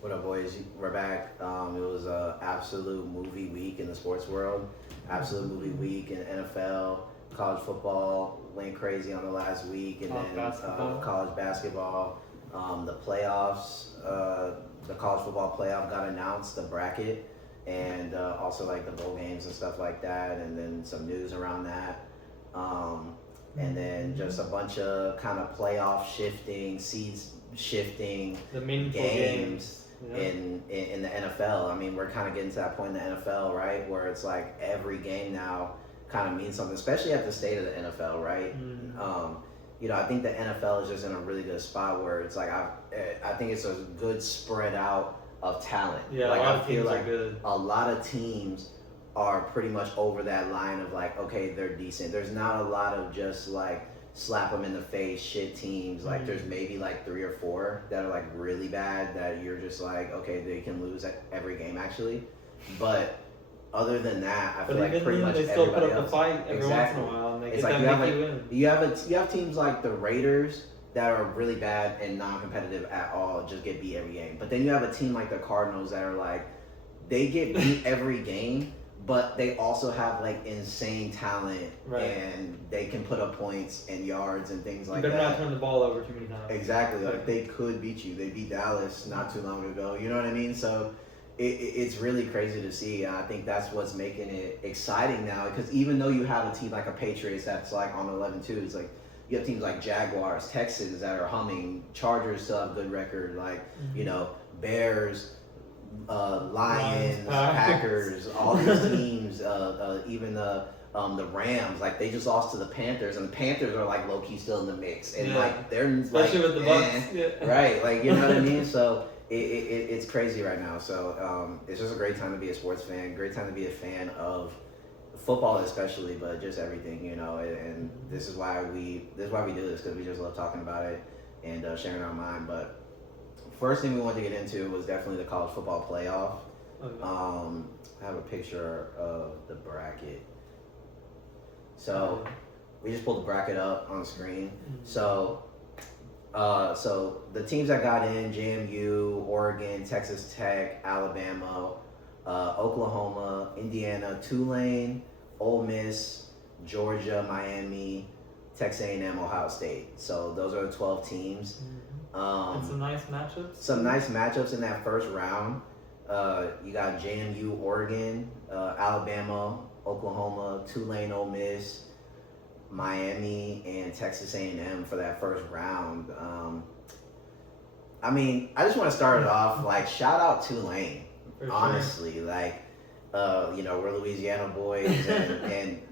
What up, boys? We're back. It was a absolute movie week in the sports world. Absolute movie week in NFL. College football went crazy on the last week, and College then basketball. college basketball. The playoffs. The college football playoff got announced. The bracket, and also like the bowl games and stuff like that, and then some news around that. And then just a bunch of kind of playoff shifting, seeds shifting, The meaningful games Yeah. in the NFL. I mean, we're kind of getting to that point in the NFL, right, where it's like every game now kind of means something, especially at the state of the NFL, right? I think the NFL is just in a really good spot where it's like I think it's a good spread out of talent. Yeah, like a lot I of feel teams like are good. a lot of teams are pretty much over that line of like, okay, they're decent. There's not a lot of just like slap them in the face shit teams. Like there's maybe like 3 or 4 that are like really bad that you're just like, okay, they can lose at every game actually. But other than that, I feel like pretty much they still put everybody up a else. fight every Exactly. once in a while, and they It's get like that make you win. you have teams like the Raiders that are really bad and non-competitive at all, just get beat every game. But then you have a team like the Cardinals that are like, they get beat every game, but they also have like insane talent, Right. and they can put up points and yards and things You like better that. not turn the ball over too many times. Exactly, like they could beat you. They beat Dallas not too long ago. You know what I mean? So it's really crazy to see. And I think that's what's making it exciting now. Because even though you have a team like a Patriots that's like on 11-2, it's like you have teams like Jaguars, Texans that are humming. Chargers still have a good record. Like Bears, Lions, Packers, all these teams. Even the Rams, like they just lost to the Panthers, and the Panthers are like low key still in the mix, and like they're especially like, with the Bucks, right? Like you know what I mean. So it's crazy right now. So it's just a great time to be a sports fan. Great time to be a fan of football, especially, but just everything, And this is why we do this, because we just love talking about it and sharing our mind. But first thing we wanted to get into was definitely the college football playoff. I have a picture of the bracket. So we just pulled the bracket up on the screen. So the teams that got in: JMU, Oregon, Texas Tech, Alabama, Oklahoma, Indiana, Tulane, Ole Miss, Georgia, Miami, Texas A&M, Ohio State. So those are the 12 teams. And some nice matchups. Some nice matchups in that first round. You got JMU, Oregon, Alabama, Oklahoma, Tulane, Ole Miss, Miami, and Texas A&M for that first round. I mean, I just want to start it off like shout out Tulane. For Honestly, sure. like we're Louisiana boys, and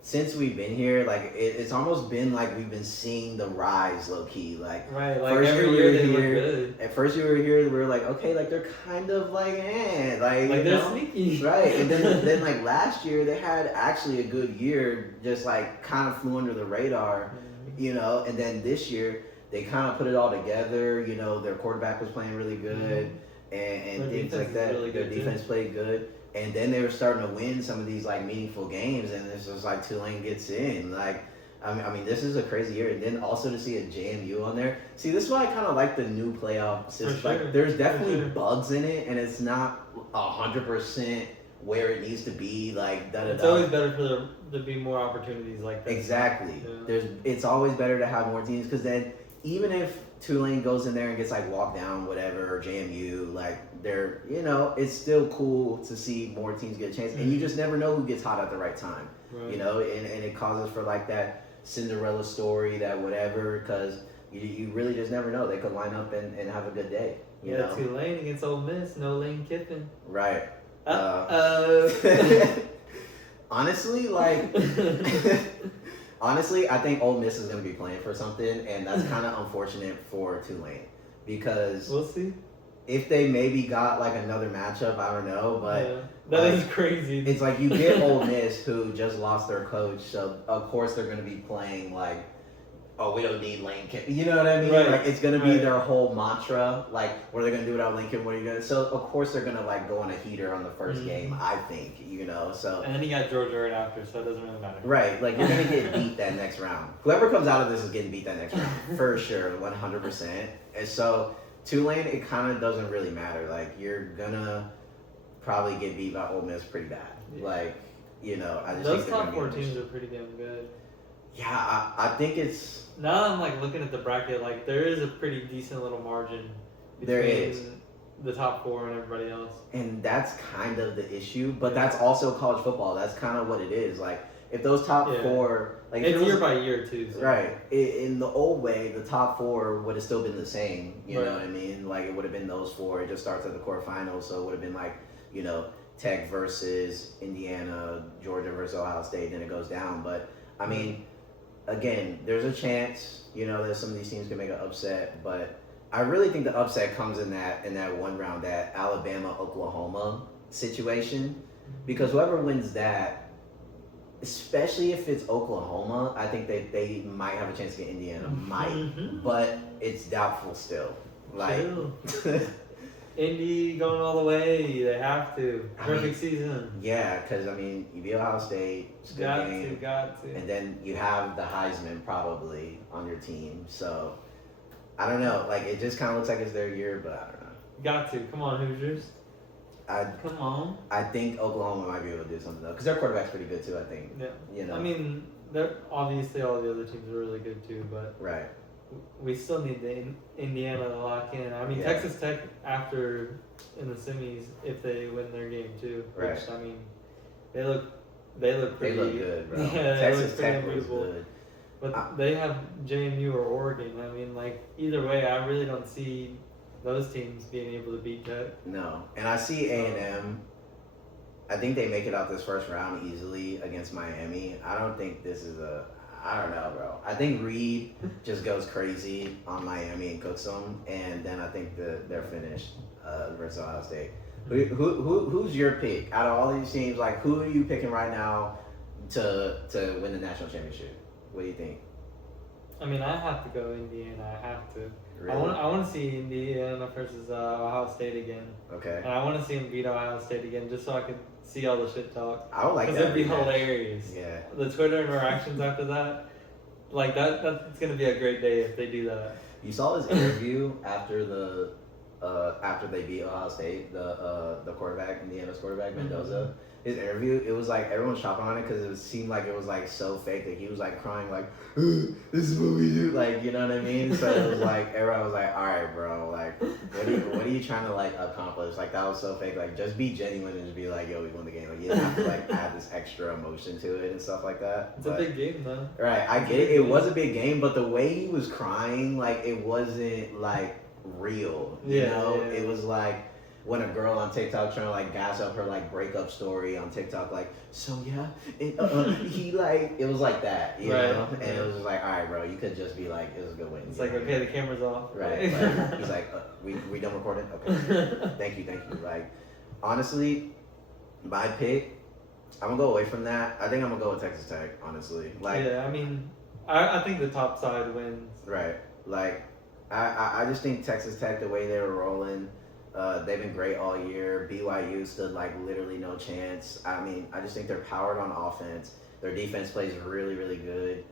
since we've been here, like it's almost been like we've been seeing the rise low key. Like Right, like first every year they look good. At first we were here, we were like, okay, like they're kind of like like they're sneaky. Right. And then like last year they had actually a good year, just like kind of flew under the radar, and then this year they kind of put it all together. Their quarterback was playing really good, and things like that. Really Their good defense played good. And then they were starting to win some of these like meaningful games, and it's just like Tulane gets in. Like, I mean, this is a crazy year. And then also to see a JMU on there. See, this is why I kind of like the new playoff system. For sure. Like, there's definitely sure. bugs in it, and it's not 100% where it needs to be. Like, It's always better for there to be more opportunities like that. Exactly. Yeah. It's always better to have more teams, because then even if Tulane goes in there and gets like walked down, whatever, or JMU, like they're, it's still cool to see more teams get a chance, and you just never know who gets hot at the right time, Right. and it causes for like that Cinderella story, that whatever, because you really just never know. They could line up and have a good day. You know? Tulane against Ole Miss, no Lane Kiffin. Right. Honestly, Honestly, I think Ole Miss is going to be playing for something, and that's kind of unfortunate for Tulane, because We'll see. if they maybe got like another matchup, I don't know, but that is crazy. it's like you get Ole Miss, who just lost their coach, so of course they're going to be playing like, oh, we don't need Lane Kiffin. You know what I mean? Right. Like, it's going to be their whole mantra. Like, what are they going to do without Lincoln? What are you going to... So, of course, they're going to, like, go on a heater on the first game, I think, so... And then you got Georgia right after, so it doesn't really matter. Right. Like, you're going to get beat that next round. Whoever comes out of this is getting beat that next round. For sure. 100%. And so, Tulane, it kind of doesn't really matter. Like, you're gonna probably get beat by Ole Miss pretty bad. Yeah. Like, you know, I just Those think they're top gonna 4 be teams are pretty damn good. Yeah, I think it's Now I'm like looking at the bracket, like there is a pretty decent little margin between There is. the top 4 and everybody else. and that's kind of the issue, but that's also college football. That's kind of what it is. Like, if those top Yeah. four, like, if It's it was- year by year too. So. right, in the old way, the top four would have still been the same. You know Right. what I mean? Like, it would have been those four. It just starts at the quarterfinals, so it would have been like, you know, Tech versus Indiana, Georgia versus Ohio State, then it goes down. But I mean, again, there's a chance, you know, that some of these teams can make an upset, but I really think the upset comes in that one round, that Alabama Oklahoma situation, because whoever wins that, especially if it's Oklahoma, I think they might have a chance to get Indiana, but it's doubtful still. Like, Indy going all the way. They have to. Perfect season. Yeah, because I mean, you beat Ohio State, it's a good game. Got to. And then you have the Heisman probably on your team. So, I don't know. Like, it just kind of looks like it's their year, but I don't know. Got to. Come on, Hoosiers. Come on. I think Oklahoma might be able to do something, though. Because their quarterback's pretty good, too, I think. Yeah. You know? I mean, they're obviously all the other teams are really good, too, but Right. we still need the Indiana to lock in. I mean, Yeah. Texas Tech after in the semis, if they win their game, too. Which, Right. I mean, they look pretty. They look good, bro. Yeah, Texas they look Tech pretty was beautiful. good. But they have JMU or Oregon. I mean, like, either way, I really don't see those teams being able to beat Tech. No. And I see A&M. I think they make it out this first round easily against Miami. I don't think this is I don't know, bro. I think Reed just goes crazy on Miami and cooks them, and then I think they're finished versus Ohio State. Who's your pick out of all these teams? Like, who are you picking right now to win the national championship? What do you think? I mean, I have to go Indiana. I have to. Really? I want to see Indiana versus Ohio State again. Okay. And I want to see them beat Ohio State again, just so I can see all the shit talk. I would like that. Because it'd be rematch. hilarious. Yeah. The Twitter interactions after that, like that's gonna be a great day if they do that. You saw his interview after after they beat Ohio State, the quarterback, Indiana's quarterback, Mendoza. His interview, it was like everyone chopping on it because it seemed like it was like so fake that he was like crying like, this is what we do, like, you know what I mean? So it was like everyone was like, all right, bro, like, what are you trying to like accomplish? Like, that was so fake. Like, just be genuine and just be like, yo, we won the game. Like, you don't have to like add this extra emotion to it and stuff like that. It's a big game though. Right, I get it. It was a big game, but the way he was crying, like, it wasn't like real. You know, it was like when a girl on TikTok trying to like gas up her like breakup story on TikTok, like, so yeah, he like, it was like that, you know, and it was just like, all right, bro, you could just be like, it was a good win. It's like, okay, the camera's off. Right. Like, he's like, we done recording? Okay. Thank you. Like, honestly, my pick, I'm gonna go away from that. I think I'm gonna go with Texas Tech, honestly. Like, yeah, I mean, I think the top side wins. Right. Like, I just think Texas Tech, the way they were rolling, they've been great all year. BYU stood like literally no chance. I mean, I just think they're powered on offense. Their defense plays really, really good.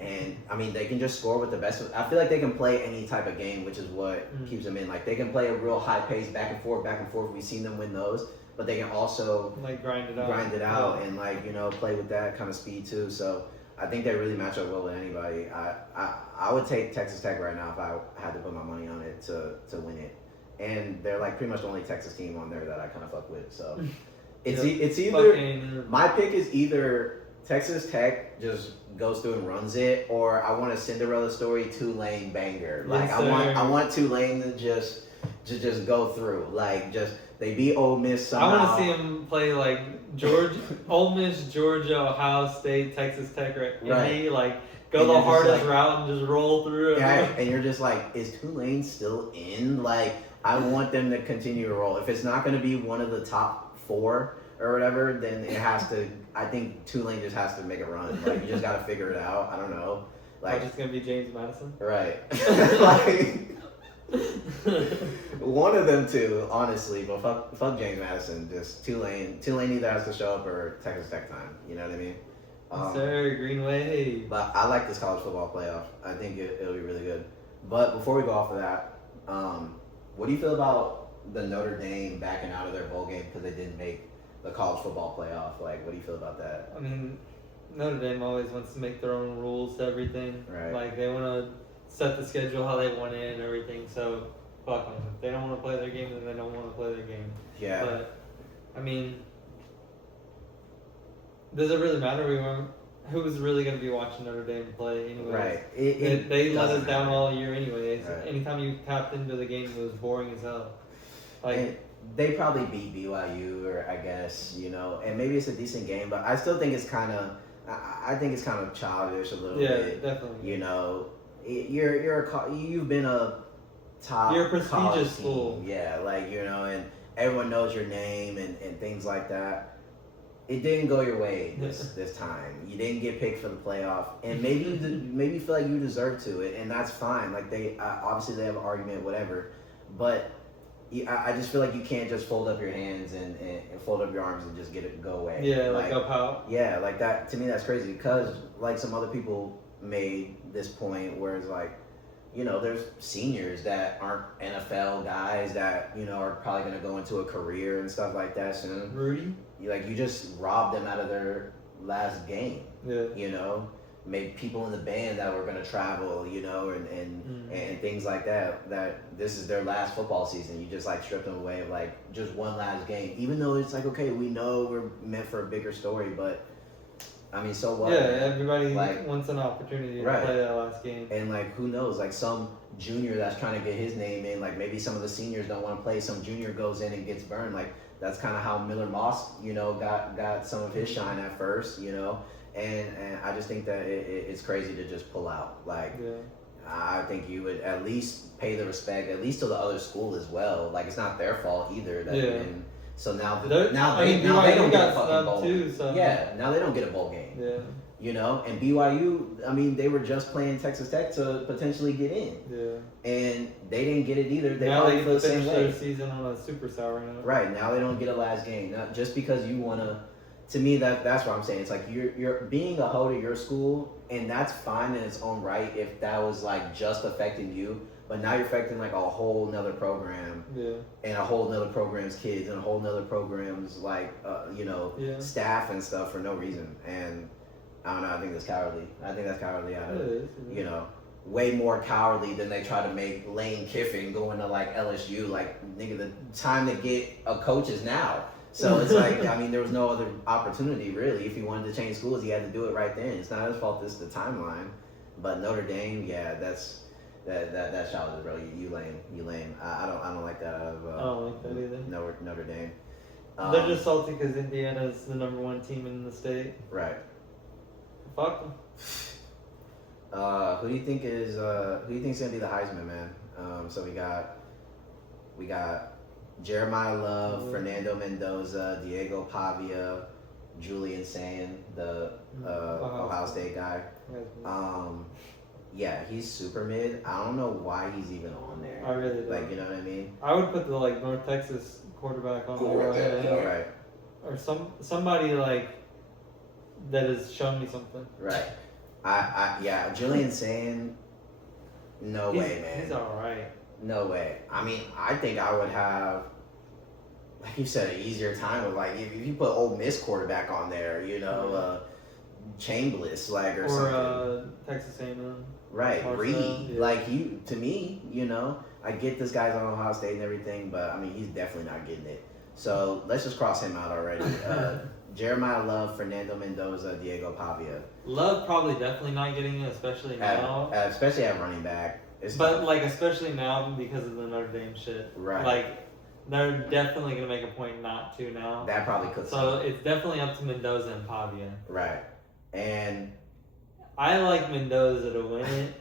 And, I mean, they can just score with the best. I feel like they can play any type of game, which is what keeps them in. Like, they can play a real high pace, back and forth. We've seen them win those. But they can also like grind it out and, like, you know, play with that kind of speed too. So I think they really match up well with anybody. I would take Texas Tech right now if I had to put my money on it to win it. And they're like pretty much the only Texas team on there that I kind of fuck with. So it's either my pick is either Texas Tech just goes through and runs it, or I want a Cinderella story Tulane banger. Like, I want Tulane to just go through. Like, just they beat Ole Miss somehow. I want to see them play like Ole Miss, Georgia, Ohio State, Texas Tech, right? Like, go and the hardest like, route and just roll through it. Yeah, and you're just like, is Tulane still in? Like, I want them to continue to roll. If it's not going to be one of the top 4 or whatever, then it has to. I think Tulane just has to make a run. Like, you just got to figure it out. I don't know. Like, it's going to be James Madison. Right. Like, one of them two, honestly. But fuck James Madison. Just Tulane either has to show up or Texas Tech time. You know what I mean? Sir, Green Wave. But I like this college football playoff. I think it'll be really good. But before we go off of that, What do you feel about the Notre Dame backing out of their bowl game because they didn't make the college football playoff? Like, what do you feel about that? I mean, Notre Dame always wants to make their own rules to everything. Right. Like they want to set the schedule how they want it and everything. So fuck them. If they don't want to play their game, then they don't want to play their game. Yeah. But I mean, does it really matter? Who was really going to be watching Notre Dame play anyway? Right. They let us down matter. all year anyway. Right. Anytime you tapped into the game, it was boring as hell. Like. And they probably beat BYU, or I guess, you know, and maybe it's a decent game, but I still think it's kind of, I think it's kind of childish a little bit. Yeah, definitely. You know, you've been a top. You're a prestigious college school. team. Yeah, like, you know, and everyone knows your name and things like that. It didn't go your way this time. You didn't get picked for the playoff, and maybe you feel like you deserve to, and that's fine. Like they obviously they have an argument, whatever, but. I just feel like you can't just fold up your hands and fold up your arms and just go away. Yeah, like up out. Yeah, like that. To me, that's crazy because like some other people made this point where it's like, you know, there's seniors that aren't NFL guys that, you know, are probably going to go into a career and stuff like that soon. Rudy? You just robbed them out of their last game. Yeah. You know? Maybe people in the band that were going to travel, you know, and things like that, that this is their last football season. You just like strip them away of like just one last game, even though it's like, okay, we know we're meant for a bigger story, but I mean, so what? Yeah, everybody like, wants an opportunity right. to play that last game. And like, who knows, like some junior that's trying to get his name in, like maybe some of the seniors don't want to play, some junior goes in and gets burned. Like that's kind of how Miller Moss, you know, got some of his shine at first, you know. And I just think that it's crazy to just pull out. Like, yeah. I think you would at least pay the respect, at least to the other school as well. Like, it's not their fault either. That so now they don't get a fucking bowl game. So. Yeah, now they don't get a bowl game. Yeah. You know, and BYU, I mean, they were just playing Texas Tech to potentially get in. Yeah. And they didn't get it either. They now probably they feel the same finish way. their season on a super sour note. Right, now they don't get a last game. Not just because you want to me, that's what I'm saying. It's like you're being a hoe to your school, and that's fine in its own right if that was like just affecting you. But now you're affecting like a whole nother program, and a whole nother program's kids, and a whole nother program's like staff and stuff for no reason. And I don't know. I think that's cowardly. I think that's cowardly out of you know, way more cowardly than they try to make Lane Kiffin going to like LSU. Like nigga, the time to get a coach is now. So it's like, I mean, there was no other opportunity really. If he wanted to change schools, he had to do it right then. It's not his fault. This is the timeline. But Notre Dame, yeah, that's childish, bro. You lame. I don't like that out of. I don't like that either. Notre Dame. They're just salty because Indiana's the #1 team in the state. Right. Fuck them. Who do you think is gonna be the Heisman man? So we got Jeremiah Love, Fernando Mendoza, Diego Pavia, Julian Sand, the Ohio State guy. Yeah, he's super mid. I don't know why he's even on there. I really don't. Like, you know what I mean? I would put the like North Texas quarterback on there. Right. Or somebody like that has shown me something. Right. Yeah, Julian Sand. No way, man. He's all right. No way. I mean, I think I would have, like you said, an easier time with like if you put Ole Miss quarterback on there, you know, Chambliss like or something. Or Texas A&M. Right, Reed. Yeah. Like to me, you know, I get this guy's on Ohio State and everything, but I mean he's definitely not getting it. So let's just cross him out already. Jeremiah Love, Fernando Mendoza, Diego Pavia. Love probably definitely not getting it, especially now. Especially at running back. But like especially now because of the Notre Dame shit. Right. Like they're definitely gonna make a point not to now. That probably could. So it's definitely up to Mendoza and Pavia. Right. And I like Mendoza to win it,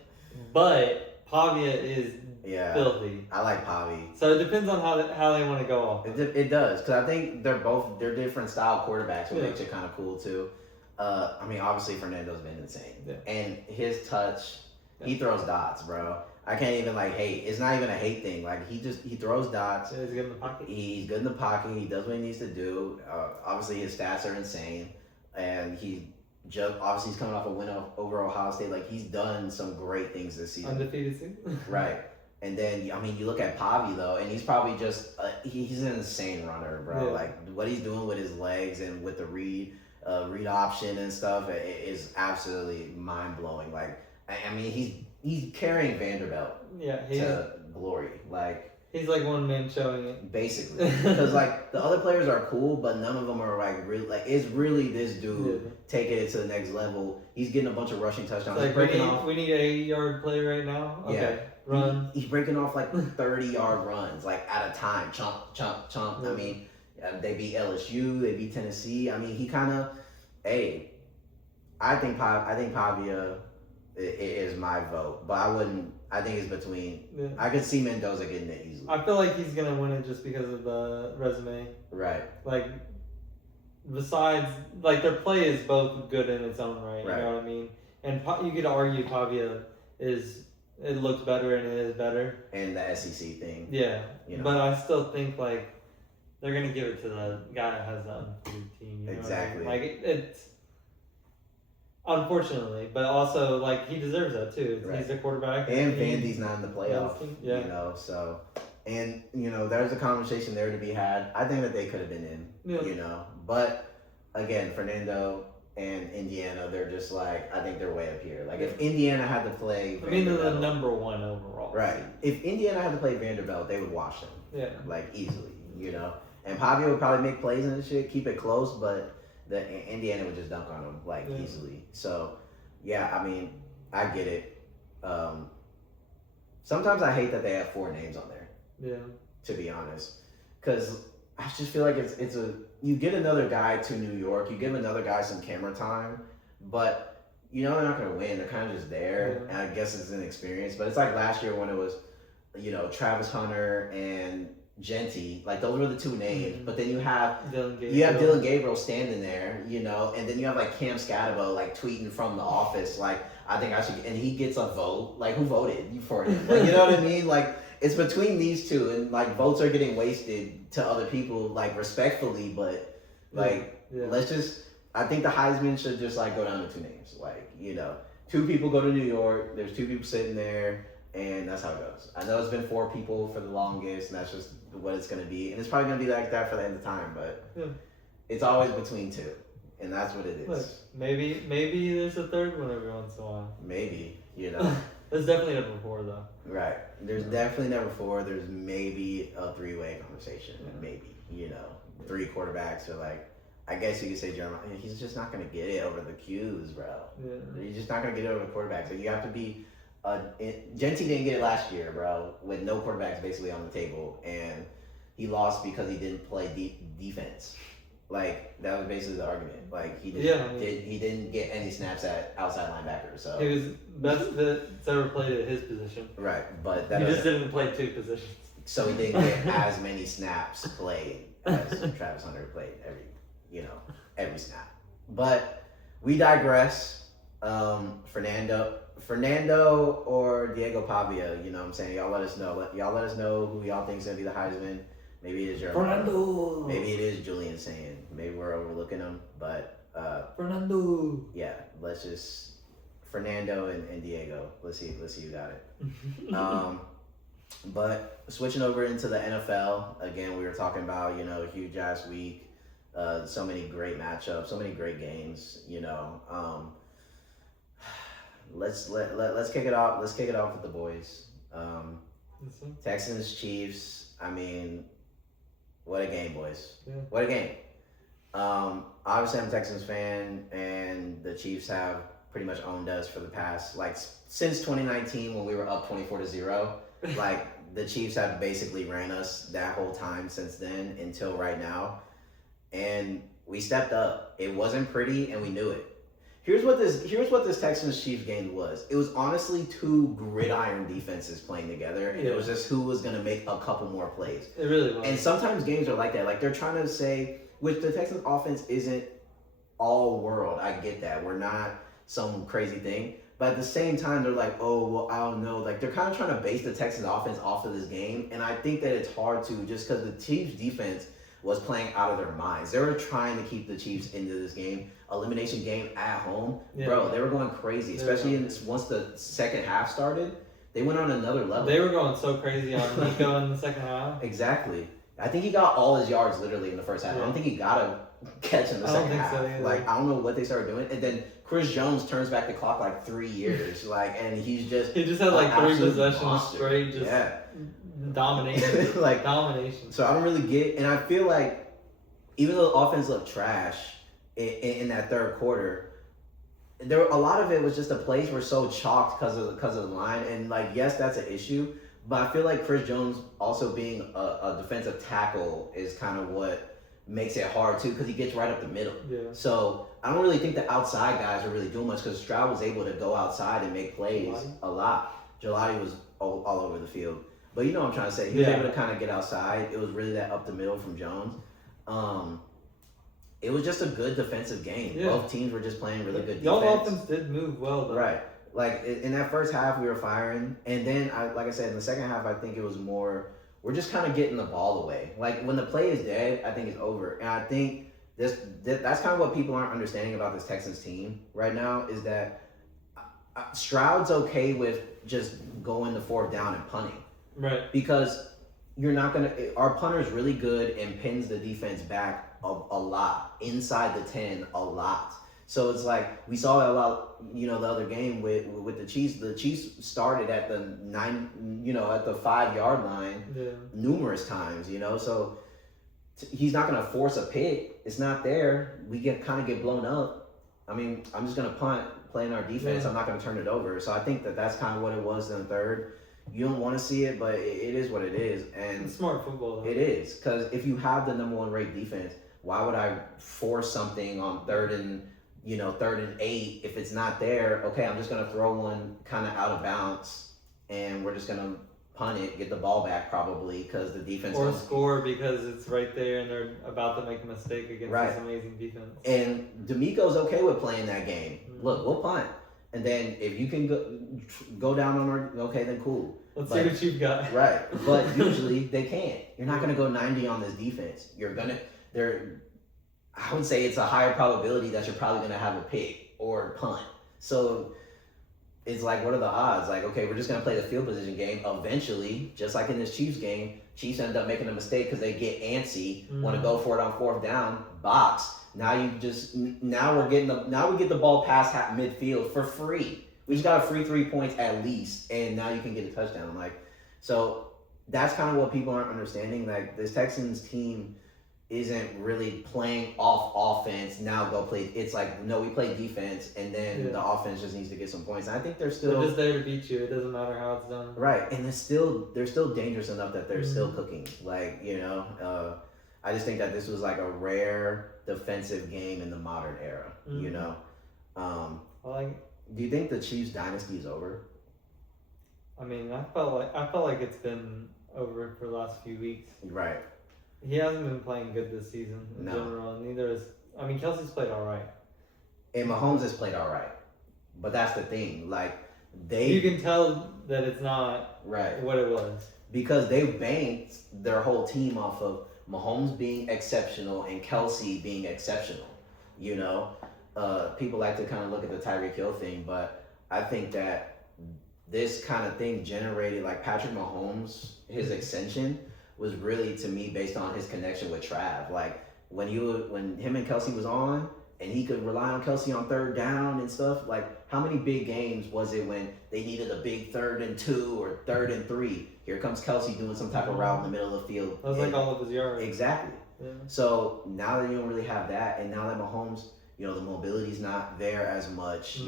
but Pavia is filthy. I like Pavi. So it depends on how they want to go off. It does, because I think they're different style quarterbacks, which makes it kind of cool too. I mean, obviously Fernando's been insane, and his touch, he throws dots, bro. I can't even like hate. It's not even a hate thing. Like he throws dots. He's good in the pocket. He's good in the pocket. He does what he needs to do. Obviously his stats are insane, and obviously he's coming off a win over Ohio State. Like he's done some great things this season. Undefeated season. Right. And then, I mean, you look at Pavi though, and he's probably just he's an insane runner, bro. Yeah. Like what he's doing with his legs and with the read option and stuff is absolutely mind blowing. Like I mean, he's carrying Vanderbilt Yeah, to glory, like he's like one man showing it. basically. Because like the other players are cool, but none of them are like really like it's really this dude taking it to the next level. He's getting a bunch of rushing touchdowns. Like He's breaking off. we need an 80-yard play right now. Okay, Yeah. run. He's breaking off like 30-yard runs, like at a time. Chomp, chomp, chomp. Yeah. I mean, they beat LSU, they beat Tennessee. I mean, he kind of, hey, I think Pavia is my vote, but I wouldn't. I think it's between. Yeah. I could see Mendoza getting it easily. I feel like he's gonna win it just because of the resume. Right. Like, besides, like their play is both good in its own right. Right. You know what I mean? And you could argue Pavia it looks better and it is better. And the SEC thing. Yeah. You know. But I still think like they're gonna give it to the guy that has the undefeated team. You know Exactly. What I mean? Like it's unfortunately, but also like he deserves that too. Right. He's a quarterback. And Vandy's not in the playoff. Yeah. You know, so and you know, there's a conversation there to be had. I think that they could have been in. Yeah. You know, but again, Fernando and Indiana, they're just like I think they're way up here. Like if Indiana had to play, I mean they're the number one overall. Right. If Indiana had to play Vanderbilt, they would wash them. Yeah. Like easily. You know, and Pavia would probably make plays and shit, keep it close, but the Indiana would just dunk on them like easily. So yeah, I mean, I get it. Sometimes I hate that they have 4 names on there. Yeah. To be honest, because I just feel like it's you get another guy to New York, you give another guy some camera time, but you know they're not gonna win. They're kind of just there, and I guess it's an experience. But it's like last year when it was, you know, Travis Hunter and Genty, like those were the 2 names. But then you have Dylan Gabriel standing there, you know, and then you have like Cam Scatabo like tweeting from the office, like I think I should, and he gets a vote. Like who voted for him? Like you know what I mean? Like it's between these 2, and like votes are getting wasted to other people, like respectfully, but like let's just. I think the Heisman should just like go down to 2 names, like you know, 2 people go to New York. There's 2 people sitting there. And that's how it goes. I know it's been 4 people for the longest, and that's just what it's going to be. And it's probably going to be like that for the end of time, but it's always between 2. And that's what it is. Look, maybe there's a third one every once in a while. Maybe, you know. There's definitely never 4, though. Right. There's definitely never 4. There's maybe a 3-way conversation. Maybe, you know. 3 quarterbacks are like, I guess you could say Jeremiah. He's just not going to get it over the Qs, bro. Yeah. He's just not going to get it over the quarterbacks. So you have to be... Genty didn't get it last year, bro, with no quarterbacks basically on the table, and he lost because he didn't play defense. Like that was basically the argument. Like he didn't get any snaps at outside linebacker. So he was best that's ever played at his position. Right, but he just didn't play 2 positions. So he didn't get as many snaps played as Travis Hunter played every snap. But we digress. Fernando or Diego Pavia, you know what I'm saying? Y'all let us know. Y'all let us know who y'all think is going to be the Heisman. Maybe it is Fernando. Maybe it is Julian saying. Maybe we're overlooking him. But Fernando. Yeah, let's just Fernando and Diego. Let's see who got it. But switching over into the NFL, again, we were talking about, you know, a huge ass week. So many great matchups, so many great games, you know. Let's kick it off. Let's kick it off with the boys. Texans, Chiefs. I mean, what a game, boys. Yeah. What a game. Obviously, I'm a Texans fan, and the Chiefs have pretty much owned us for the past, like, since 2019 when we were up 24-0. Like, the Chiefs have basically ran us that whole time since then until right now. And we stepped up. It wasn't pretty, and we knew it. Here's what this Texans Chiefs game was. It was honestly 2 gridiron defenses playing together, and it was just who was gonna make a couple more plays. It really was. And sometimes games are like that. Like they're trying to say, which the Texans offense isn't all world. I get that. We're not some crazy thing. But at the same time, they're like, oh, well, I don't know. Like, they're kind of trying to base the Texans offense off of this game. And I think that it's hard to, just because the Chiefs defense was playing out of their minds. They were trying to keep the Chiefs into this game. Elimination game at home. Yeah. Bro, they were going crazy. Especially once the second half started. They went on another level. They were going so crazy on Nico in the second half. Exactly. I think he got all his yards literally in the first half. Yeah. I don't think he got a catch in the second half. So either. Like, I don't know what they started doing. And then Chris Jones turns back the clock like 3 years. Like, and he just had like 3 possessions monster. straight, just domination. Like domination. So I don't really get, and I feel like even though the offense looked trash in that third quarter, a lot of it was just the plays were so chalked because of the line, and like yes, that's an issue. But I feel like Chris Jones also being a defensive tackle is kind of what makes it hard too, because he gets right up the middle. Yeah. So I don't really think the outside guys are really doing much, because Stroud was able to go outside and make plays a lot. Gelati was all over the field. But you know what I'm trying to say. He was able to kind of get outside. It was really that up the middle from Jones. It was just a good defensive game. Yeah. Both teams were just playing really good defense. Y'all offense did move well, though. Right. Like, in that first half, we were firing. And then, like I said, in the second half, I think it was more, we're just kind of getting the ball away. Like, when the play is dead, I think it's over. And I think that's kind of what people aren't understanding about this Texans team right now, is that Stroud's okay with just going the fourth down and punting. Right. Because you're not going to, our punter's really good and pins the defense back a lot, inside the 10 a lot. So it's like, we saw it a lot, the other game with the Chiefs. The Chiefs started at the at the 5-yard line numerous times, so he's not going to force a pick. It's not there. We kind of get blown up. I mean, I'm just going to punt, playing our defense. I'm not going to turn it over. So I think that's kind of what it was in the third. You don't want to see it, but it is what it is. And it's smart football, though. It is, because if you have the number 1 rated defense, why would I force something on third and 8 if it's not there? Okay, I'm just gonna throw one kind of out of bounds, and we're just gonna punt it, get the ball back probably, because the defense or score because it's right there and they're about to make a mistake against this amazing defense. And D'Amico's okay with playing that game. Look, we'll punt. And then if you can go down on our, okay, then cool. Let's see what you've got. Right. But usually they can't. You're not going to go 90 on this defense. I would say it's a higher probability that you're probably going to have a pick or punt. So it's like, what are the odds? Like, okay, we're just going to play the field position game. Eventually, just like in this Chiefs game, Chiefs end up making a mistake because they get antsy, want to go for it on fourth down, box. Now we get the ball past midfield for free. We just got a free 3 points at least, and now you can get a touchdown. So that's kind of what people aren't understanding. Like, this Texans team isn't really playing off offense. Now go play. It's like, no, we play defense, and then the offense just needs to get some points. And I think they're just there to beat you. It doesn't matter how it's done. Right, and they're still dangerous enough that they're still cooking. I just think that this was like a rare defensive game in the modern era. Do you think the Chiefs dynasty is over? I mean, I felt like it's been over for the last few weeks. Right. He hasn't been playing good this season in general. Neither is. I mean, Kelsey's played all right. And Mahomes has played all right. But that's the thing. You can tell that it's not what it was. Because they banked their whole team off of Mahomes being exceptional and Kelsey being exceptional. People like to kind of look at the Tyreek Hill thing, but I think that this kind of thing generated, like, Patrick Mahomes, his ascension was really, to me, based on his connection with Trav. Like, when him and Kelsey was on, and he could rely on Kelsey on third down and stuff, like, how many big games was it when they needed a big 3rd and 2 or 3rd and 3? Here comes Kelsey doing some type of route in the middle of the field. That was like all of his yards. Exactly. Yeah. So now that you don't really have that, and now that Mahomes, the mobility's not there as much,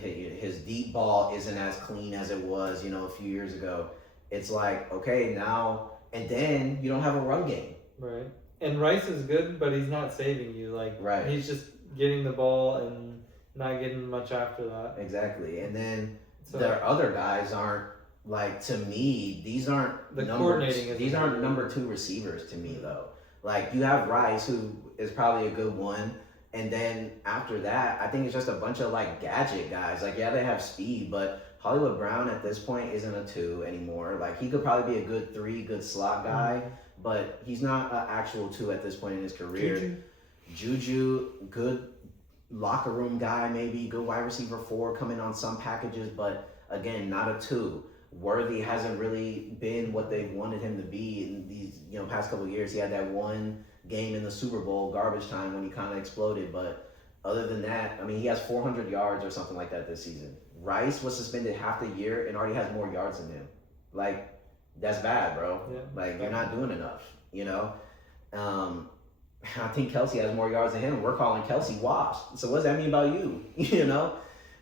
his deep ball isn't as clean as it was, a few years ago. It's like, okay, now, and then you don't have a run game. Right. And Rice is good, but he's not saving you. He's just getting the ball and not getting much after that. Exactly. And then their other guys aren't, to me, these aren't number 2 receivers to me, though. You have Rice, who is probably a good one. And then after that, I think it's just a bunch of gadget guys. They have speed, but Hollywood Brown at this point isn't a 2 anymore. He could probably be a good 3, good slot guy, but he's not an actual 2 at this point in his career. Juju, good locker room guy, maybe good wide receiver 4, coming on some packages, but again, not a 2. Worthy hasn't really been what they wanted him to be in these past couple of years. He had that one game in the Super Bowl, garbage time, when he kind of exploded. But other than that, I mean, he has 400 yards or something like that this season. Rice was suspended half the year and already has more yards than him. Like, that's bad, bro. Yeah, like, you're not doing enough. I think Kelsey has more yards than him. We're calling Kelsey washed. So what does that mean about you?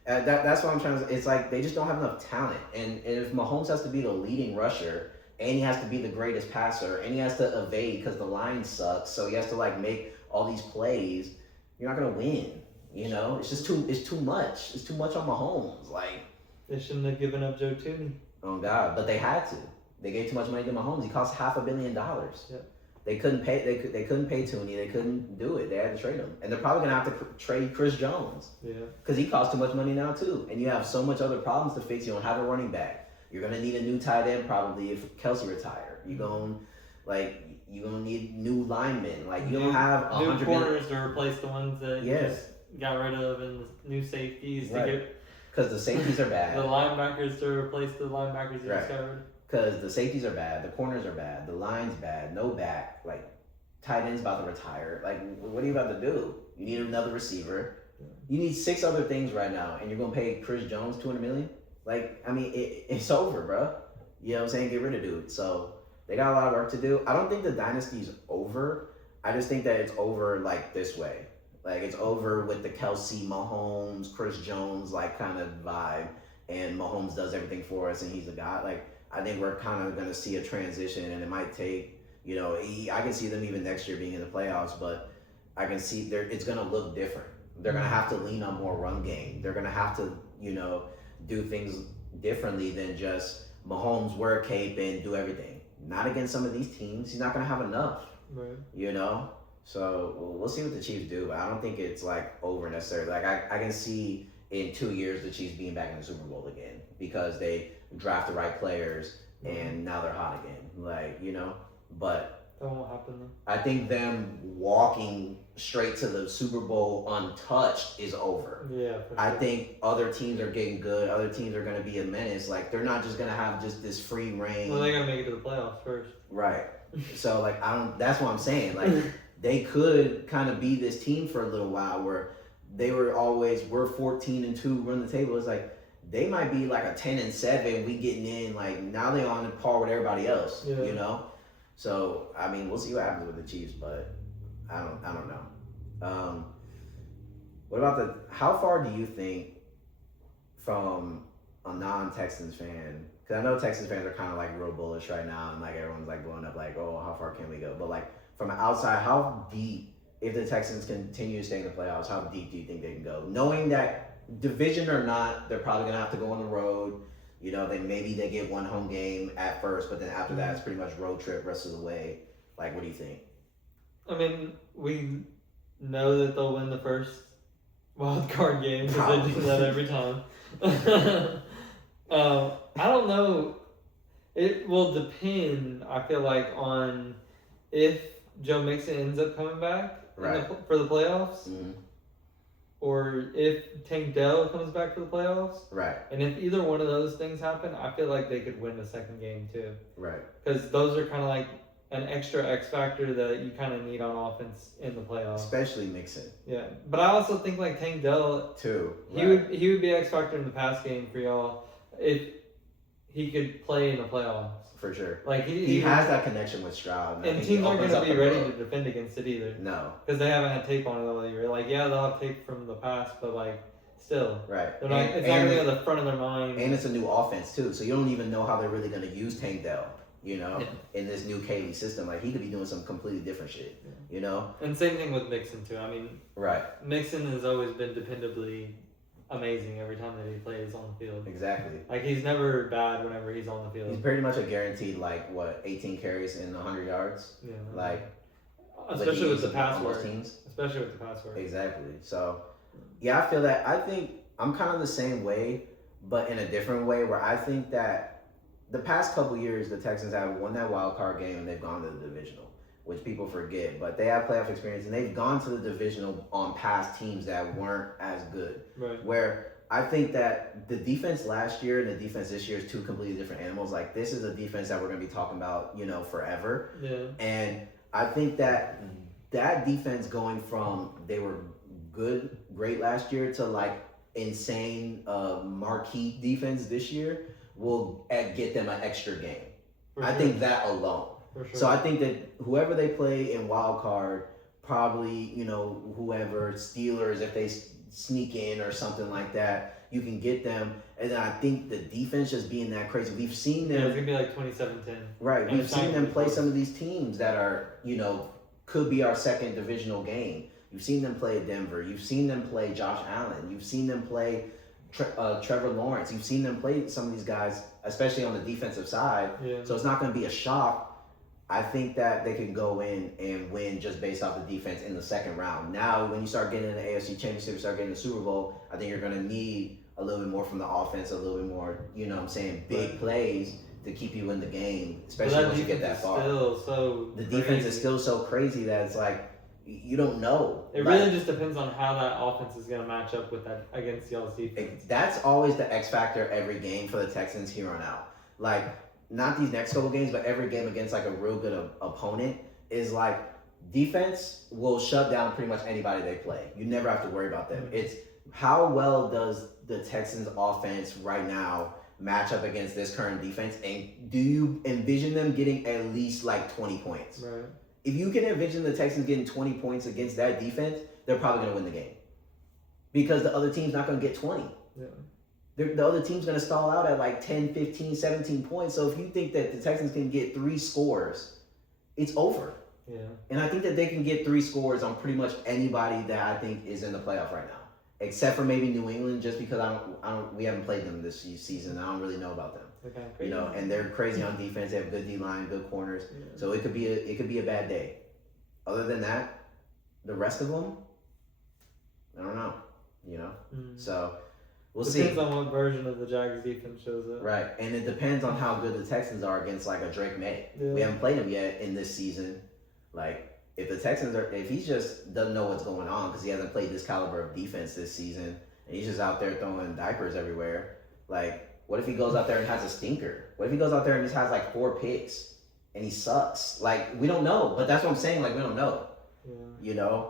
That's what I'm trying to. It's like they just don't have enough talent. And if Mahomes has to be the leading rusher, and he has to be the greatest passer, and he has to evade because the line sucks, so he has to make all these plays, you're not gonna win. It's just too much. It's too much on Mahomes. Like, they shouldn't have given up Joe Tooney. Oh God, but they had to. They gave too much money to Mahomes. He cost $500 million. Yep. They couldn't pay. They couldn't pay Tooney. They couldn't do it. They had to trade him, and they're probably gonna have to trade Chris Jones. Yeah. Because he costs too much money now too, and you have so much other problems to fix. You don't have a running back. You're gonna need a new tight end probably if Kelsey retire. You're gonna need new linemen. Like, you don't have new corners to replace the ones that you Yes. just got rid of, and the new safeties Right. to get Because the safeties are bad. the linebackers to replace the linebackers you just got rid of. Because the safeties are bad, the corners are bad, the line's bad, no back, like, tight end's about to retire. Like, what are you about to do? You need another receiver. You need 6 other things right now, and you're gonna pay Chris Jones $200 million? Like, I mean, it's over, bro. You know what I'm saying? Get rid of dude. So they got a lot of work to do. I don't think the dynasty's over. I just think that it's over like this way. Like, it's over with the Kelsey, Mahomes, Chris Jones kind of vibe, and Mahomes does everything for us, and he's the guy. Like, I think we're kind of going to see a transition, and it might take, I can see them even next year being in the playoffs, but I can see it's going to look different. They're going to have to lean on more run game. They're going to have to, do things differently than just Mahomes wear a cape and do everything. Not against some of these teams. He's not going to have enough, right. So we'll see what the Chiefs do, but I don't think it's over necessarily. Like, I can see in 2 years the Chiefs being back in the Super Bowl again because they draft the right players and now they're hot again. But that won't happen though. I think them walking straight to the Super Bowl untouched is over. Yeah, for sure. I think other teams are getting good. Other teams are going to be a menace. Like, they're not just going to have just this free reign. Well, they got to make it to the playoffs first. Right. So that's what I'm saying. Like, they could kind of be this team for a little while where they were always, we're 14-2, run the table. It's like, they might be like a 10-7, we getting in, like, now they on par with everybody else, So, I mean, we'll see what happens with the Chiefs, but I don't know. What about how far do you think from a non-Texans fan, because I know Texans fans are kind of real bullish right now, and everyone's blowing up oh, how far can we go? But from outside, how deep, if the Texans continue to stay in the playoffs, how deep do you think they can go? Knowing that division or not, they're probably gonna have to go on the road. They get one home game at first, but then after that, it's pretty much road trip rest of the way. What do you think? I mean, we know that they'll win the first wild card game because they do that every time. I don't know. It will depend, I feel on if Joe Mixon ends up coming back for the playoffs, or if Tank Dell comes back for the playoffs. Right. And if either one of those things happen, I feel like they could win the second game too. Right. Because those are kind of an extra X factor that you kind of need on offense in the playoffs. Especially Mixon. Yeah, but I also think Tank Dell too. Right. He would be X factor in the pass game for y'all if he could play in the playoffs. For sure. He has that connection with Stroud. And teams aren't going to be ready to defend against it either. No. Because they haven't had tape on it all year. They'll have tape from the past, but still. Right. It's not going to be on the front of their mind. And it's a new offense too, so you don't even know how they're really going to use Tank Dell. In this new KD system, he could be doing some completely different shit. And same thing with Mixon too. I mean, right. Mixon has always been dependably amazing every time that he plays on the field. Exactly. He's never bad whenever he's on the field. He's pretty much a guaranteed 18 carries and 100 yards. Yeah. Especially with the pass work. Teams. Especially with the pass work. Exactly. So, yeah, I feel that. I think I'm kind of the same way, but in a different way, where I think that the past couple years, the Texans have won that wild card game and they've gone to the divisional, which people forget. But they have playoff experience and they've gone to the divisional on past teams that weren't as good. Right. Where I think that the defense last year and the defense this year is two completely different animals. Like this is a defense that we're going to be talking about, forever. Yeah. And I think that defense going from they were great last year to like insane marquee defense this year will get them an extra game. I think that alone. For sure. So I think that whoever they play in wild card, probably whoever Steelers if they sneak in or something like that, you can get them. And then I think the defense just being that crazy. We've seen them. Yeah, it's gonna be like 27-10. Right. We've seen them play some of these teams that are could be our second divisional game. You've seen them play Denver. You've seen them play Josh Allen. You've seen them play Trevor Lawrence. You've seen them play some of these guys, especially on the defensive side. Yeah. So it's not going to be a shock. I think that they can go in and win just based off the defense in the second round. Now, when you start getting in the AFC Championship, you start getting the Super Bowl, I think you're going to need a little bit more from the offense, a little bit more, big plays to keep you in the game, especially once you get that far. The defense is still so crazy that it's like, you don't know. It really just depends on how that offense is going to match up with that against y'all's defense. That's always the X factor every game for the Texans here on out. Like, not these next couple games, but every game against like a real good opponent is like defense will shut down pretty much anybody they play. You never have to worry about them. It's how well does the Texans offense right now match up against this current defense, and do you envision them getting at least like 20 points? Right. If you can envision the Texans getting 20 points against that defense, they're probably going to win the game. Because the other team's not going to get 20. Yeah. The other team's going to stall out at like 10, 15, 17 points. So if you think that the Texans can get 3 scores, it's over. Yeah. And I think that they can get 3 scores on pretty much anybody that I think is in the playoff right now. Except for maybe New England, just because we haven't played them this season. I don't really know about them. Okay. And they're crazy on defense. They have good D-line, good corners. Yeah. So it could be a bad day. Other than that, the rest of them, I don't know. So we'll see. Depends on what version of the Jags defense shows up. Right, and it depends on how good the Texans are against like a Drake May. Yeah. We haven't played him yet in this season. Like if the Texans if he just doesn't know what's going on because he hasn't played this caliber of defense this season and he's just out there throwing diapers everywhere, like. What if he goes out there and has a stinker? What if he goes out there and just has like 4 picks and he sucks? Like, we don't know. But that's what I'm saying. Like, we don't know. Yeah.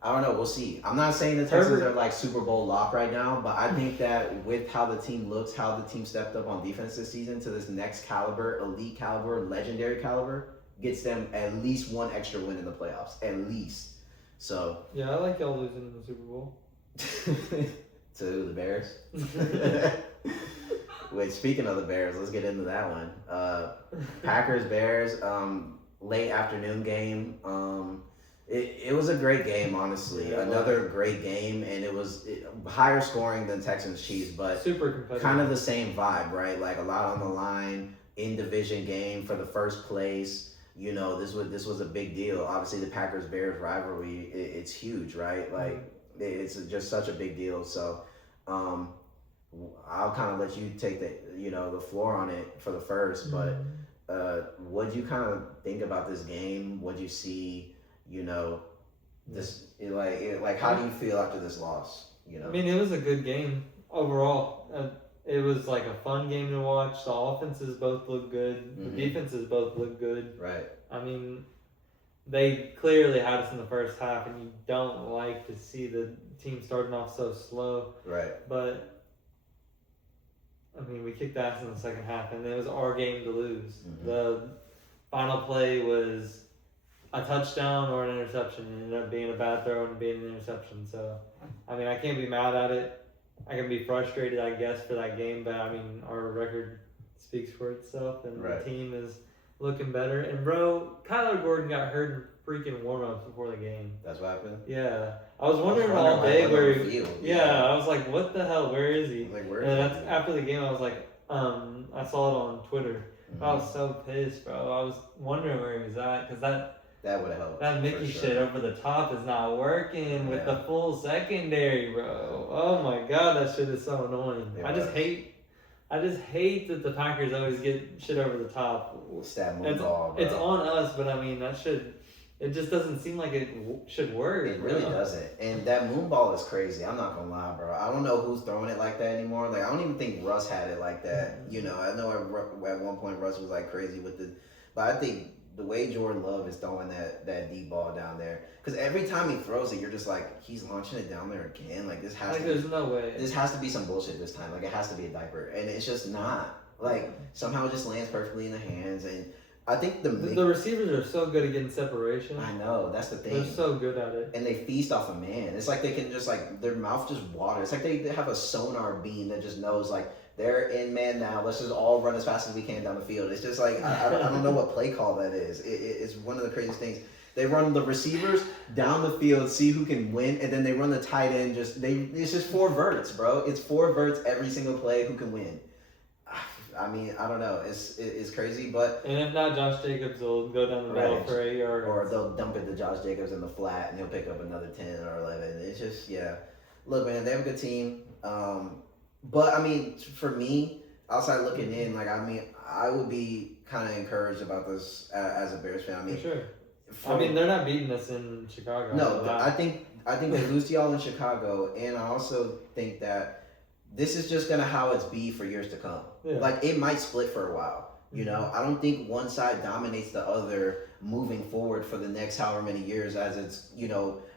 I don't know. We'll see. I'm not saying the Texans are like Super Bowl lock right now, but I think that with how the team looks, how the team stepped up on defense this season to this next caliber, elite caliber, legendary caliber, gets them at least 1 extra win in the playoffs. At least. So. Yeah, I like y'all losing in the Super Bowl. To the Bears. Wait, speaking of the Bears, let's get into that one. Packers-Bears, late afternoon game. It was a great game, honestly. Yeah, another great game, and it was higher scoring than Texans-Chiefs, but super competitive. Kind of the same vibe, right? Like a lot on the line, in-division game for the first place. This was a big deal. Obviously, the Packers-Bears rivalry, it's huge, right? Like, it's just such a big deal. So, I'll kind of let you take the floor on it for the first, but what do you kind of think about this game? What do you see? This like how do you feel after this loss? I mean, it was a good game overall. It was like a fun game to watch. The offenses both look good. The defenses both look good. Right. I mean, they clearly had us in the first half, and you don't like to see the team starting off so slow. Right. But I mean, we kicked ass in the second half, and it was our game to lose. The final play was a touchdown or an interception. It ended up being a bad throw and being an interception. So, I mean, I can't be mad at it. I can be frustrated, I guess, for that game, but I mean, our record speaks for itself, and the team is looking better. And bro, Kyler Gordon got hurt in freaking warm-ups before the game. That's what happened? Yeah. I was wondering all day where he... Yeah, I was like, what the hell? Where is he? Like, where is he? After the game, I was like, I saw it on Twitter. I was so pissed, bro. I was wondering where he was at, because that would have helped. That Mickey shit over the top is not working with the full secondary, bro. Oh my god, that shit is so annoying. I just hate that the Packers always get shit over the top. It's on us, but I mean, that shit it just doesn't seem like it should work. It really doesn't. And that moon ball is crazy. I'm not gonna lie, bro. I don't know who's throwing it like that anymore. Like I don't even think Russ had it like that. You know, I know at one point Russ was like crazy with the, but I think the way Jordan Love is throwing that deep ball down there, because every time he throws it, you're just like, he's launching it down there again. Like this has like to there's no way. This has to be some bullshit this time. Like it has to be a diaper, and it's just not. Like somehow it just lands perfectly in the hands, and I think the receivers are so good at getting separation. I know, that's the thing. They're so good at it, and they feast off a man. It's like they can just like their mouth just waters. It's like they have a sonar beam that just knows like they're in man now. Let's just all run as fast as we can down the field. It's just like I don't know what play call that is. It's one of the craziest things. They run the receivers down the field, see who can win, and then they run the tight end. It's just 4 verts, bro. It's 4 verts every single play. Who can win? I mean, I don't know. It's crazy, but and if not, Josh Jacobs will go down the middle for 8 yards, or they'll dump it to Josh Jacobs in the flat, and he'll pick up another 10 or 11. It's just Look, man, they have a good team. But I mean, for me, outside looking in, like I mean, I would be kind of encouraged about this as a Bears fan. I mean, for sure. I mean, they're not beating us in Chicago. No, I think they lose to y'all in Chicago, and I also think that this is just gonna how it's be for years to come. Yeah. Like it might split for a while. You know, I don't think one side dominates the other moving forward for the next however many years, as it's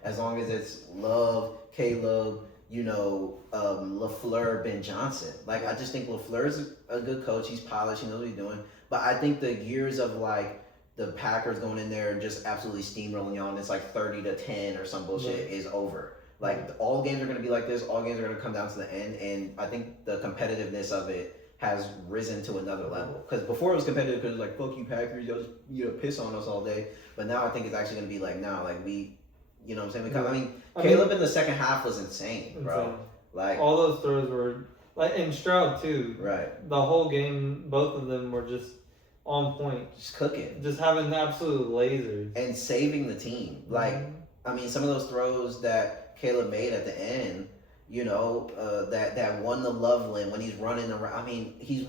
as long as it's Love, Caleb, LaFleur, Ben Johnson. Like I just think LaFleur's a good coach. He's polished. He knows what he's doing. But I think the years of like the Packers going in there and just absolutely steamrolling y'all, and it's like 30-10 or some bullshit is over. Like all games are going to be like this. All games are going to come down to the end, and I think the competitiveness of it has risen to another level. Because before it was competitive because it was like, fuck you Packers, y'all just piss on us all day. But now I think it's actually going to be like, we, what I'm saying? Because, I mean, Caleb in the second half was insane, bro. Like all those throws were like, and Stroud too. Right. The whole game, both of them were just on point, just cooking, just having absolute lasers and saving the team. Like I mean, some of those throws that Caleb made at the end, that won the Loveland when he's running around. I mean, he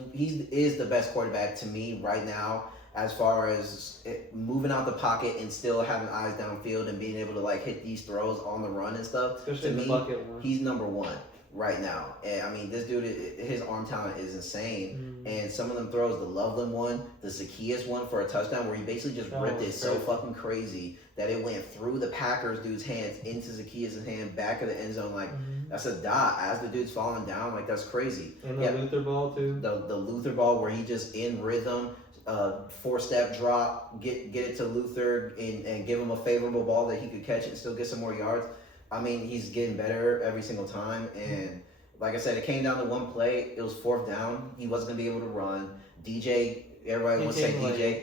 is the best quarterback to me right now as far as moving out the pocket and still having eyes downfield and being able to like hit these throws on the run and stuff. Especially to me, bucket one. He's number 1 right now. And I mean, this dude, his arm talent is insane. And some of them throws, the Loveland one, the Zacchaeus one for a touchdown, where he basically just ripped it so fucking crazy that it went through the Packers dude's hands into Zacchaeus' hand, back of the end zone. Like that's a dot as the dude's falling down. Like that's crazy. And the Luther ball too. The Luther ball where he just in rhythm. 4-step drop, get it to Luther and give him a favorable ball that he could catch and still get some more yards. I mean, he's getting better every single time. And like I said, it came down to one play. It was 4th down. He wasn't going to be able to run. DJ, everybody wants to say DJ.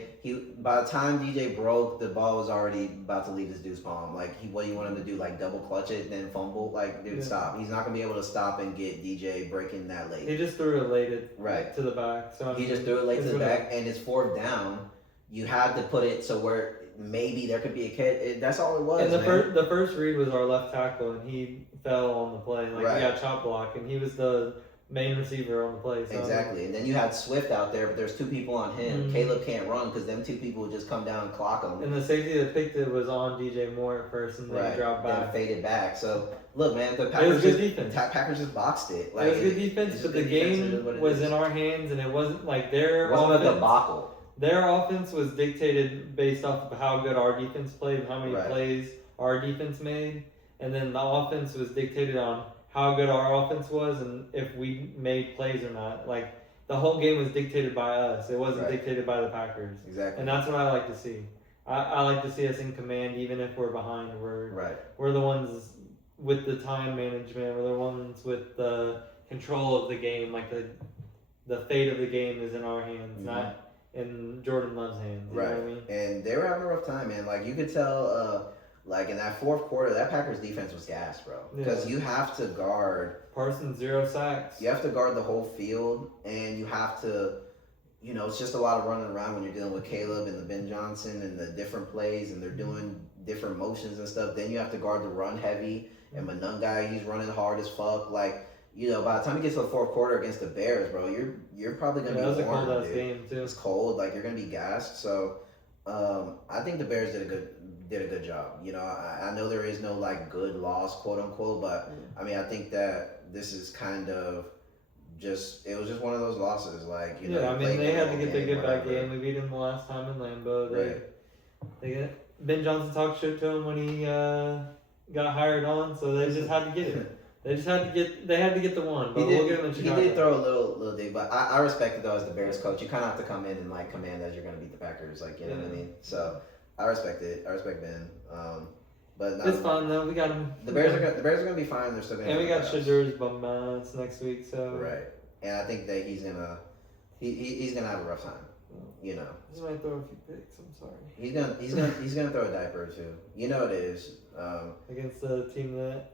By the time DJ broke, the ball was already about to leave this dude's palm. Like, what do you want him to do? Like, double clutch it, then fumble? Like, dude, stop. He's not going to be able to stop and get DJ breaking that late. He just threw it late to the back. So he just threw it late to the back, and it's 4th down. You had to put it so where maybe there could be a kid. That's all it was. And the first read was our left tackle, and he fell on the play. Like he got chop block, and he was the main receiver on the play. So. Exactly. And then you had Swift out there, but there's 2 people on him. Caleb can't run because them 2 people would just come down and clock him. And the safety that picked it was on DJ Moore at first, and then he dropped back. Then faded back. So look, man, the Packers good defense. Packers just boxed it. Like, it was good defense, but the game was in our hands, and it wasn't like their offense. A debacle. Their offense was dictated based off of how good our defense played and how many plays our defense made. And then the offense was dictated on how good our offense was and if we made plays or not. Like, the whole game was dictated by us. It wasn't dictated by the Packers. Exactly. And that's what I like to see. I like to see us in command even if we're behind. We're the ones with the time management. We're the ones with the control of the game. Like, the fate of the game is in our hands, not in Jordan Love's hands. You know what I mean? And they were having a rough time, man. Like, you could tell, like, in that 4th quarter, that Packers defense was gassed, bro. Because you have to guard... Parsons, 0 sacks. You have to guard the whole field, and you have to... it's just a lot of running around when you're dealing with Caleb and the Ben Johnson and the different plays, and they're doing different motions and stuff. Then you have to guard the run heavy, and Manungai, he's running hard as fuck. Like... by the time you get to the 4th quarter against the Bears, bro, you're probably gonna be warm, a cold dude. game too. It's cold, like you're gonna be gassed. So, I think the Bears did a good job. You know, I know there is no like good loss, quote unquote, but I mean, I think that this is kind of just it was just one of those losses. Like you know, Yeah, you I play mean they had to good get their game, get back whatever. game. We beat them the last time in Lambeau. Right. They get Ben Johnson talked shit to him when he got hired on, so they just had to get it. They just had to get the one, but we'll get them in Chicago. He did throw a little dig, but I respect it though as the Bears coach. You kind of have to come in and like command as you're going to beat the Packers, like you know what I mean. So I respect it. I respect Ben. But no, it's fine though. We got him. The Bears are going to be fine. They're still going. And we got Shadur's bum ass next week, so right. And I think that he's gonna have a rough time. You know. He might throw a few picks. I'm sorry. He's gonna throw a diaper or two. You know it is. Against the team that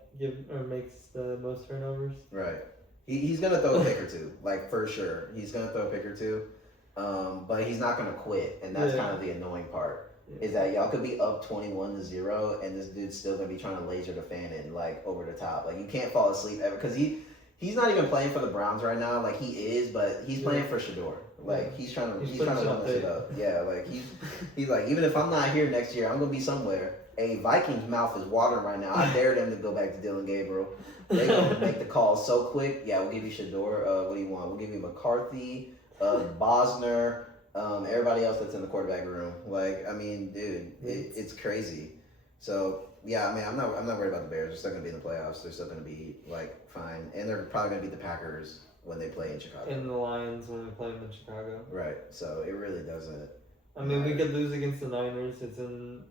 makes the most turnovers. Right. He's gonna throw a pick or two, like for sure. He's gonna throw a pick or two. But he's not gonna quit, and that's kind of the annoying part. Is that y'all could be up 21-0, and this dude's still gonna be trying to laser the fan in like over the top. Like you can't fall asleep ever because he's not even playing for the Browns right now. Like he is, but he's playing for Shador. Like he's trying to run this shit up. Yeah, like he's like even if I'm not here next year, I'm gonna be somewhere. A Vikings mouth is watering right now. I dare them to go back to Dylan Gabriel. They're gonna make the call so quick. Yeah, we'll give you Shador. What do you want? We'll give you McCarthy, Bosner, everybody else that's in the quarterback room. Like, I mean, dude, it's crazy. So yeah, I mean, I'm not worried about the Bears. They're still gonna be in the playoffs. They're still gonna be like fine, and they're probably gonna beat the Packers when they play in Chicago. And the Lions when we play them in Chicago. Right. So it really doesn't. I mean, we could lose against the Niners. It's in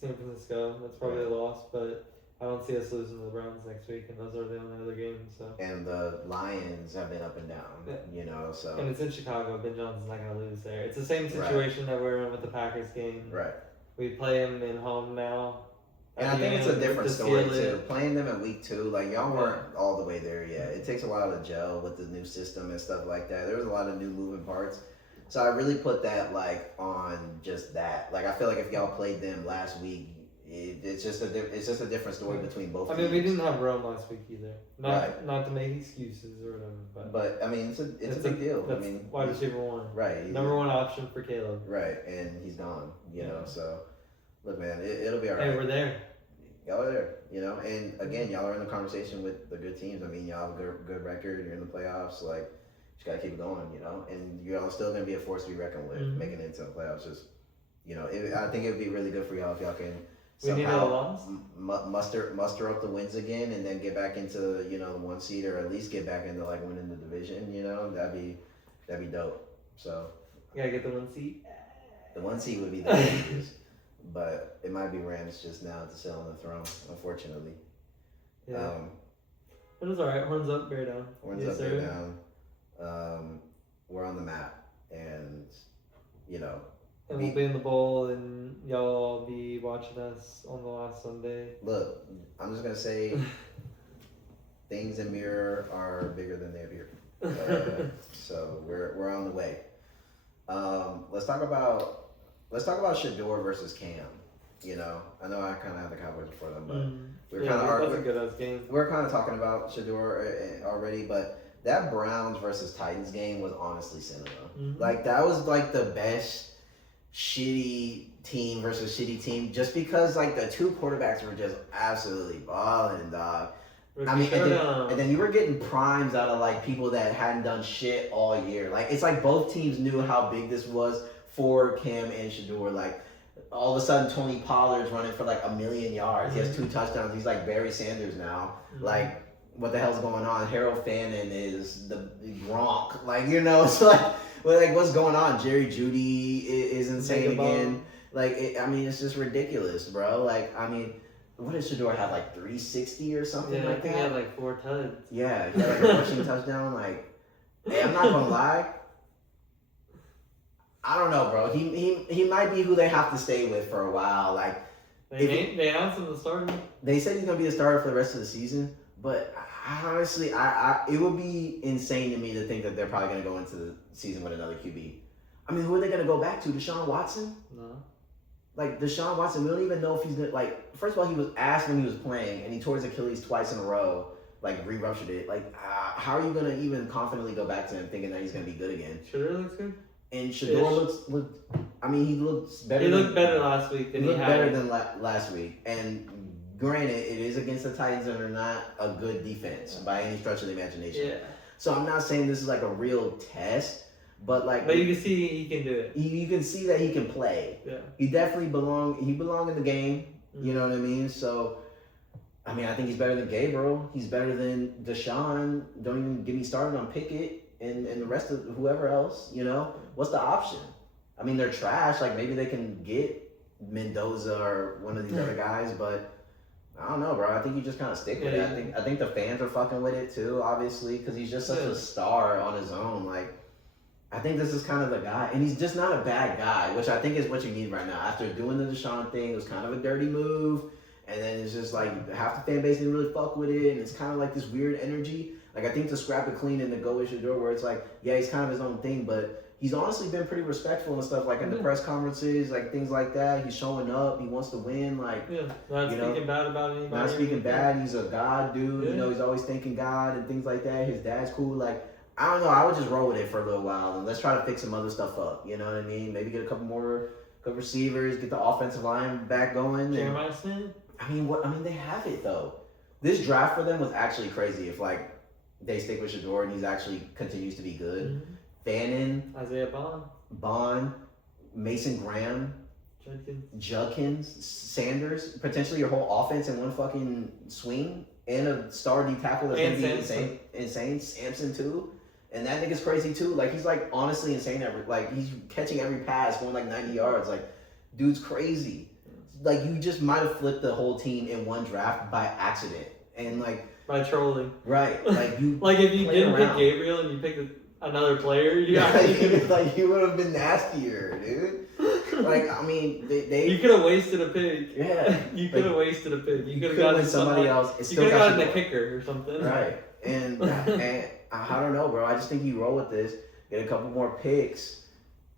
San Francisco. That's probably a loss, but I don't see us losing to the Browns next week, and those are the only other games. So. And the Lions have been up and down, you know. So. And it's in Chicago. Ben Johnson's not gonna lose there. It's the same situation that we're in with the Packers game. Right. We play them in home now. And I think it's a different story too. Playing them in week 2, like y'all weren't all the way there yet. It takes a while to gel with the new system and stuff like that. There was a lot of new moving parts. So I really put that like on just that. Like I feel like if y'all played them last week, it's just a different story between both. I mean, we didn't have Rome last week either. Not to make excuses or whatever. But I mean, it's a big deal. I mean, wide receiver 1. Right. Number 1 option for Caleb. Right, and he's gone. You know, so look, man, it'll be all right. Hey, we're there. Y'all are there, you know, and again, y'all are in the conversation with the good teams. I mean, y'all have a good record. You're in the playoffs. Like, just gotta keep going, you know. And you're still gonna be a force to be reckoned with, making it into the playoffs. Just, you know, I think it would be really good for y'all if y'all can somehow muster up the wins again, and then get back into the 1 seed, or at least get back into like winning the division. You know, that'd be dope. So you gotta get the 1 seed. The 1 seed would be the easiest. But it might be Rams just now to sit on the throne, unfortunately. Yeah. But it's alright. Horns up, bear down. Horns up, bear down. We're on the map, and And we'll be in the bowl, and y'all be watching us on the last Sunday. Look, I'm just gonna say, things in Mirror are bigger than they appear. So we're on the way. Let's talk about Shador versus Cam. You know, I know I kind of have the Cowboys before them, but that's a good ass game. We're kind of talking about Shador already, but that Browns versus Titans game was honestly cinema. Like that was like the best shitty team versus shitty team, just because like the two quarterbacks were just absolutely balling, dog. I mean, and then you were getting primes out of like people that hadn't done shit all year. Like it's like both teams knew how big this was for Cam and Shador. Like all of a sudden Tony Pollard's running for like 1,000,000 yards. He has 2 touchdowns. He's like Barry Sanders now. Like what the hell's going on? Harold Fannin is the Gronk. Like, you know, it's like what's going on? Jerry Jeudy is insane again. Like I mean, it's just ridiculous, bro. Like I mean, what did Shador have, like 360 or something like that? He had like 4 touchdowns. Yeah, he had like a rushing touchdown. Like, hey, I'm not gonna lie. I don't know, bro. He might be who they have to stay with for a while. Like, they announced him the starter. They said he's gonna be the starter for the rest of the season. But honestly, it would be insane to me to think that they're probably gonna go into the season with another QB. I mean, who are they gonna go back to? Deshaun Watson? No. Like, Deshaun Watson, we don't even know if he's gonna, like, first of all, he was asked when he was playing, and he tore his Achilles twice in a row, like, re-ruptured it. Like, how are you gonna even confidently go back to him thinking that he's gonna be good again? Shador looks good. And Shador looked. I mean, he looks better. He looked better last week than he looked had. better than last week. And granted, it is against the Titans that are not a good defense by any stretch of the imagination. Yeah. So I'm not saying this is like a real test, but like. But you can see he can do it. You can see that he can play. Yeah. He definitely belong in the game. Mm-hmm. You know what I mean? So. I mean, I think he's better than Gabriel. He's better than Deshaun. Don't even get me started on Pickett and the rest of whoever else, you know? What's the option? I mean, they're trash. Like, maybe they can get Mendoza or one of these other guys, but I don't know, bro. I think you just kind of stick with it. I think the fans are fucking with it, too, obviously, because he's just such a star on his own. Like, I think this is kind of the guy. And he's just not a bad guy, which I think is what you need right now. After doing the Deshaun thing, it was kind of a dirty move. And then it's just like half the fan base didn't really fuck with it, and it's kind of like this weird energy. Like, I think to scrap it clean and to go with Shador, where it's like, yeah, he's kind of his own thing, but he's honestly been pretty respectful and stuff, like in the press conferences, like things like that. He's showing up, he wants to win, like not speaking bad about anybody. Not speaking bad. He's a God dude. You know, he's always thanking God and things like that. His dad's cool. Like, I don't know. I would just roll with it for a little while and let's try to fix some other stuff up. You know what I mean? Maybe get a couple more receivers, get the offensive line back going. Jeremiah Smith. I mean, they have it though. This draft for them was actually crazy. If like they stick with Shador and he's actually continues to be good, Fannin, Isaiah Bond, Mason Graham, Judkins, Sanders, potentially your whole offense in one fucking swing, and a star D tackle that's gonna be insane. Samson too. And that nigga's crazy too. Like, he's like honestly insane. Like, he's catching every pass, going like 90 yards. Like, dude's crazy. Like, you just might have flipped the whole team in one draft by accident. And like, by trolling. Right. Like, you like if you didn't pick Gabriel and you picked another player, like you would have been nastier, dude. Like, I mean, they you could have wasted a pick. Yeah. You could have wasted a pick. You could have gotten somebody else. You could have gotten a kicker or something. Right. And I don't know, bro. I just think you roll with this, get a couple more picks.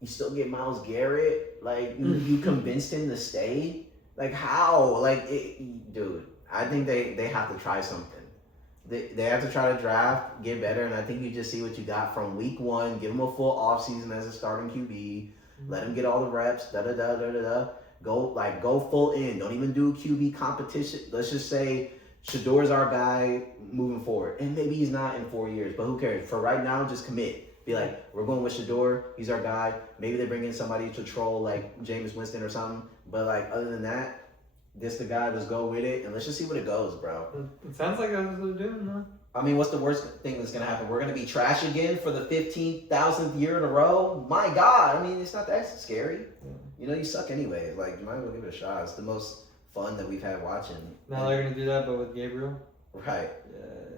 You still get Myles Garrett. Like, you convinced him to stay. Like, how? Like, dude, I think they have to try something. They have to try to draft, get better, and I think you just see what you got from week one. Give him a full offseason as a starting QB. Let him get all the reps. Go full in. Don't even do QB competition. Let's just say Shador's our guy moving forward. And maybe he's not in 4 years, but who cares? For right now, just commit. Be like, we're going with Shador. He's our guy. Maybe they bring in somebody to troll like Jameis Winston or something. But like, other than that, this the guy. Let's go with it and let's just see what it goes, bro. It sounds like that's what they're doing, though. I mean, what's the worst thing that's gonna happen? We're gonna be trash again for the 15,000th year in a row. My God, I mean, it's not that scary. You know, you suck anyway. Like, you might as well give it a shot. It's the most fun that we've had watching. Now they're gonna do that, but with Gabriel. Right.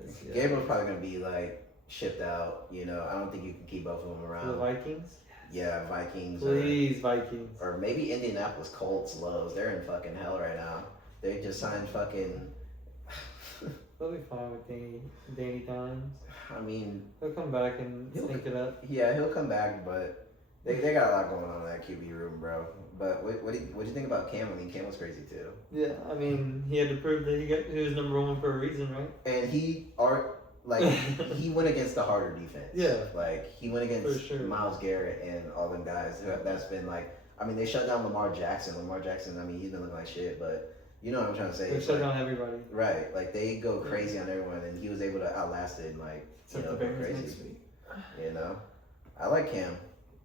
Yes. Gabriel's probably gonna be like shipped out. You know, I don't think you can keep both of them around. For the Vikings. Yeah, Vikings. Please, Vikings. Or maybe Indianapolis Colts. Lows. They're in fucking hell right now. They just signed fucking. They'll be fine with Danny Dimes. I mean, he'll come back and sync it up. Yeah, he'll come back, but they got a lot going on in that QB room, bro. But what do you think about Cam? I mean, Cam was crazy too. Yeah, I mean, he had to prove that he was number one for a reason, right? And he went against the harder defense. Yeah. Like, he went against Myles Garrett and all them guys. That's been like, I mean, they shut down Lamar Jackson. Lamar Jackson, I mean, he's been looking like shit, but you know what I'm trying to say. They shut down everybody. Right. Like, they go crazy on everyone, and he was able to outlast it and, like, go crazy. You know? I like Cam.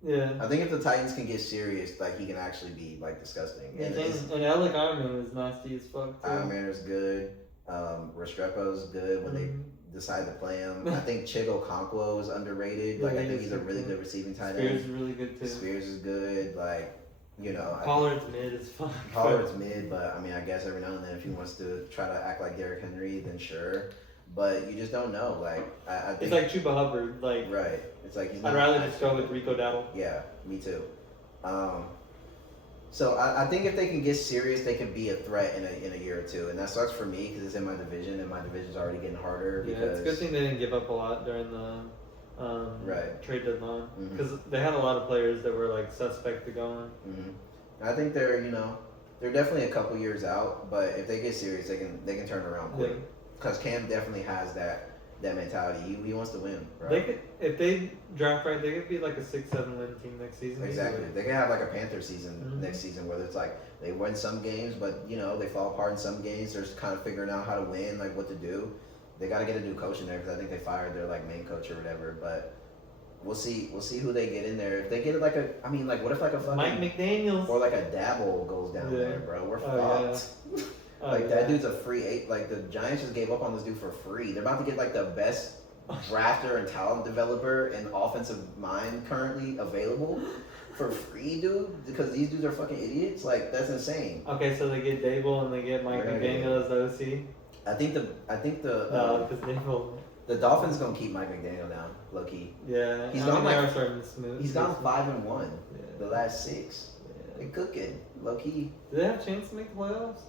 Yeah. I think if the Titans can get serious, like, he can actually be, like, disgusting. And Alec Ironman was nasty as fuck, too. Ironman's good. Restrepo's good when they decide to play him. I think Chigo Okonkwo is underrated. Like, I think he's a really good receiving tight end. Spears is really good, too. Spears is good. Like, you know, Pollard's mid is fun. Pollard's mid, but I mean, I guess every now and then, if he wants to try to act like Derrick Henry, then sure. But you just don't know. Like, I think it's like Chuba Hubbard. Like, right. It's like I'd rather just go with Rico Dowdle. Yeah, me too. So I think if they can get serious, they can be a threat in a year or two, and that sucks for me because it's in my division, and my division's already getting harder. Yeah, it's a good thing they didn't give up a lot during the trade deadline because they had a lot of players that were like suspect to going. I think they're definitely a couple years out, but if they get serious, they can turn around quick. Because Cam definitely has that that mentality. He wants to win, bro. They could, if they draft right, they could be like a 6-7 win team next season. Exactly. They could have like a Panther season next season, where it's like they win some games, but you know they fall apart in some games. They're just kind of figuring out how to win, like what to do. They got to get a new coach in there because I think they fired their like main coach or whatever. But we'll see. We'll see who they get in there. If they get like a, I mean, like what if like a fucking Mike McDaniels or like a Dabble goes down there, bro? We're fucked. Yeah. Like that dude's a free eight. Like the Giants just gave up on this dude for free. They're about to get like the best drafter and talent developer and offensive mind currently available for free, dude. Because these dudes are fucking idiots. Like that's insane. Okay, so they get Dable and they get Mike McDaniel as the OC. I think the no, because Dable. The Dolphins gonna keep Mike McDaniel now, low key. Yeah, he's gone like starting to smooth. He's gone 5-1 the last 6. Yeah. They're cooking, low key. Do they have a chance to make the playoffs?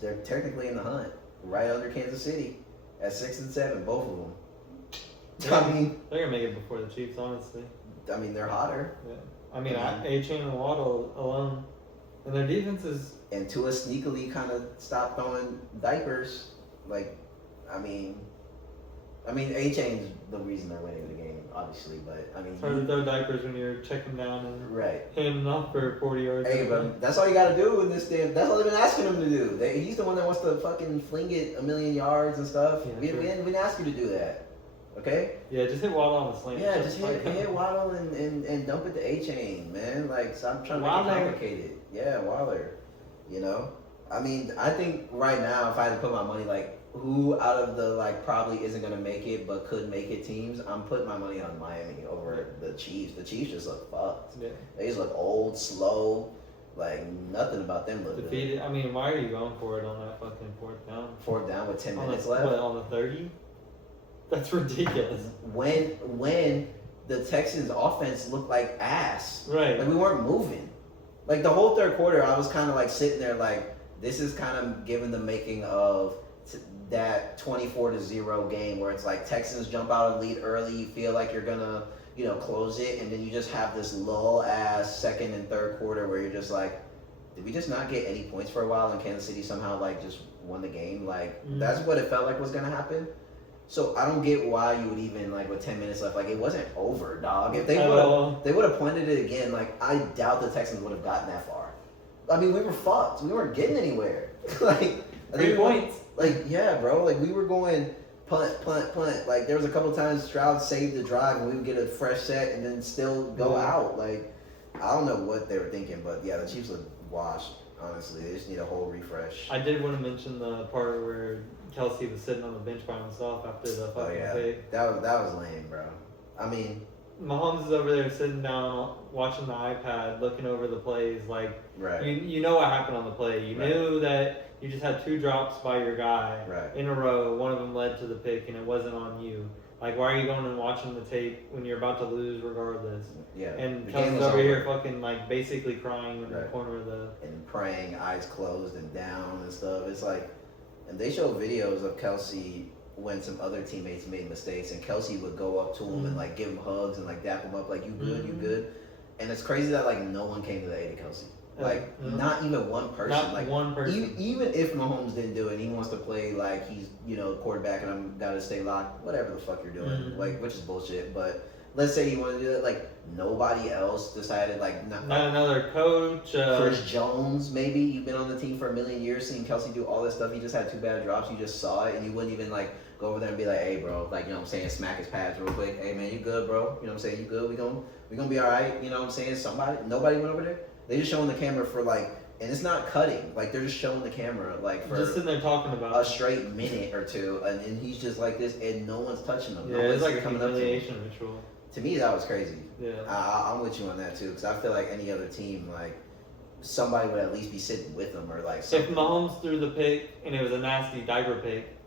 They're technically in the hunt, right under Kansas City, at 6-7, both of them. They're gonna make it before the Chiefs, honestly. I mean, they're hotter. Yeah. I mean, A-Chain and Waddle alone, and their defense is. And Tua sneakily kind of stopped throwing diapers. Like, I mean, A-Chain's the reason they're winning the game, obviously. But I mean, it's hard to throw diapers when you're checking down and hitting off for 40 yards. Hey, but that's all you got to do in this damn. That's all they've been asking him to do. He's the one that wants to fucking fling it 1,000,000 yards and stuff. Yeah, we didn't ask you to do that. Okay? Yeah, just hit Waddle on the slant. Yeah, just hit Waddle and dump it to A-Chain, man. Like, stop trying to make it complicated. Yeah, Waller. You know? I mean, I think right now, if I had to put my money, like, who out of the, like, probably isn't going to make it but could make it teams, I'm putting my money on Miami over the Chiefs. The Chiefs just look fucked. Yeah. They just look old, slow. Like, nothing about them look defeated. Good. I mean, why are you going for it on that fucking 4th down? 4th down with 10 minutes left? What, on the 30? That's ridiculous. When the Texans offense looked like ass. Right. Like we weren't moving. Like the whole 3rd quarter, I was kind of like sitting there like, this is kind of giving the making of that 24-0 game where it's like Texans jump out and lead early. You feel like you're gonna, close it. And then you just have this lull ass 2nd and 3rd quarter where you're just like, did we just not get any points for a while and Kansas City somehow like just won the game? Like that's what it felt like was gonna happen. So I don't get why you would even like with 10 minutes left. Like it wasn't over, dog. If they would have pointed it again, like I doubt the Texans would have gotten that far. I mean, we were fucked. We weren't getting anywhere. Like 3 points. Like yeah, bro. Like we were going punt. Like there was a couple of times Stroud saved the drive and we would get a fresh set and then still go out. Like I don't know what they were thinking, but yeah, the Chiefs look washed. Honestly, they just need a whole refresh. I did want to mention the part where Kelsey was sitting on the bench by himself after the fucking pick. That was lame, bro. I mean, Mahomes is over there sitting down, watching the iPad, looking over the plays. Like, you know what happened on the play. You knew that you just had 2 drops by your guy in a row. One of them led to the pick, and it wasn't on you. Like, why are you going and watching the tape when you're about to lose regardless? Yeah. And Kelsey's over here fucking, like, basically crying in the corner of the... And praying, eyes closed and down and stuff. It's like... And they show videos of Kelsey when some other teammates made mistakes, and Kelsey would go up to him and, like, give him hugs and, like, dap him up, like, you good, you good. And it's crazy that, like, no one came to the aid of Kelsey. Like, not even one person. Not like, one person. Even if Mahomes didn't do it, he wants to play like he's, quarterback and I'm got to stay locked, whatever the fuck you're doing. Like, which is bullshit. But let's say he wanted to do it, like, nobody else decided, like, not another coach. Chris Jones, maybe. You've been on the team for 1,000,000 years, seeing Kelsey do all this stuff. He just had 2 bad drops. You just saw it, and you wouldn't even, like, go over there and be like, hey, bro, like, smack his pads real quick. Hey, man, you good, bro? You know what I'm saying? You good? We gonna be all right? You know what I'm saying? Nobody went over there. They just showing the camera for, like, and it's not cutting. Like, they're just showing the camera, like, for just sitting there talking about a straight minute or 2, and then he's just like this, and no one's touching him. Yeah, it's like a humiliation ritual. To me, that was crazy. Yeah. I'm with you on that, too, because I feel like any other team, like, somebody would at least be sitting with them or, like, something. If Mahomes threw the pick, and it was a nasty diaper pick,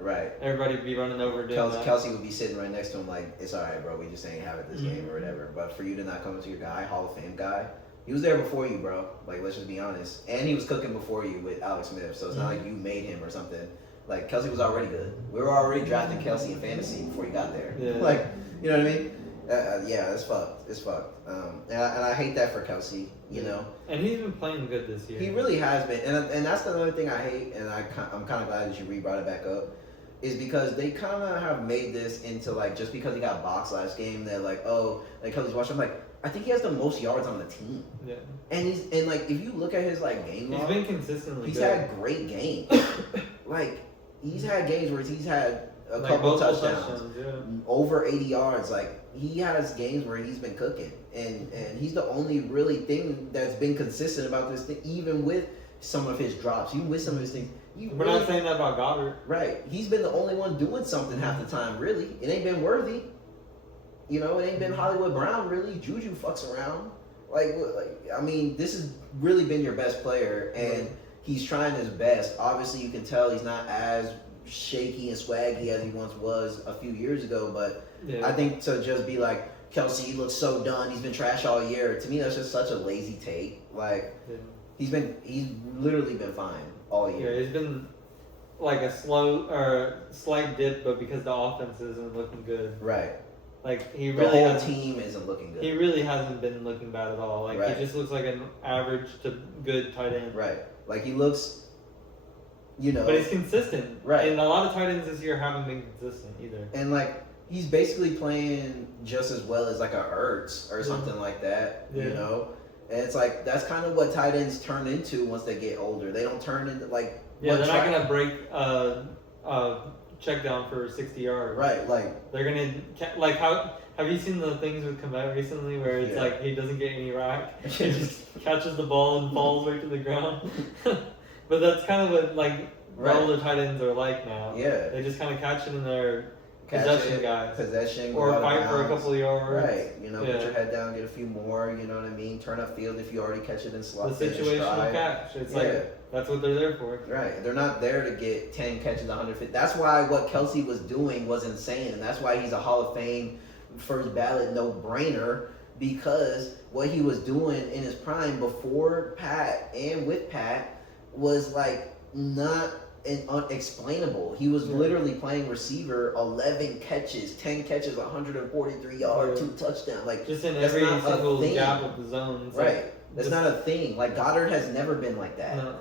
everybody would be running over doing that. Kelsey would be sitting right next to him like, it's all right, bro, we just ain't have it this game or whatever. But for you to not come to your guy, Hall of Fame guy, he was there before you, bro. Like, let's just be honest. And he was cooking before you with Alex Smith, so it's not like you made him or something. Like, Kelsey was already good. We were already drafting Kelsey in fantasy before he got there. Yeah. Like, you know what I mean? Yeah, it's fucked. It's fucked. And I hate that for Kelsey, you know? And he's been playing good this year. He really has been. And that's another thing I hate, and I'm kind of glad that you brought it back up. is because they kind of have made this into like, just because he got boxed last game, they're like, oh, like Kelly's watching. I'm like, I think he has the most yards on the team. Yeah. And like, if you look at his like game log, he's been consistently he's good. had great games. Like, he's had games where he's had a like couple touchdowns, yeah. over 80 yards. Like, he has games where he's been cooking, and he's the only really thing that's been consistent about this thing, even with some of his drops, even with some of his things. We're not saying that about Goddard. Right. He's been the only one doing something half the time, really. It ain't been Worthy. You know, it ain't been Hollywood Brown, really. Juju fucks around. Like, I mean, this has really been your best player, and he's trying his best. Obviously, you can tell he's not as shaky and swaggy as he once was a few years ago, but I think to just be like, Kelsey looks so done, he's been trash all year, to me, that's just such a lazy take. Like, he's literally been fine all year. Yeah, he's been like a slow or slight dip, but because the offense isn't looking good. Right. Like, the whole team isn't looking good. He really hasn't been looking bad at all. Like, right. He just looks like an average to good tight end. Right. Like, he looks, you know. But he's consistent. Right. And a lot of tight ends this year haven't been consistent either. And, like, he's basically playing just as well as, like, a Ertz or something like that, you know? And it's like, that's kind of what tight ends turn into once they get older. They don't turn into, like... Yeah, they're not going to break check down for 60 yards. Right, like... They're going to... Like, have you seen the things with Komet recently where it's like he doesn't get any rack? He just catches the ball and falls right to the ground. But that's kind of what, like, older tight ends are like now. Yeah. They just kind of catch it in their... Possession guys. Or fight for a couple of yards. Right. You know, put your head down, get a few more, you know what I mean? Turn up field if you already catch it in slot. The situational catch. It's like, that's what they're there for. Right. They're not there to get 10 catches, 150. That's why what Kelsey was doing was insane. And that's why he's a Hall of Fame first ballot no-brainer. Because what he was doing in his prime before Pat and with Pat was like not... and unexplainable. He was literally playing receiver, 11 catches, 10 catches, 143 yards, 2 touchdowns. Like, just in every single gap of the zones. Right. That's not a thing. Like, Goddard has never been like that. No.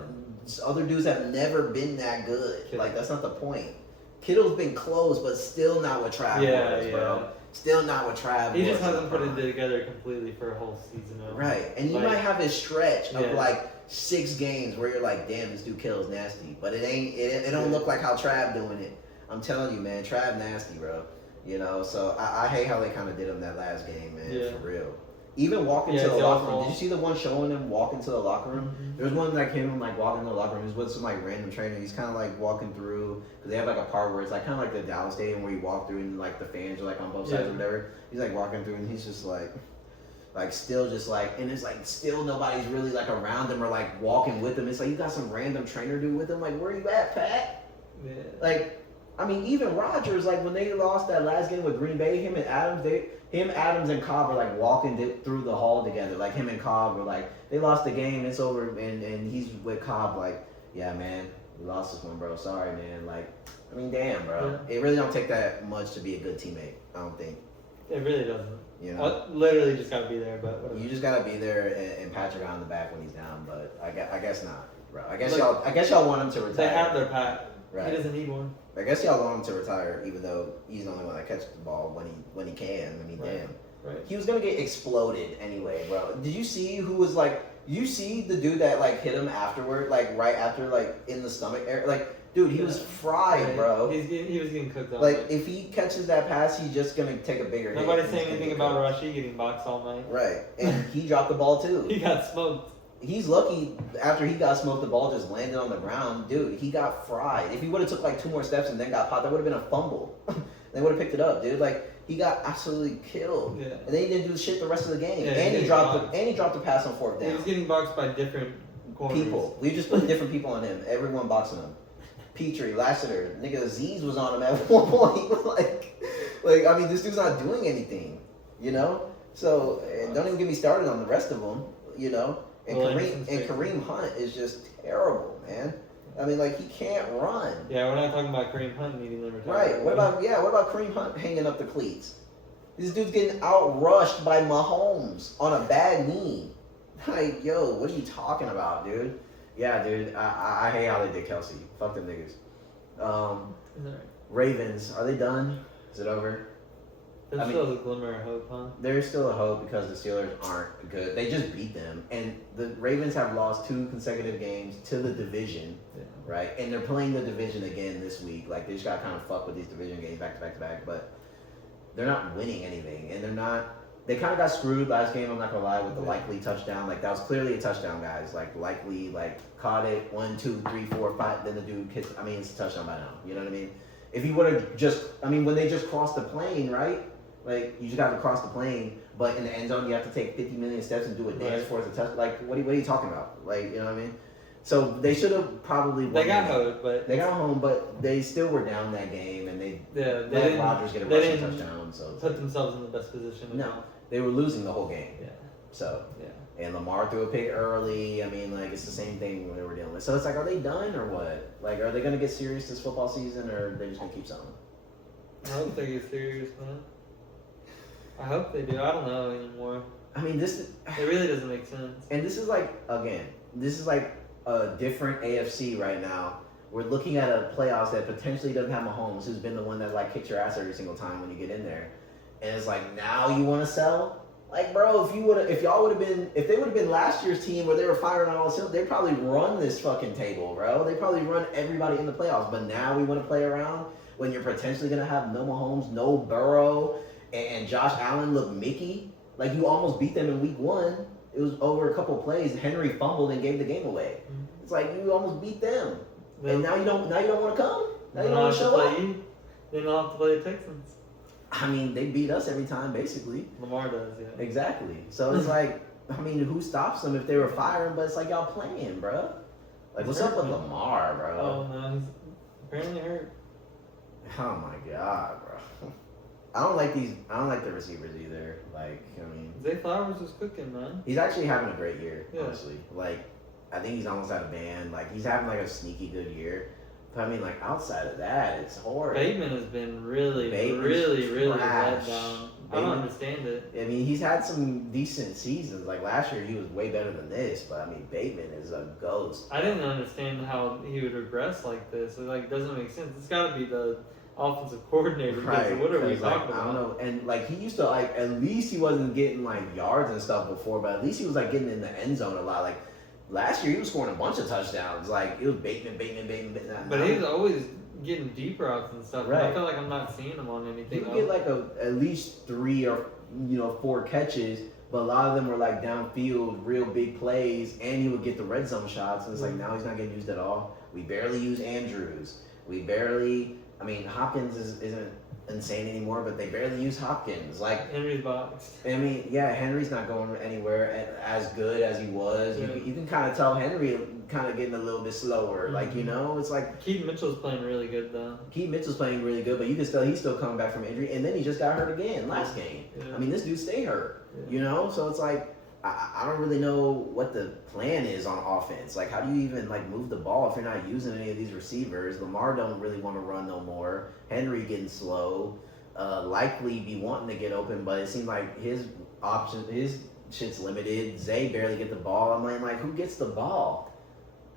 Other dudes have never been that good. Like, that's not the point. Kittle's been close, but still not what Trav was, bro. Still not what Trav was. He just hasn't put it together completely for a whole season. Right. And you might have his stretch of, like, 6 games where you're like, damn, this dude kills nasty. But it don't look like how Trav doing it. I'm telling you, man, Trav nasty, bro. You know, so I hate how they kind of did him that last game, man, for real. Even walking to the locker room. Did you see the one showing him walking to the locker room? Mm-hmm. There's one that came like walking to the locker room. He's with some like random trainer. He's kind of like walking through because they have like a part where it's like kind of like the Dallas Stadium where you walk through and like the fans are like on both sides or whatever. He's like walking through and he's just like still just like, and it's like still nobody's really like around him or like walking with him. It's like you got some random trainer dude with him. Like, where you at, Pat? Yeah. Like, I mean, even Rodgers, like when they lost that last game with Green Bay, him, Adams, and Cobb were like walking through the hall together. Like him and Cobb were like, they lost the game, it's over, and he's with Cobb like, yeah, man, we lost this one, bro. Sorry, man. Like, I mean, damn, bro. It really don't take that much to be a good teammate. I don't think. It really doesn't. You know, literally just gotta be there, but whatever. You just gotta be there and pat your guy on the back when he's down. But I guess not, bro. I guess y'all want him to retire. They have their pat. Right. He doesn't need one. I guess y'all want him to retire, even though he's the only one that catches the ball when he can. I mean, damn. Right. He was gonna get exploded anyway, bro. Did you see who was like? You see the dude that like hit him afterward, like right after, like in the stomach area, like. Dude, he was fried, bro. He was getting cooked on. Like, if he catches that pass, he's just going to take a bigger hit. Nobody's saying anything about Rashid getting boxed all night. Right. And he dropped the ball, too. He got smoked. He's lucky after he got smoked, the ball just landed on the ground. Dude, he got fried. If he would have took, like, 2 more steps and then got popped, that would have been a fumble. They would have picked it up, dude. Like, he got absolutely killed. Yeah. And then he didn't do shit the rest of the game. Yeah, and he dropped the pass on 4th down. He was getting boxed by different corners. People. We just put different people on him. Everyone boxing him. Petrie, Lassiter, nigga, Aziz was on him at one point. like, I mean, this dude's not doing anything, you know? So, don't even get me started on the rest of them, you know? And Kareem Hunt is just terrible, man. I mean, like, he can't run. Yeah, we're not talking about Kareem Hunt needing to retire. Right. What about Kareem Hunt hanging up the cleats? This dude's getting outrushed by Mahomes on a bad knee. Like, yo, what are you talking about, dude? Yeah, dude, I hate how they did Kelsey. Fuck them niggas. Ravens, are they done? Is it over? There's still a glimmer of hope, huh? There's still a hope because the Steelers aren't good. They just beat them. And the Ravens have lost 2 consecutive games to the division, right? And they're playing the division again this week. Like, they just got to kind of fuck with these division games back to back to back. But they're not winning anything. And they're not... They kind of got screwed last game, I'm not going to lie, with the Likely touchdown. Like, that was clearly a touchdown, guys. Like, Likely, like, caught it 1, 2, 3, 4, 5. Then the dude hits... I mean, it's a touchdown by now. You know what I mean? If he would have just... I mean, when they just crossed the plane, right? Like, you just got to cross the plane, but in the end zone, you have to take 50 million steps and do a dance for it to touch. Like, what are you talking about? Like, you know what I mean? So they should have probably won. They got home, but they got home, but they still were down that game, and they let Rodgers get a rushing touchdown. So put themselves in the best position. No, they were losing the whole game. Yeah. So and Lamar threw a pick early. I mean, like, it's the same thing they were dealing with. So it's like, are they done or what? Like, are they gonna get serious this football season, or are they just gonna keep selling? I hope they get serious, man. I hope they do. I don't know anymore. I mean, it really doesn't make sense. And this is like, again, this is like a different AFC right now. We're looking at a playoffs that potentially doesn't have Mahomes, who's been the one that like kicks your ass every single time when you get in there. And it's like, now you want to sell? Like, bro, if they would have been last year's team where they were firing on all cylinders, they'd probably run this fucking table, bro. They probably run everybody in the playoffs. But now we want to play around when you're potentially gonna have no Mahomes, no Burrow. And Josh Allen looked Mickey. Like, you almost beat them in week 1. It was over a couple of plays. Henry fumbled and gave the game away. Mm-hmm. It's like, you almost beat them. And now you don't want to come? Now you don't want to show up? They don't have to play the Texans. I mean, they beat us every time, basically. Lamar does, yeah. Exactly. So it's like, I mean, who stops them if they were firing? But it's like, y'all playing, bro. Like, what's up with Lamar, bro? Oh, no, he's apparently hurt. Oh, my God, bro. I don't like the receivers either. Like, I mean, Zay Flowers is cooking, man. He's actually having a great year, honestly. Like, I think he's almost out of band. Like, he's having like a sneaky good year. But I mean, like, outside of that, it's horrible. Bateman has been really let down. I don't understand it. I mean, he's had some decent seasons. Like, last year, he was way better than this. But I mean, Bateman is a ghost. I didn't understand how he would regress like this. It like doesn't make sense. It's got to be the offensive coordinator. Right. What are we talking about? I don't know. And like, he used to like, at least he wasn't getting like yards and stuff before, but at least he was like getting in the end zone a lot. Like, last year he was scoring a bunch of touchdowns. Like, it was Bateman. But he was always getting deep routes and stuff. Right. I feel like I'm not seeing him on anything. He would get like at least 3 or 4 catches, but a lot of them were like downfield, real big plays, and he would get the red zone shots. And it's like, now he's not getting used at all. We barely use Andrews. I mean, Hopkins isn't insane anymore, but they barely use Hopkins. Like, Henry's boxed. I mean, yeah, Henry's not going anywhere as good as he was. Yeah. You can kind of tell Henry kind of getting a little bit slower. Mm-hmm. Like, it's like Keaton Mitchell's playing really good though. Keaton Mitchell's playing really good, but you can he's still coming back from injury, and then he just got hurt again last game. Yeah. I mean, this dude stayed hurt. Yeah. So it's like, I don't really know what the plan is on offense. Like, how do you even like move the ball if you're not using any of these receivers? Lamar don't really want to run no more. Henry getting slow. Likely be wanting to get open, but it seems like his shit's limited. Zay barely get the ball. I'm like, who gets the ball?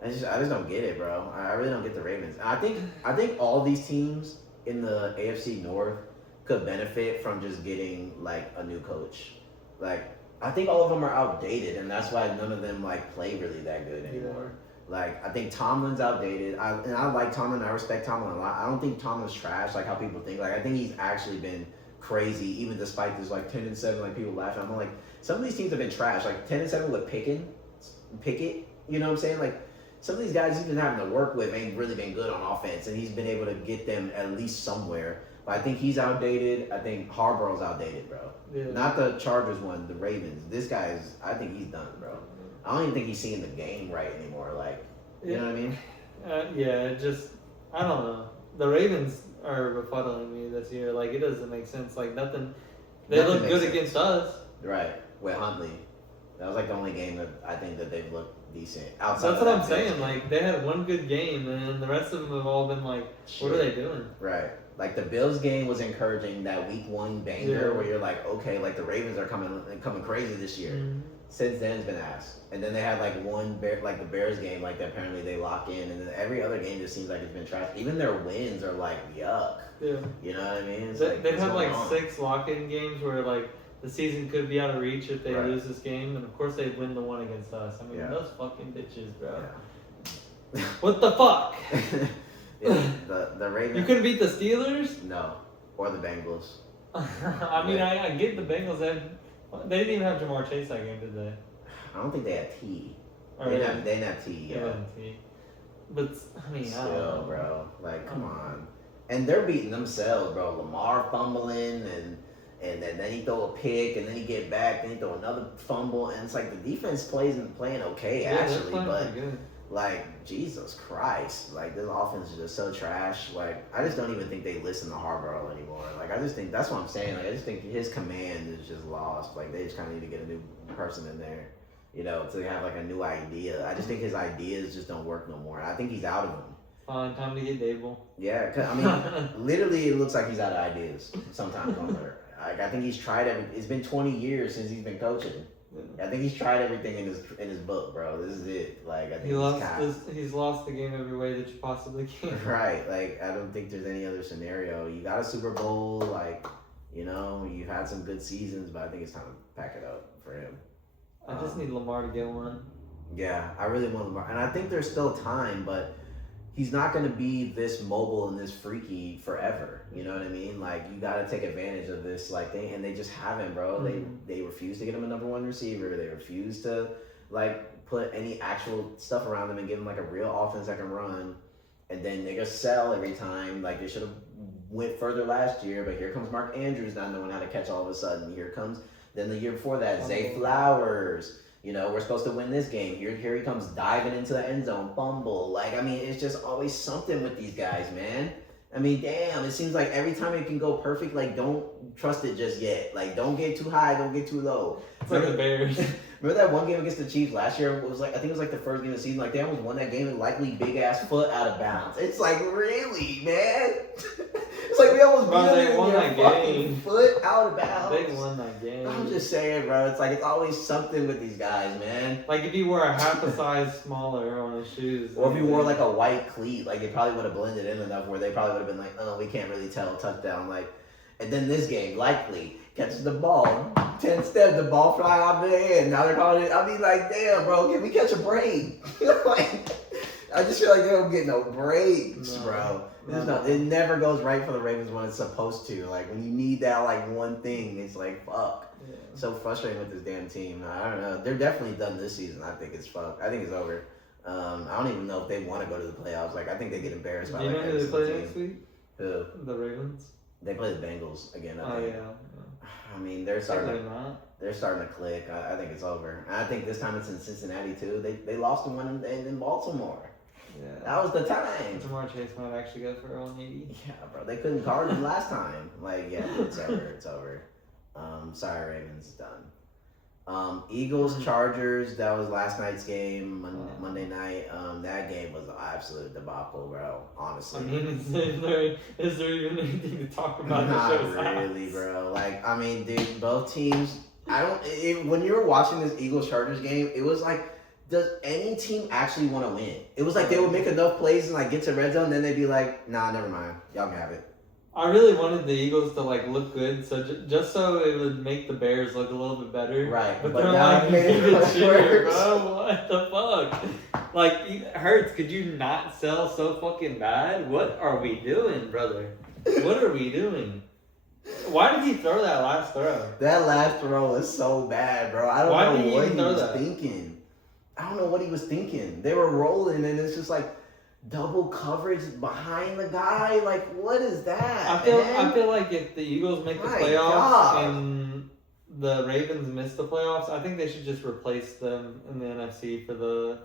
I just don't get it, bro. I really don't get the Ravens. I think all these teams in the AFC North could benefit from just getting like a new coach. Like, I think all of them are outdated, and that's why none of them like play really that good anymore. Yeah. Like, I think Tomlin's outdated. I like Tomlin. I respect Tomlin a lot. I don't think Tomlin's trash like how people think. Like, I think he's actually been crazy, even despite this like 10-7, like people laughing. I'm like, some of these teams have been trash. Like 10-7 with Pickett. You know what I'm saying? Like, some of these guys he's been having to work with ain't really been good on offense, and he's been able to get them at least somewhere. But I think he's outdated. I think Harbaugh's outdated, bro. Yeah. Not the Chargers one, the Ravens. This guy I think he's done, bro. I don't even think he's seeing the game right anymore. Like, you know what I mean? I don't know. The Ravens are befuddling me this year. Like, it doesn't make sense. Like, nothing look good against us. Right. With Huntley. That was like the only game that I think that they've looked decent. Outside That's what I'm saying. Like, they had one good game, and the rest of them have all been like, what are they doing? Right. Like, the Bills game was encouraging, that week 1 banger where you're like, okay, like the Ravens are coming crazy this year. Mm-hmm. Since then, it's been ass. And then they had like like the Bears game, like that apparently they lock in, and then every other game just seems like it's been trash. Even their wins are like yuck. Yeah. You know what I mean? It's They've had like on? 6 lock-in games where like the season could be out of reach if they Right. lose this game, and of course they win the one against us. I mean, Yeah. those fucking bitches, bro. Yeah. What the fuck? Yeah, the Ravens. You couldn't beat the Steelers? No, or the Bengals. I mean, I get the Bengals. They didn't even have Jamar Chase that game, did they? I don't think they had T. Or They didn't have T. They Yeah. didn't T. But I mean, I don't Still, know. bro. Like, come on. And they're beating themselves, bro. Lamar fumbling, and then he throw a pick, and then he get back, then he throw another fumble, and it's like the defense playing okay Yeah, they're actually, playing but pretty good. like Jesus Christ, like this offense is just so trash. Like I just don't even think they listen to Harbaugh anymore. Like I just think that's what I'm saying. Like I just think his command is just lost. Like they just kind of need to get a new person in there, you know, to have like a new idea. I just think his ideas just don't work no more. I think he's out of them. Fine, time to get Dable. Yeah, 'cause, I mean, literally, it looks like he's out of ideas sometimes on there. Like, I think he's tried it's been 20 years since he's been coaching. I think he's tried everything in his book, bro. This is it. Like, I think he's lost the game every way that you possibly can. Right. Like, I don't think there's any other scenario. You got a Super Bowl, like, you know, you've had some good seasons, but I think it's time to pack it up for him. I just need Lamar to get one. Yeah, I really want Lamar, and I think there's still time, but he's not going to be this mobile and this freaky forever. You know what I mean? Like, you got to take advantage of this like thing, and they just haven't, bro. Mm-hmm. They refuse to get him a number one receiver. They refuse to like put any actual stuff around him and give him like a real offense that can run. And then they just sell every time. Like they should have went further last year, but here comes Mark Andrews not knowing how to catch all of a sudden. Here comes then the year before that Zay Flowers. You know, we're supposed to win this game. Here he comes diving into the end zone, fumble. Like, I mean, it's just always something with these guys, man. I mean, damn, it seems like every time it can go perfect, like, don't trust it just yet. Like, don't get too high, don't get too low. It's like the Bears. Remember that one game against the Chiefs last year? It was like, I think it was like the first game of the season. Like, they almost won that game and likely big-ass foot out of bounds. It's like, really, man? It's like we almost beat them They won that game. Foot out of bounds. They won that game. I'm just saying, bro. It's like it's always something with these guys, man. Like if he wore a half a size smaller on his shoes. Or if he wore like a white cleat, like it probably would have blended in enough where they probably would have been like, oh, we can't really tell, touchdown. Like, and then this game, likely catches the ball, 10 steps, the ball fly out of the hand. Now they're calling it. I mean, like, damn, bro, can we catch a break? Like, I just feel like they don't get no breaks, bro. It never goes right for the Ravens when it's supposed to. Like when you need that like one thing, it's like fuck. Yeah. So frustrating with this damn team. I don't know. They're definitely done this season. I think it's fuck. I think it's over. I don't even know if they want to go to the playoffs. Like I think they get embarrassed by. Do you know who they play next week? Who? The Ravens. They play the Bengals again. I think. I mean, they're starting to click. I think it's over. And I think this time it's in Cincinnati too. They lost to one in Baltimore. Yeah. That was the time. Jamar Chase might actually go for 180. Yeah, bro. They couldn't guard him last time. Like, yeah, it's over. It's over. Sorry, Ravens, it's done. Eagles, Chargers, that was last night's game, Monday night. That game was an absolute debacle, bro. Honestly. I mean, is there even anything to talk about? Not really, bro. Like, I mean, dude, both teams. When you were watching this Eagles Chargers game, it was like, does any team actually want to win? It was like they would make enough plays and like get to red zone, and then they'd be like, nah, never mind, y'all can have it. I really wanted the Eagles to like look good, so just so it would make the Bears look a little bit better. Right, but they're like, bro, what the fuck? Like, Hurts, could you not sell so fucking bad? What are we doing, brother? What are we doing? Why did he throw that last throw? That last throw was so bad, bro. I don't know what he was thinking. I don't know what he was thinking. They were rolling, and it's just like double coverage behind the guy. Like, what is that? I feel like if the Eagles make the playoffs and the Ravens miss the playoffs, I think they should just replace them in the NFC for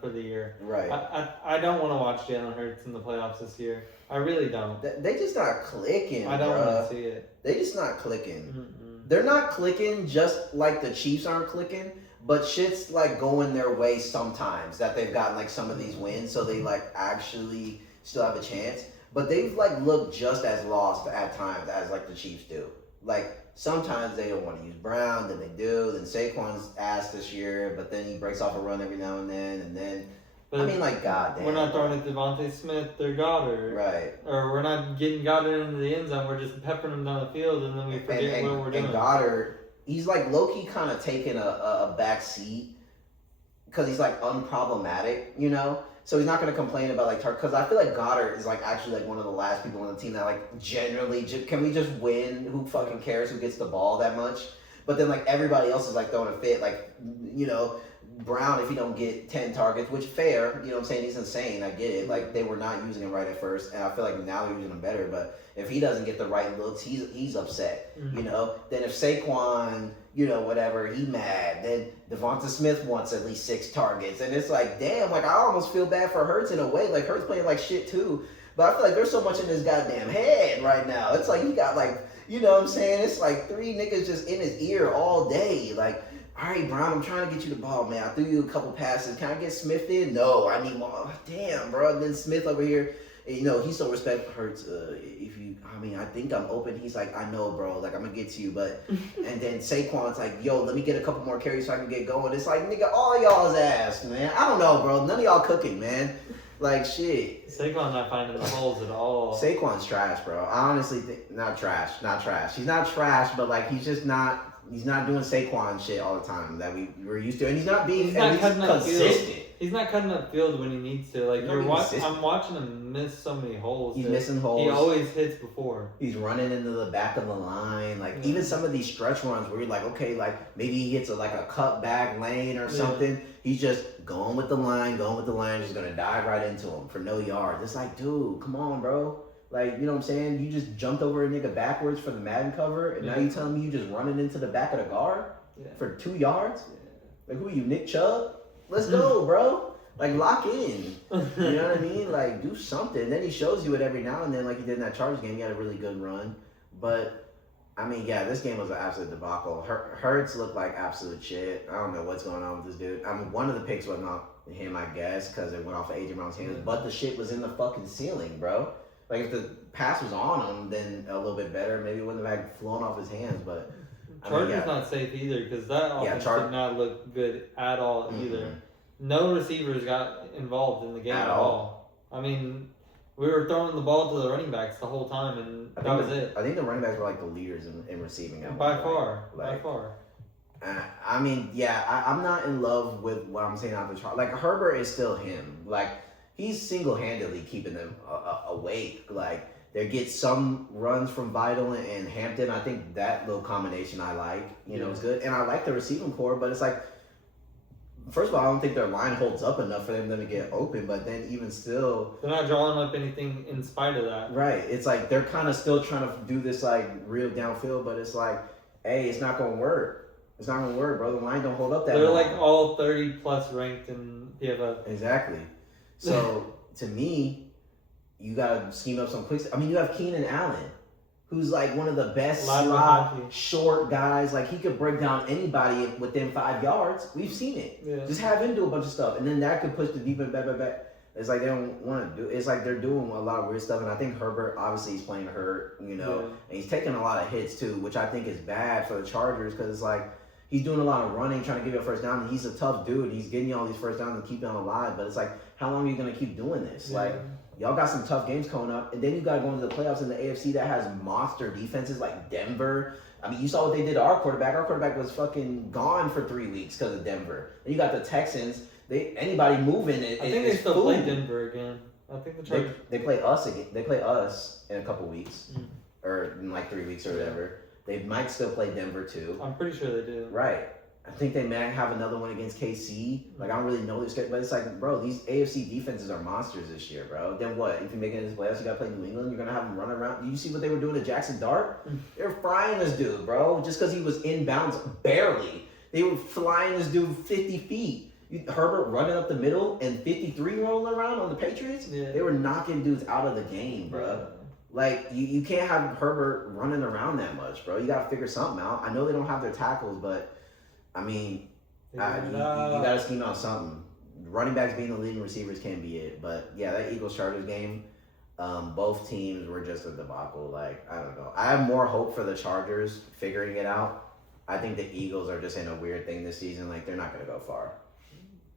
the year. Right. I don't want to watch Jalen Hurts in the playoffs this year. I really don't. They just not clicking. I don't want to see it. They just not clicking. Mm-mm. They're not clicking just like the Chiefs aren't clicking. But shit's like going their way sometimes that they've gotten like some of these wins, so they like actually still have a chance. But they've like looked just as lost at times as like the Chiefs do. Like sometimes they don't want to use Brown, then they do. Then Saquon's ass this year, but then he breaks off a run every now and then. But I mean, like, goddamn. We're not throwing it to Devontae Smith or Goddard. Right. Or we're not getting Goddard into the end zone. We're just peppering him down the field, and then we forget what we're doing. And Goddard, he's like low-key kind of taking a back seat because he's like unproblematic, you know? So he's not going to complain about like because I feel like Goddard is like actually like one of the last people on the team that like generally can we just win? Who fucking cares who gets the ball that much? But then like everybody else is like throwing a fit, like, you know, Brown, if you don't get 10 targets, which fair, you know what I'm saying, he's insane, I get it. Like, they were not using him right at first, and I feel like now they're using him better, but if he doesn't get the right looks, he's upset, you know? Then if Saquon, you know, whatever, he mad, then Devonta Smith wants at least 6 targets, and it's like, damn, like, I almost feel bad for Hurts in a way, like, Hurts playing like shit too, but I feel like there's so much in his goddamn head right now. It's like he got like, you know what I'm saying, it's like 3 niggas just in his ear all day, like, all right, Brown, I'm trying to get you the ball, man. I threw you a couple passes. Can I get Smith in? No, I need more. Oh, damn, bro. And then Smith over here, you know, he's so respectful. Hurts, I think I'm open. He's like, I know, bro. Like, I'm going to get to you. But, and then Saquon's like, yo, let me get a couple more carries so I can get going. It's like, nigga, all y'all's ass, man. I don't know, bro. None of y'all cooking, man. Like, shit. Saquon's not finding the holes at all. Saquon's trash, bro. I honestly think, not trash. He's not trash, but, like, he's just not. He's not doing Saquon shit all the time that we're used to, and he's not being consistent. He's not cutting up field when he needs to. Like I'm watching him miss so many holes. He's missing holes. He always hits before. He's running into the back of the line. Like even some of these stretch runs where you're like, okay, like maybe he hits a cut back lane or something. He's just going with the line, just gonna dive right into him for no yards. It's like, dude, come on, bro. Like, you know what I'm saying? You just jumped over a nigga backwards for the Madden cover, and now you telling me you just running into the back of the guard for 2 yards? Like, who are you, Nick Chubb? Let's go, bro. Like, lock in. You know what I mean? Like, do something. And then he shows you it every now and then, like he did in that Chargers game. He had a really good run. But, I mean, yeah, this game was an absolute debacle. Hurts looked like absolute shit. I don't know what's going on with this dude. I mean, one of the picks was not him, I guess, because it went off of A.J. Brown's hands. But the shit was in the fucking ceiling, bro. Like, if the pass was on him, then a little bit better. Maybe it wouldn't have flown off his hands, but... Chargers not safe either, because that offense did not look good at all either. No receivers got involved in the game at all. I mean, we were throwing the ball to the running backs the whole time, and that was it. I think the running backs were, like, the leaders in receiving. By far. I mean, yeah, I'm not in love with what I'm saying out the chart. Like, Herbert is still him. Like... He's single-handedly keeping them awake. Like, they get some runs from Vidal and Hampton. I think that little combination I like. You know, it's good. And I like the receiving core, but it's like, first of all, I don't think their line holds up enough for them to get open. But then even still... They're not drawing up anything in spite of that. Right. It's like they're kind of still trying to do this, like, real downfield. But it's like, hey, it's not going to work. It's not going to work, bro. The line don't hold up that They're long. like all 30-plus ranked in PFF. Exactly. So, to me, you got to scheme up some clicks. I mean, you have Keenan Allen, who's like one of the best slot, short guys. Like, he could break down anybody within 5 yards. We've seen it. Yeah. Just have him do a bunch of stuff. And then that could push the defense back. It's like they don't want to do. It's like they're doing a lot of weird stuff. And I think Herbert, obviously, he's playing hurt, you know. Yeah. And he's taking a lot of hits, too, which I think is bad for the Chargers because it's like, he's doing a lot of running, trying to give you a first down, and he's a tough dude. He's getting you all these first downs and keep them alive. But it's like, how long are you going to keep doing this? Yeah. Like, y'all got some tough games coming up, and then you got to go into the playoffs in the AFC that has monster defenses like Denver. I mean, you saw what they did to our quarterback. Our quarterback was fucking gone for 3 weeks because of Denver. And you got the Texans. Anybody moving it. I think they still play Denver again. I think the Chargers. They play us again. They play us in a couple weeks, or in like 3 weeks or whatever. They might still play Denver too. I'm pretty sure they do. Right. I think they might have another one against KC. Like, I don't really know this, but it's like, bro, these AFC defenses are monsters this year, bro. Then what? If you make it into the playoffs, you got to play New England. You're going to have them run around. Do you see what they were doing to Jackson Dart? They're frying this dude, bro, just because he was inbounds barely. They were flying this dude 50 feet. Herbert running up the middle and 53 rolling around on the Patriots. Yeah. They were knocking dudes out of the game, bro. Yeah. Like, you can't have Herbert running around that much, bro. You got to figure something out. I know they don't have their tackles, but, I mean, you got to scheme out something. Running backs being the leading receivers can't be it. But, yeah, that Eagles-Chargers game, Both teams were just a debacle. Like, I don't know. I have more hope for the Chargers figuring it out. I think the Eagles are just in a weird thing this season. Like, they're not going to go far.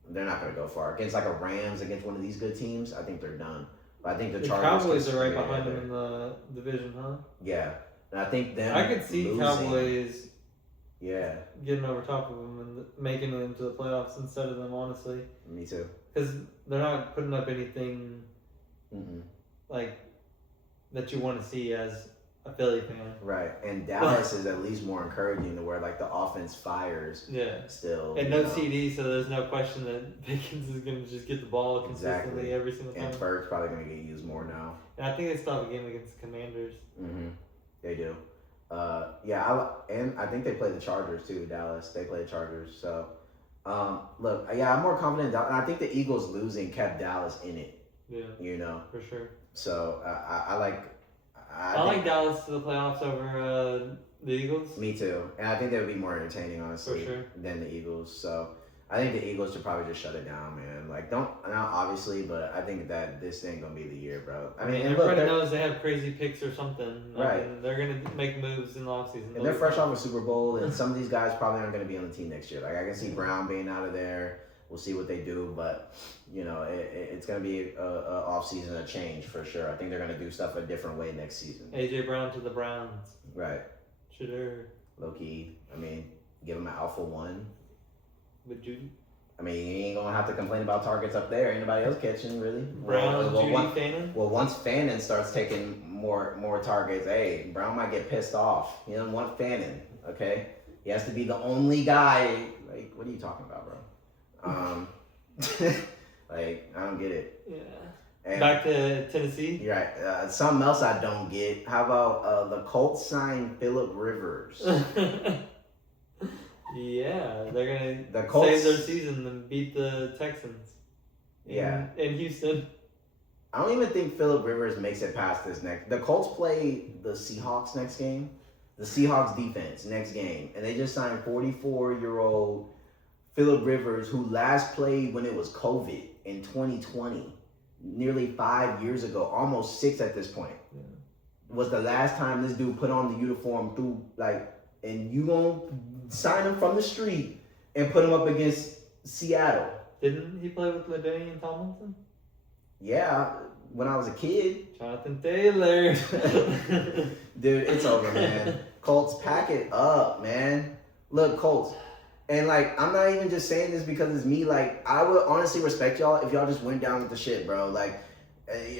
They're not going to go far. Against, like, a Rams, against one of these good teams, I think they're done. But I think the Chargers... Cowboys are right behind them in the division, huh? Yeah. And I think them I could see losing, Cowboys yeah, getting over top of them and making it into the playoffs instead of them, honestly. Me too. Because they're not putting up anything like that you want to see as a Philly fan. Right. And Dallas is at least more encouraging to where, like, the offense fires still. And no CD, so there's no question that Pickens is going to just get the ball consistently every single time. And Ferg's probably going to get used more now. And I think they still have a game against the Commanders. They do. And I think they play the Chargers too, Dallas. They play the Chargers. So, look, I'm more confident in Dallas. And I think the Eagles losing kept Dallas in it. Yeah. You know? For sure. So, I like Dallas to the playoffs over the Eagles. Me too. And I think they would be more entertaining, honestly, than the Eagles. So, I think the Eagles should probably just shut it down, man. Like, not obviously, but I think that this ain't going to be the year, bro. I mean, everybody knows they have crazy picks or something. Right. I mean, they're going to make moves in the offseason. And they're fresh off a Super Bowl, and some of these guys probably aren't going to be on the team next year. Like, I can see Brown being out of there. We'll see what they do, but, you know, it's going to be a off-season, a change for sure. I think they're going to do stuff a different way next season. A.J. Brown to the Browns. Right. Sure. Low-key. I mean, give him an alpha 1. With Judy. I mean, you ain't going to have to complain about targets up there. Ain't nobody else catching, really. Brown, Judy, Fannin? Well, once Fannin starts taking more targets, hey, Brown might get pissed off. You don't want Fannin, okay? He has to be the only guy. Like, what are you talking about, bro? Like, I don't get it. Yeah. And back to Tennessee? You're right. Something else I don't get. How about the Colts signed Phillip Rivers? Yeah, they're going to Colts save their season and beat the Texans. In Houston. I don't even think Phillip Rivers makes it past this next. The Colts play the Seahawks next game. The Seahawks defense next game. And they just signed 44-year-old Phillip Rivers, who last played when it was COVID in 2020. Nearly 5 years ago. Almost 6 at this point. Yeah. Was the last time this dude put on the uniform through, like, and you gonna sign him from the street and put him up against Seattle. Didn't he play with LaDainian Tomlinson? Yeah, when I was a kid. Jonathan Taylor. Dude, it's over, man. Colts, pack it up, man. Look, Colts. And, like, I'm not even just saying this because it's me. Like, I would honestly respect y'all if y'all just went down with the shit, bro. Like,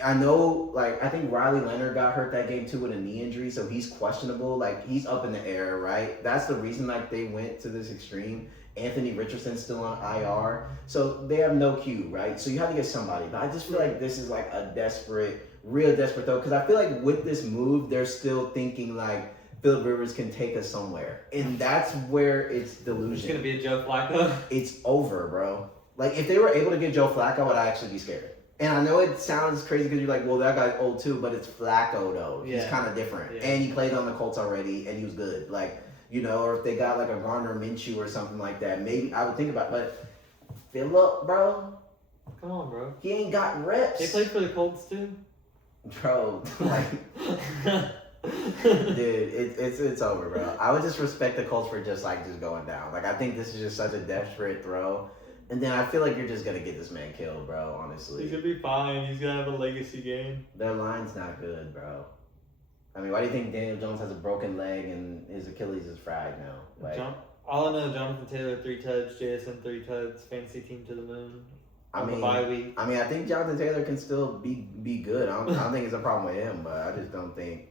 I know, like, I think Riley Leonard got hurt that game, too, with a knee injury, so he's questionable. Like, he's up in the air, right? That's the reason, like, they went to this extreme. Anthony Richardson's still on IR. So they have no Q, right? So you have to get somebody. But I just feel like this is, like, a real desperate, though. Because I feel like with this move, they're still thinking, like, Phillip Rivers can take us somewhere. And that's where it's delusion. It's going to be a Joe Flacco? It's over, bro. Like, if they were able to get Joe Flacco, I'd actually be scared. And I know it sounds crazy because you're like, well, that guy's old too, but it's Flacco though. He's kind of different. Yeah. And he played on the Colts already, and he was good. Like, you know, or if they got like a Gardner Minshew or something like that, maybe I would think about it. But Phillip, bro. Come on, bro. He ain't got reps. They played for the Colts too? Bro, like... Dude, it's over, bro. I would just respect the Colts for just going down. Like, I think this is just such a desperate throw. And then I feel like you're just going to get this man killed, bro, honestly. He's going to be fine. He's going to have a legacy game. Their line's not good, bro. I mean, why do you think Daniel Jones has a broken leg and his Achilles is fried now? Like, all I know, Jonathan Taylor, 3 tuds, JSN, 3 tuds, fantasy team to the moon. I think Jonathan Taylor can still be good. I don't think it's a problem with him, but I just don't think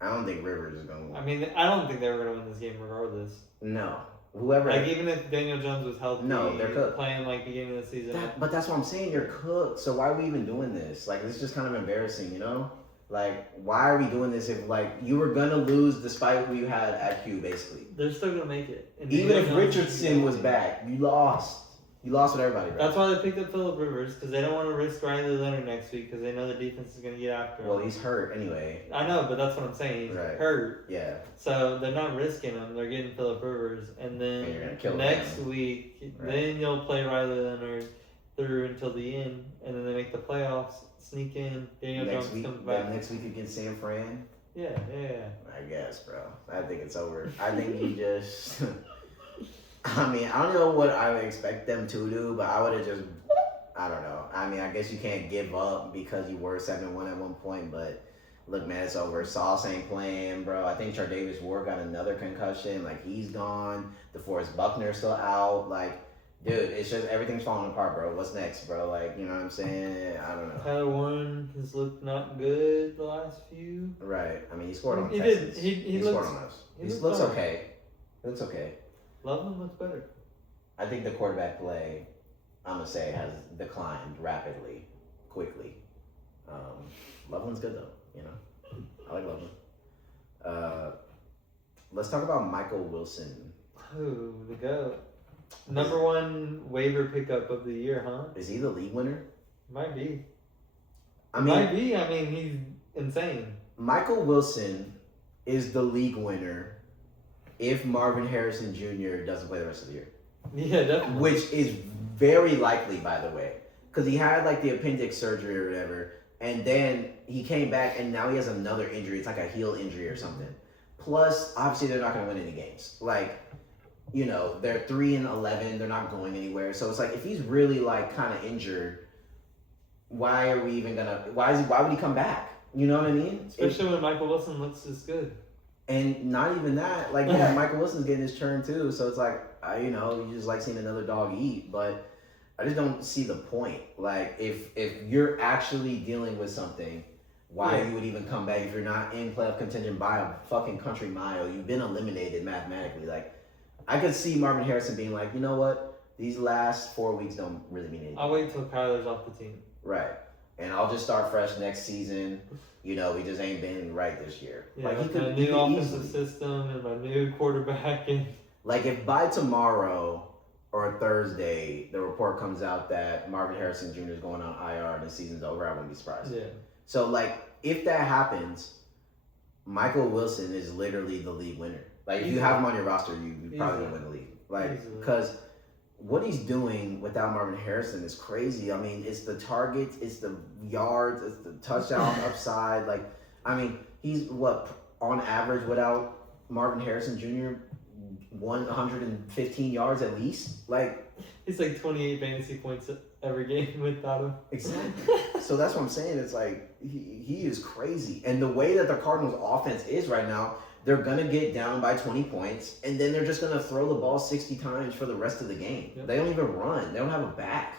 Rivers is going to win. I mean, I don't think they were going to win this game regardless. No. Whoever, like, even if Daniel Jones was healthy, no, they're cooked. Playing like beginning of the season. But that's what I'm saying. You're cooked. So why are we even doing this? Like, this is just kind of embarrassing, you know? Like, why are we doing this if, like, you were gonna lose despite who you had at Q, basically? They're still gonna make it. And even if Richardson was back, you lost. You lost with everybody, right? That's why they picked up Phillip Rivers, because they don't want to risk Riley Leonard next week, because they know the defense is going to get after him. Well, he's hurt anyway. I know, but that's what I'm saying. He's hurt. Yeah. So they're not risking him. They're getting Phillip Rivers. And then next week, then you'll play Riley Leonard. through until the end, and then they make the playoffs, sneak in. Daniel Jones comes back. Next week against San Fran. Yeah. I guess, bro. I think it's over. I think you just. I mean, I don't know what I would expect them to do, but I would have just. I don't know. I mean, I guess you can't give up because you were 7-1 at one point, but look, man, it's over. Sauce ain't playing, bro. I think Chardavius Ward got another concussion. Like, he's gone. DeForest Buckner's still out. Like, dude, it's just everything's falling apart, bro. What's next, bro? Like, you know what I'm saying? I don't know. Tyler Warren has looked not good the last few. Right. I mean, he scored on He Texans. did. He scored looks, on us. He looks okay. It looks okay. Loveland looks better. I think the quarterback play, I'm going to say, has declined rapidly, quickly. Loveland's good, though, you know. I like Loveland. Let's talk about Michael Wilson. Oh, the GOAT. Number one waiver pickup of the year, huh? Is he the league winner? Might be. I mean, he's insane. Michael Wilson is the league winner if Marvin Harrison Jr. doesn't play the rest of the year. Yeah, definitely. Which is very likely, by the way. Because he had, like, the appendix surgery or whatever, and then he came back, and now he has another injury. It's like a heel injury or something. Plus, obviously, they're not going to win any games. Like, you know, they're 3-11. They're not going anywhere. So it's like, if he's really, like, kind of injured, why are we even going to... Why would he come back? You know what I mean? Especially when Michael Wilson looks this good. And not even that. Like, yeah, Michael Wilson's getting his turn, too. So it's like, you know, you just like seeing another dog eat. But I just don't see the point. Like, if you're actually dealing with something, why you would even come back if you're not in playoff contention by a fucking country mile? You've been eliminated mathematically. Like, I could see Marvin Harrison being like, you know what? These last 4 weeks don't really mean anything. I'll wait till Kyler's off the team. Right. And I'll just start fresh next season. You know, we just ain't been right this year. Yeah, like, with my new offensive system and my new quarterback. And like, if by tomorrow or Thursday the report comes out that Marvin Harrison Jr. is going on IR and the season's over, I wouldn't be surprised. Yeah. So, like, if that happens, Michael Wilson is literally the league winner. Like, if you have him on your roster, you probably will win the league. Like, because what he's doing without Marvin Harrison is crazy. I mean, it's the targets, it's the yards, it's the touchdown upside. Like, I mean, he's on average without Marvin Harrison Jr., 115 yards at least. Like, it's like 28 fantasy points every game without him. Exactly. So that's what I'm saying. It's like, he is crazy. And the way that the Cardinals offense is right now, they're going to get down by 20 points, and then they're just going to throw the ball 60 times for the rest of the game. Yep. They don't even run. They don't have a back.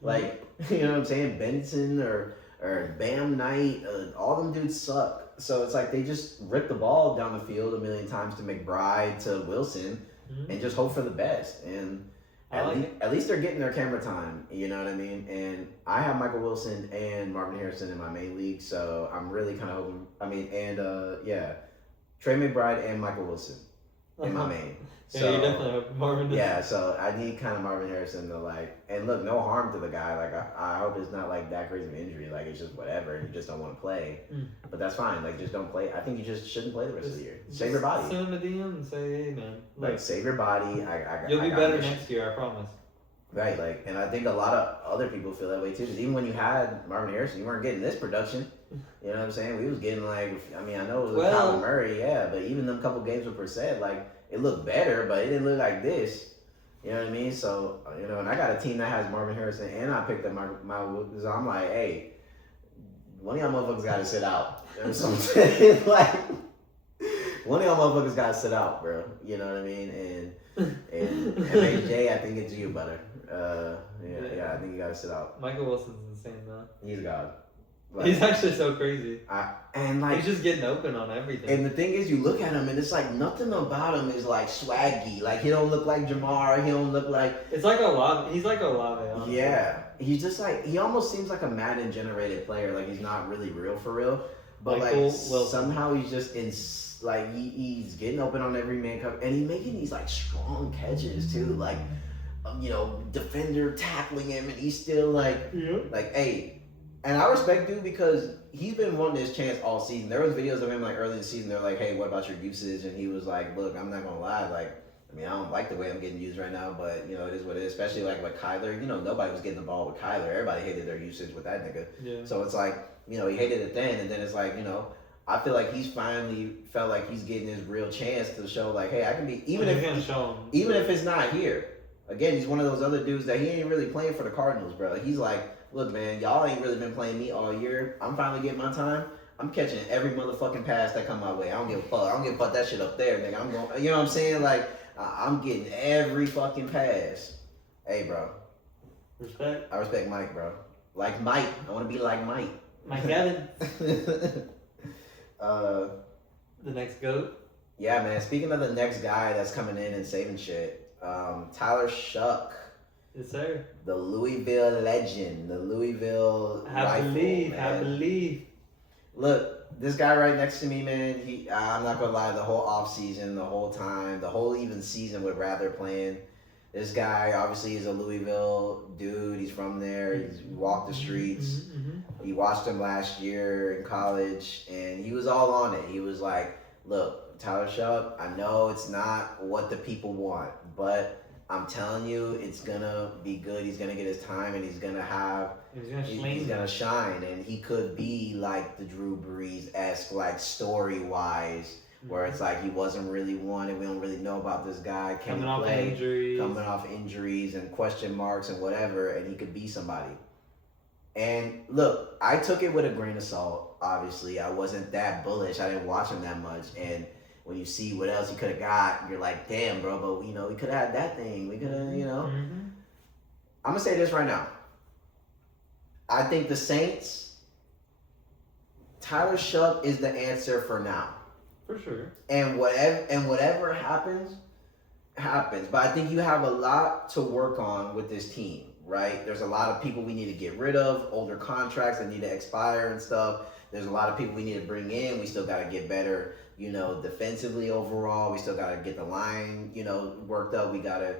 Like, you know what I'm saying? Benson or Bam Knight, all them dudes suck. So it's like they just rip the ball down the field a million times to McBride, to Wilson, and just hope for the best. And at least they're getting their camera time, you know what I mean? And I have Michael Wilson and Marvin Harrison in my main league, so I'm really kind of hoping. I mean, and Trey McBride and Michael Wilson in my main. Yeah, so, you definitely hope Marvin. Yeah, so I need kind of Marvin Harrison to, like, and look, no harm to the guy. Like, I hope it's not like that crazy of an injury. Like, it's just whatever. You just don't want to play, but that's fine. Like, just don't play. I think you just shouldn't play the rest of the year. Save your body. Send him a DM and say, hey man, like, save your body. You'll be better next year, I promise. Right, like, and I think a lot of other people feel that way too. Because even when you had Marvin Harrison, you weren't getting this production. You know what I'm saying? We was getting, like, I mean, I know it was with Kyler Murray, yeah, but even them couple games with Brissett, like, it looked better, but it didn't look like this. You know what I mean? So, you know, and I got a team that has Marvin Harrison, and I picked up my so I'm like, hey, one of y'all motherfuckers got to sit out. You know what I'm saying? Like, one of y'all motherfuckers got to sit out, bro. You know what I mean? And MHJ, I think it's you, brother. Yeah, I think you got to sit out. Michael Wilson's insane, though. He's God. Like, he's actually so crazy. He's just getting open on everything. And the thing is, you look at him, and it's like nothing about him is like swaggy. Like, he don't look like Jamar. He don't look like. It's like Olave. He's like Olave. Honestly. Yeah, he's just like, he almost seems like a Madden generated player. Like, he's not really real for real, but like somehow he's just in. Like, he's getting open on every man cover, and he's making these like strong catches too. Like, you know, defender tackling him, and he's still like, hey. And I respect dude because he's been wanting his chance all season. There was videos of him like early in the season. They're like, hey, what about your usage? And he was like, look, I'm not gonna lie, like, I mean, I don't like the way I'm getting used right now, but it is what it is. Especially like with Kyler, nobody was getting the ball with Kyler. Everybody hated their usage with that nigga. Yeah. So it's like, he hated it then, and then it's like, I feel like he's finally felt like he's getting his real chance to show like, hey, I can be even if it's not here. Again, he's one of those other dudes that he ain't really playing for the Cardinals, bro. He's like, look, man, y'all ain't really been playing me all year. I'm finally getting my time. I'm catching every motherfucking pass that come my way. I don't give a fuck. I don't give a fuck that shit up there, nigga. I'm going. You know what I'm saying? Like, I'm getting every fucking pass. Hey, bro. Respect. I respect Mike, bro. Like Mike. I want to be like Mike. Mike Evans. The next GOAT. Yeah, man. Speaking of the next guy that's coming in and saving shit, Tyler Shuck. Yes, sir. The Louisville legend, the Louisville rifle, man. I believe. Look, this guy right next to me, man. I'm not gonna lie. The whole off season, the whole time, the whole even season with Rather playing. This guy obviously is a Louisville dude. He's from there. He's walked the streets. Mm-hmm. He watched him last year in college, and he was all on it. He was like, "Look, Tyler Shuck, I know it's not what the people want, but I'm telling you, it's gonna be good. He's gonna get his time, and he's gonna shine, and he could be like the Drew Brees-esque, like story-wise, where it's like he wasn't really wanted. We don't really know about this guy. Can he play? Coming off injuries and question marks and whatever, and he could be somebody. And look, I took it with a grain of salt. Obviously, I wasn't that bullish. I didn't watch him that much, and when you see what else he could have got, you're like, damn, bro, but we could have had that thing. We could have, I'm gonna say this right now. I think the Saints, Tyler Shuck is the answer for now. For sure. And whatever happens. But I think you have a lot to work on with this team, right? There's a lot of people we need to get rid of, older contracts that need to expire and stuff. There's a lot of people we need to bring in. We still got to get better, defensively overall. We still got to get the line, worked up. We got to,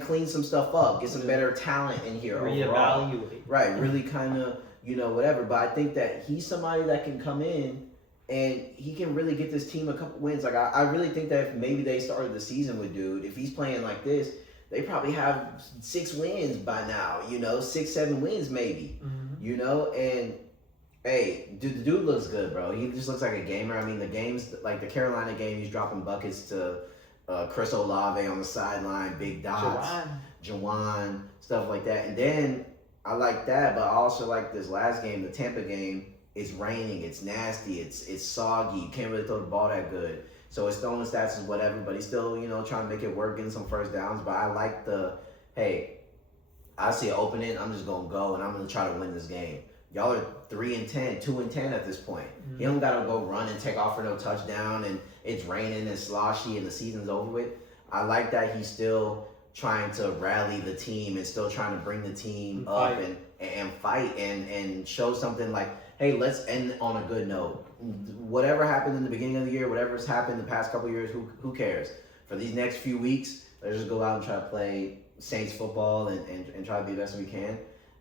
clean some stuff up, get some better talent in here overall. Reevaluate. Right, really kind of, whatever. But I think that he's somebody that can come in and he can really get this team a couple wins. Like, I really think that if maybe they started the season with dude, if he's playing like this, they probably have 6 wins by now, 6, 7 wins maybe, and hey, dude, the dude looks good, bro. He just looks like a gamer. I mean, the games, like the Carolina game, he's dropping buckets to Chris Olave on the sideline, big dots, Jawan, stuff like that. And then I like that, but I also like this last game, the Tampa game. It's raining, it's nasty, it's soggy. You can't really throw the ball that good. So his throwing stats is whatever, but he's still, trying to make it work, getting some first downs. But I like hey, I see an opening, I'm just going to go, and I'm going to try to win this game. Y'all are 3-10, 2-10 at this point. He don't got to go run and take off for no touchdown, and it's raining and sloshy, and the season's over with. I like that he's still trying to rally the team and still trying to bring the team up and fight and show something like, hey, let's end on a good note. Whatever happened in the beginning of the year, whatever's happened the past couple of years, who cares? For these next few weeks, let's just go out and try to play Saints football and try to be the best we can.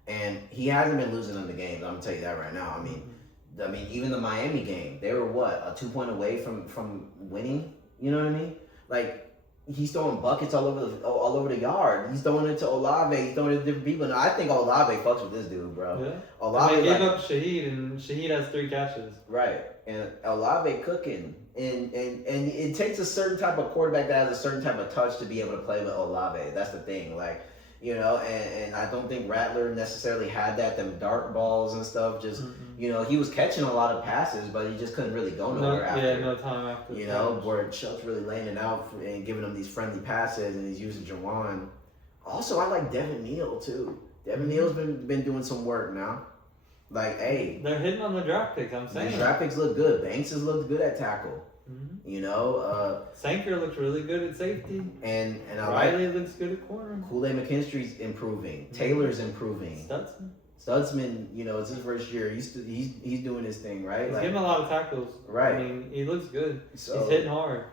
And he hasn't been losing in the games. I'm gonna tell you that right now. I mean, even the Miami game, they were a 2-point away from winning. You know what I mean? Like, he's throwing buckets all over the yard. He's throwing it to Olave. He's throwing it to different people. Now, I think Olave fucks with this dude, bro. Yeah. Olave they gave up Shaheed, and Shaheed has 3 catches. Right, and Olave cooking, and it takes a certain type of quarterback that has a certain type of touch to be able to play with Olave. That's the thing, like. And I don't think Rattler necessarily had them dart balls and stuff. Just, he was catching a lot of passes, but he just couldn't really go nowhere after. Yeah, no time after. Where Chuck's really laying it out and giving him these friendly passes, and he's using Jawan. Also, I like Devin Neal, too. Devin Neal's been doing some work now. Like, hey. They're hitting on the draft picks, I'm saying. The draft picks look good. Banks has looked good at tackle. Sanker looks really good at safety. And Riley looks good at corner. Kool-Aid McKinstry's improving. Taylor's improving. Stutzman, it's his first year. He's doing his thing, right? He's getting a lot of tackles. Right. I mean, he looks good. So, he's hitting hard.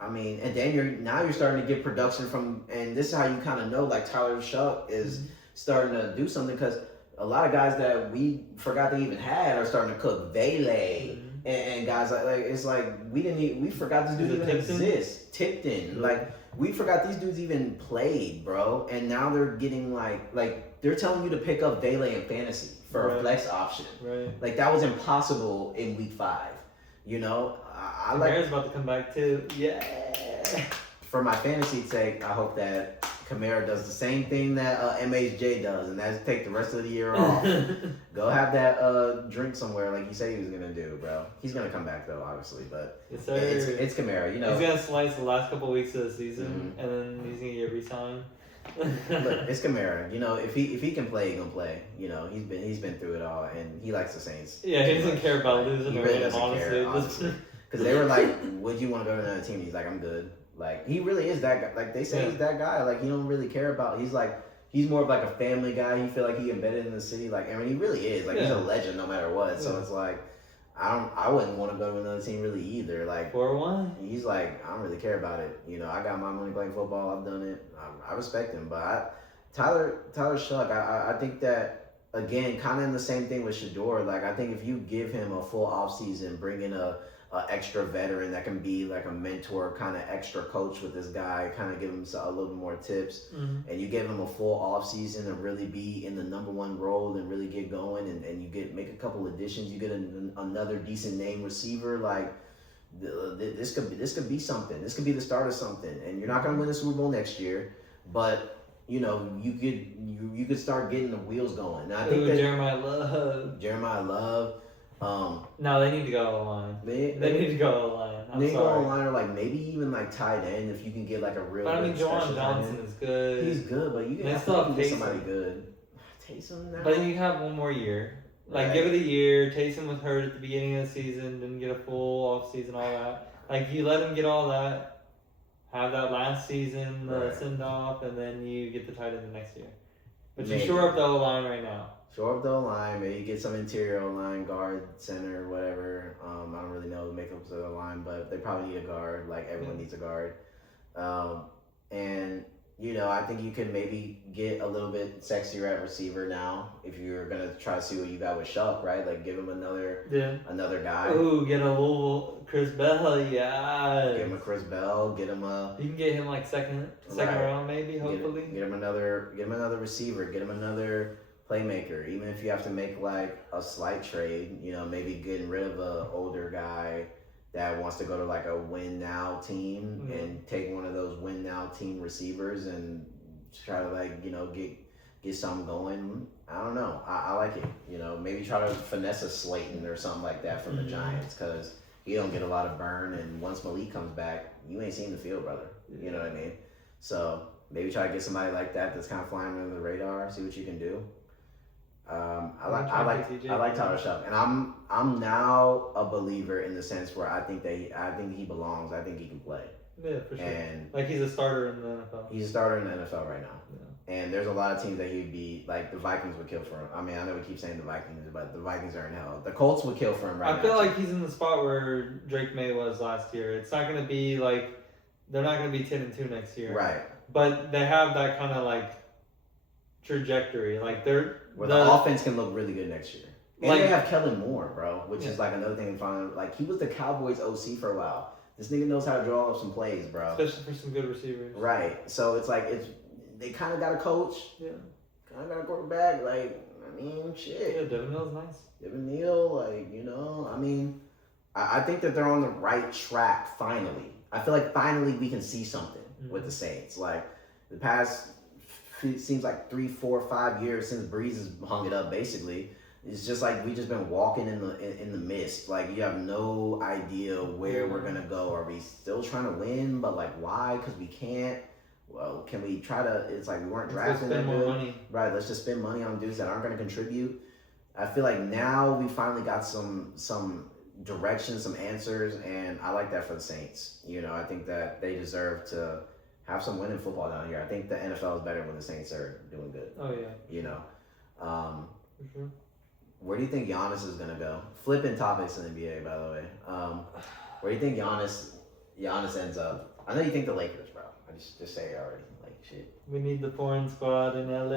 I mean, and then you're starting to get production from, and this is how you kind of know, like, Tyler Shuck is starting to do something, because a lot of guys that we forgot they even had are starting to cook. Vele and guys like it's like we forgot this dude even exists. Tipton, like we forgot these dudes even played, bro. And now they're getting like they're telling you to pick up Vele in fantasy for a flex option. Right. Like that was impossible in week 5. You know, I like. Kamara's about to come back too. Yeah. For my fantasy sake, I hope that Kamara does the same thing that MHJ does, and that's take the rest of the year off. Go have that drink somewhere like he said he was gonna do, bro. He's gonna come back though, obviously, but yes, it's Kamara. You know, he's gonna slice the last couple weeks of the season, and then he's gonna get re-signed. Look, it's Kamara. You know, if he can play, he gonna play. You know, he's been through it all, and he likes the Saints. Yeah, he doesn't care about losing. He really doesn't care, honestly. Because they were like, "Would you want to go to another team?" He's like, "I'm good." Like he really is that guy. Like they say he's that guy. Like he don't really care about. He's more of like a family guy. You feel like he embedded in the city. Like I mean, he really is. Like he's a legend no matter what. So it's like I wouldn't want to go to another team really either. Like 4-1. He's like I don't really care about it. You know, I got my money playing football. I've done it. I respect him, but Tyler Shuck. I think that again, kind of in the same thing with Shador. Like I think if you give him a full off season, bring in a extra veteran that can be like a mentor, kind of extra coach with this guy, kind of give him a little bit more tips, and you give him a full off season and really be in the number one role and really get going, and you make a couple additions, you get another decent name receiver, like this could be something. This could be the start of something, and you're not gonna win the Super Bowl next year, but you know you could start getting the wheels going. Now, I think that Jeremiah Love. No, they need to go online. They need to go online. They go online or like maybe even like tight end if you can get like a real. But I mean, Jawan Johnson is good. He's good, but you can still get somebody good. Taysom now. But you have one more year. Like give it a year. Taysom was hurt at the beginning of the season, didn't get a full off season, all that. Like you let him get all that, have that last season send off, and then you get the tight end the next year. But you shore up the O-line right now. Shore up the O-line, maybe get some interior O-line, guard, center, whatever. I don't really know the makeups of the line, but they probably need a guard. Like, everyone needs a guard. And, you know, I think you could maybe get a little bit sexier at receiver now if you're going to try to see what you got with Shuck, right? Like, give him another guy. Ooh, get a little Chris Bell, yeah. Get him a Chris Bell, get him a... You can get him, like, second round, maybe, hopefully. Get him another receiver, get him another... playmaker, even if you have to make like a slight trade, you know, maybe getting rid of a older guy that wants to go to like a win now team and take one of those win now team receivers and try to like, you know, get something going. I don't know. I like it. You know, maybe try to finesse a Slayton or something like that from the Giants because he don't get a lot of burn, and once Malik comes back, you ain't seen the field, brother. You know what I mean? So maybe try to get somebody like that that's kind of flying under the radar, see what you can do. I like Tyler Shuck, and I'm now a believer in the sense where I think he belongs. I think he can play. Yeah, for sure. And like he's a starter in the NFL. He's a starter in the NFL right now. Yeah. And there's a lot of teams that he'd be like the Vikings would kill for him. I mean, I know we keep saying the Vikings, but the Vikings are in hell. The Colts would kill for him right now. I feel like he's in the spot where Drake May was last year. It's not going to be like they're not going to be 10-2 next year. Right. But they have that kind of like trajectory. Like they're where the offense can look really good next year. And like, they have Kellen Moore, bro, which is like another thing. Like he was the Cowboys OC for a while. This nigga knows how to draw up some plays, bro. Especially for some good receivers. Right. So it's like they kind of got a coach. Yeah. Kind of got a quarterback. Like, I mean, shit. Yeah, Devin Neal's nice. Devin Neal, like, you know, I mean, I think that they're on the right track finally. I feel like finally we can see something with the Saints. Like, the past, it seems like 3, 4, 5 years since Breeze has hung it up, basically. It's just like we just been walking in the mist. Like you have no idea where we're gonna go. Are we still trying to win? But like why? Because we can't. Well, can we try to? It's like we weren't drafting that good. Money. Right. Let's just spend money on dudes that aren't gonna contribute. I feel like now we finally got some direction, some answers, and I like that for the Saints. You know, I think that they deserve to have some winning football down here. I think the NFL is better when the Saints are doing good. Oh yeah. You know. For sure. Where do you think Giannis is gonna go? Flipping topics in the NBA, by the way. Where do you think Giannis ends up? I know you think the Lakers, bro. I just say it already. Like shit. We need the foreign squad in LA.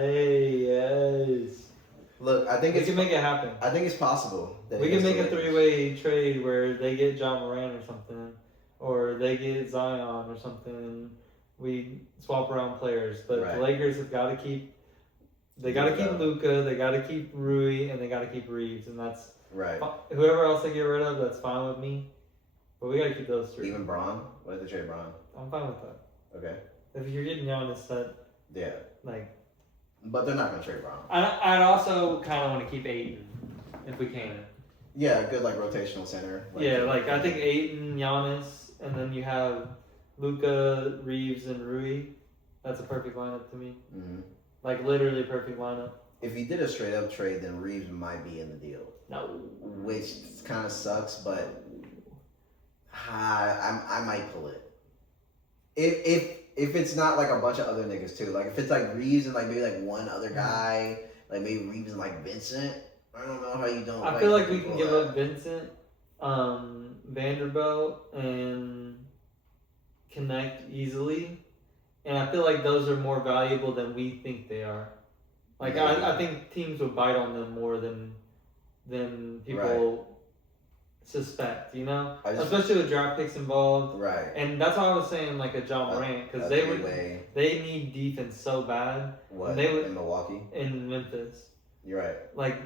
Yes. Look, I think we can make it happen. I think it's possible. That We can make a 3-way trade where they get John Moran or something, or they get Zion or something, and we swap around players. But the Lakers have got to keep. They got to keep Luka. They got to keep Rui, and they got to keep Reeves, and that's right. Whoever else they get rid of, that's fine with me. But we got to keep those three. Even Braun? What if they trade Braun? I'm fine with that. Okay. If you're getting Giannis, that like. But they're not gonna trade Braun. I'd also kind of want to keep Ayton if we can. Yeah, good like rotational center. I think Ayton, Giannis, and then you have Luka, Reeves, and Rui. That's a perfect lineup to me. Mm-hmm. Like literally perfect lineup. If you did a straight up trade, then Reeves might be in the deal. No. Which kind of sucks, but I might pull it. If it's not like a bunch of other niggas too, like if it's like Reeves and like maybe like one other guy, like maybe Reeves and like Vincent. I don't know how you don't. I feel like we can give up Vincent, Vanderbilt, and Connect easily, and I feel like those are more valuable than we think they are. Like I think teams would bite on them more than people suspect, you know, especially with draft picks involved, right? And that's why I was saying like a John Morant because they need defense so bad. What they would in Milwaukee, in Memphis. You're right. Like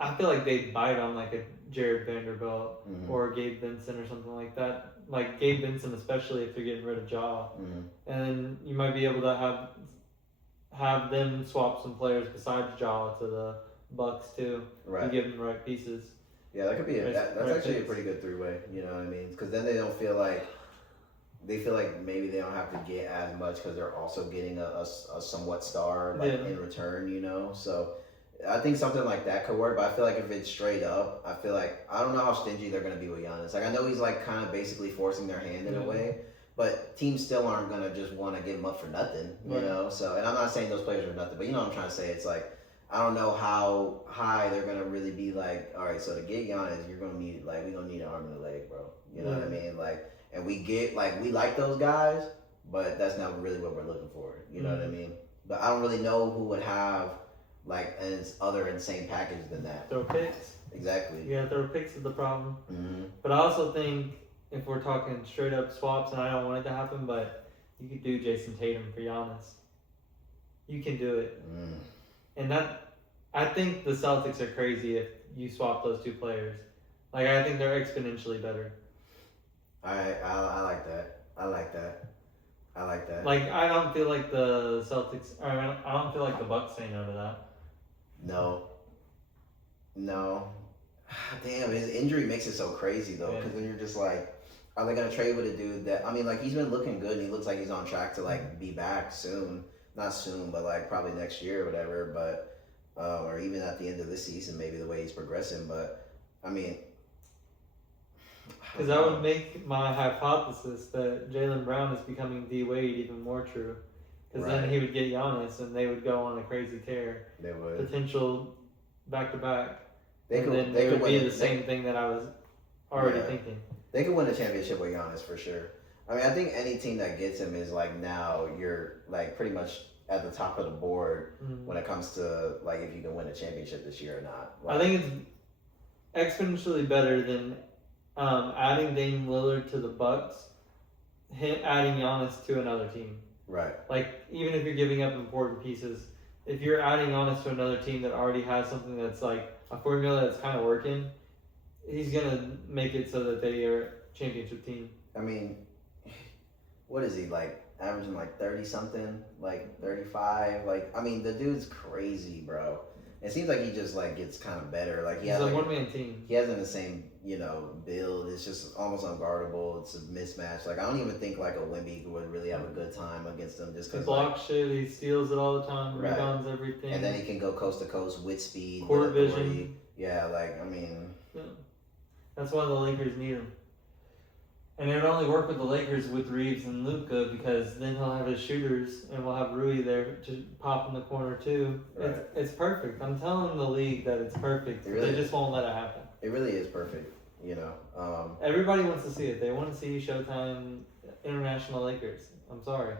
I feel like they'd bite on like a Jared Vanderbilt or Gabe Vincent or something like that. Like Gabe Vincent, especially if you're getting rid of Ja, and you might be able to have them swap some players besides Ja to the Bucks too. Right. And give them the right pieces. Yeah, that could be that's actually a pretty good 3-way. You know what I mean? Because then they don't feel like maybe they don't have to get as much because they're also getting a somewhat star in return. You know, so I think something like that could work. But I feel like if it's straight up, I feel like I don't know how stingy they're gonna be with Giannis. Like I know he's like kind of basically forcing their hand in a way. But teams still aren't gonna just want to give him up for nothing, you know. So, and I'm not saying those players are nothing, but you know what I'm trying to say. It's like I don't know how high they're gonna really be. Like, all right, so to get Giannis, you're gonna need we gonna need an arm and a leg, bro. You know what I mean? Like, and we like those guys, but that's not really what we're looking for. You know what I mean? But I don't really know who would have like an other insane package than that. Throw picks. Exactly. Yeah, throw picks is the problem. But I also think. If we're talking straight up swaps, and I don't want it to happen, but you could do Jason Tatum for Giannis. You can do it. And I think the Celtics are crazy if you swap those two players. Like, I think they're exponentially better. I like that. I like that. Like, I don't feel like the Celtics, I don't feel like the Bucks say no to that. No. Damn, his injury makes it so crazy, though, because then you're just like, are they going to trade with a dude that, I mean, like, he's been looking good, and he looks like he's on track to, like, be back soon. Not soon, but, like, probably next year or whatever, but, or even at the end of this season, maybe the way he's progressing, but, I mean. Because that would make my hypothesis that Jaylen Brown is becoming D-Wade even more true. Because then he would get Giannis, and they would go on a crazy tear. They would. Potential back-to-back. They could be the same thing that I was already thinking. They could win a championship with Giannis for sure. I mean, I think any team that gets him is like now you're like pretty much at the top of the board when it comes to like if you can win a championship this year or not. Like, I think it's exponentially better than adding Dame Lillard to the Bucks, adding Giannis to another team. Right. Like even if you're giving up important pieces, if you're adding Giannis to another team that already has something that's like a formula that's kind of working, he's gonna make it so that they are a championship team. I mean, what is he like? Averaging like 30 something, like 35. Like I mean, the dude's crazy, bro. It seems like he just like gets kind of better. Like he's a one-man team. He hasn't the same build. It's just almost unguardable. It's a mismatch. Like I don't even think like a Wemby would really have a good time against him just because he blocks shit. He steals it all the time. Rebounds everything. And then he can go coast to coast with speed, court vision. Yeah, like I mean. Yeah. That's why the Lakers need him. And it would only work with the Lakers with Reeves and Luka because then he'll have his shooters and we'll have Rui there to pop in the corner too. Right. It's perfect. I'm telling the league that it's perfect. They just won't let it happen. It really is perfect, Everybody wants to see it. They want to see Showtime International Lakers. I'm sorry.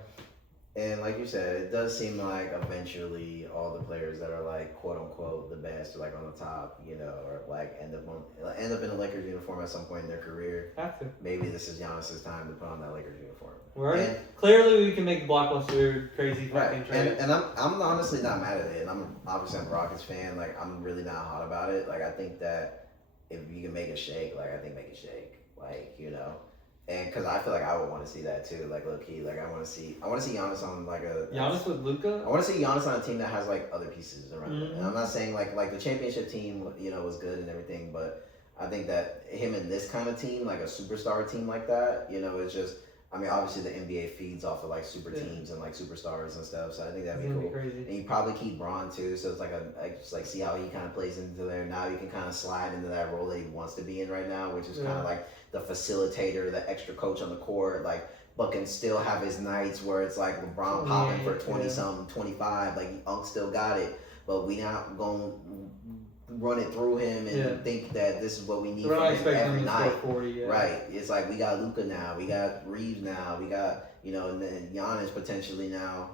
And like you said, it does seem like eventually all the players that are like quote unquote the best, or like on the top, or like end up in a Lakers uniform at some point in their career. Have to. Maybe this is Giannis's time to put on that Lakers uniform. Right. Clearly, we can make blockbuster crazy fucking trades. And I'm honestly not mad at it. And I'm a Rockets fan. Like I'm really not hot about it. Like I think that if you can make it shake, like I think make it shake. Like And because I feel like I would want to see that too, like low key. Like I want to see Giannis on like Giannis with Luka. I want to see Giannis on a team that has like other pieces around him. And I'm not saying like the championship team, was good and everything, but I think that him and this kind of team, like a superstar team like that, it's just. I mean, obviously the NBA feeds off of like super teams and like superstars and stuff, so I think that'd be cool. And you probably keep Braun too, so it's like see how he kind of plays into there. Now you can kind of slide into that role that he wants to be in right now, which is kind of like the facilitator, the extra coach on the court, like, but can still have his nights where it's like LeBron popping for 20 something, 25, like Unk still got it, but we not going run it through him and think that this is what we need from him every night. 40, Right. It's like we got Luka now, we got Reeves now, we got, and then Giannis potentially now.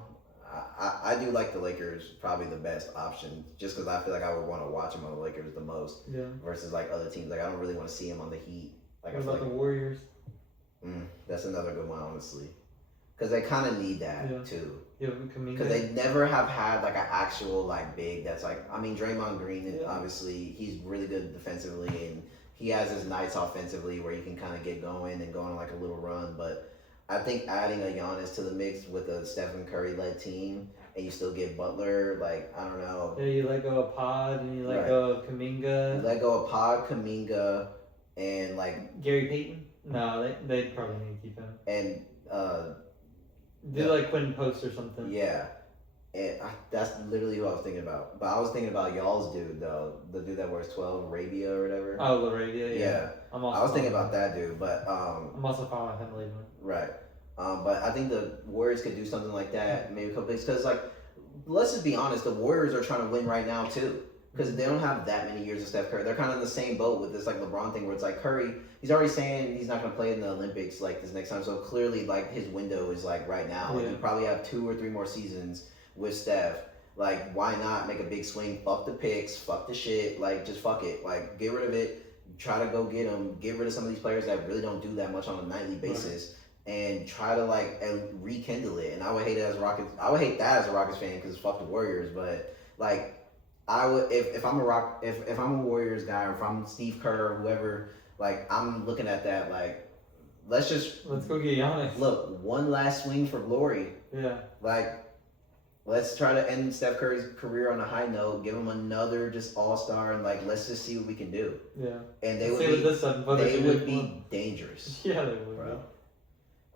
I do like the Lakers probably the best option just because I feel like I would want to watch him on the Lakers the most versus like other teams. Like I don't really want to see him on the Heat. Like what about the Warriors? That's another good one, honestly. Because they kind of need that too. Yeah, because they never have had like an actual like big that's like I mean Draymond Green obviously he's really good defensively and he has his nights offensively where you can kind of get going and go on like a little run, but I think adding a Giannis to the mix with a Stephen Curry led team and you still get Butler, like I don't know. Yeah, you let go of Pod and you let go of Kuminga. You let go of Pod, Kuminga, and like Gary Payton. No, they'd probably need to keep him. And do like Quentin Post or something. Yeah. And that's literally who I was thinking about. But I was thinking about y'all's dude, though. The dude that wears 12, Arabia or whatever. Oh, Arabia, yeah. I was thinking about that dude, but... I'm also fine with him leaving. Right. But I think the Warriors could do something like that, maybe a couple weeks. Because, like, let's just be honest, the Warriors are trying to win right now, too. Because they don't have that many years of Steph Curry. They're kind of in the same boat with this, like, LeBron thing where it's like Curry, he's already saying he's not going to play in the Olympics, like, this next time. So clearly, like, his window is, like, right now. Yeah. And you probably have 2 or 3 more seasons with Steph. Like, why not make a big swing? Fuck the picks. Fuck the shit. Like, just fuck it. Like, get rid of it. Try to go get them. Get rid of some of these players that really don't do that much on a nightly basis. Right. And try to, like, rekindle it. And I would hate it as a Rockets. I would hate that as a Rockets fan because fuck the Warriors. But, like... I would if I'm a Warriors guy or if I'm Steve Kerr or whoever, like I'm looking at that like let's go get Giannis. Look, one last swing for glory. Yeah. Like let's try to end Steph Curry's career on a high note, give him another just all-star and like let's just see what we can do. Yeah. And they would be dangerous. Yeah, they would. Bro.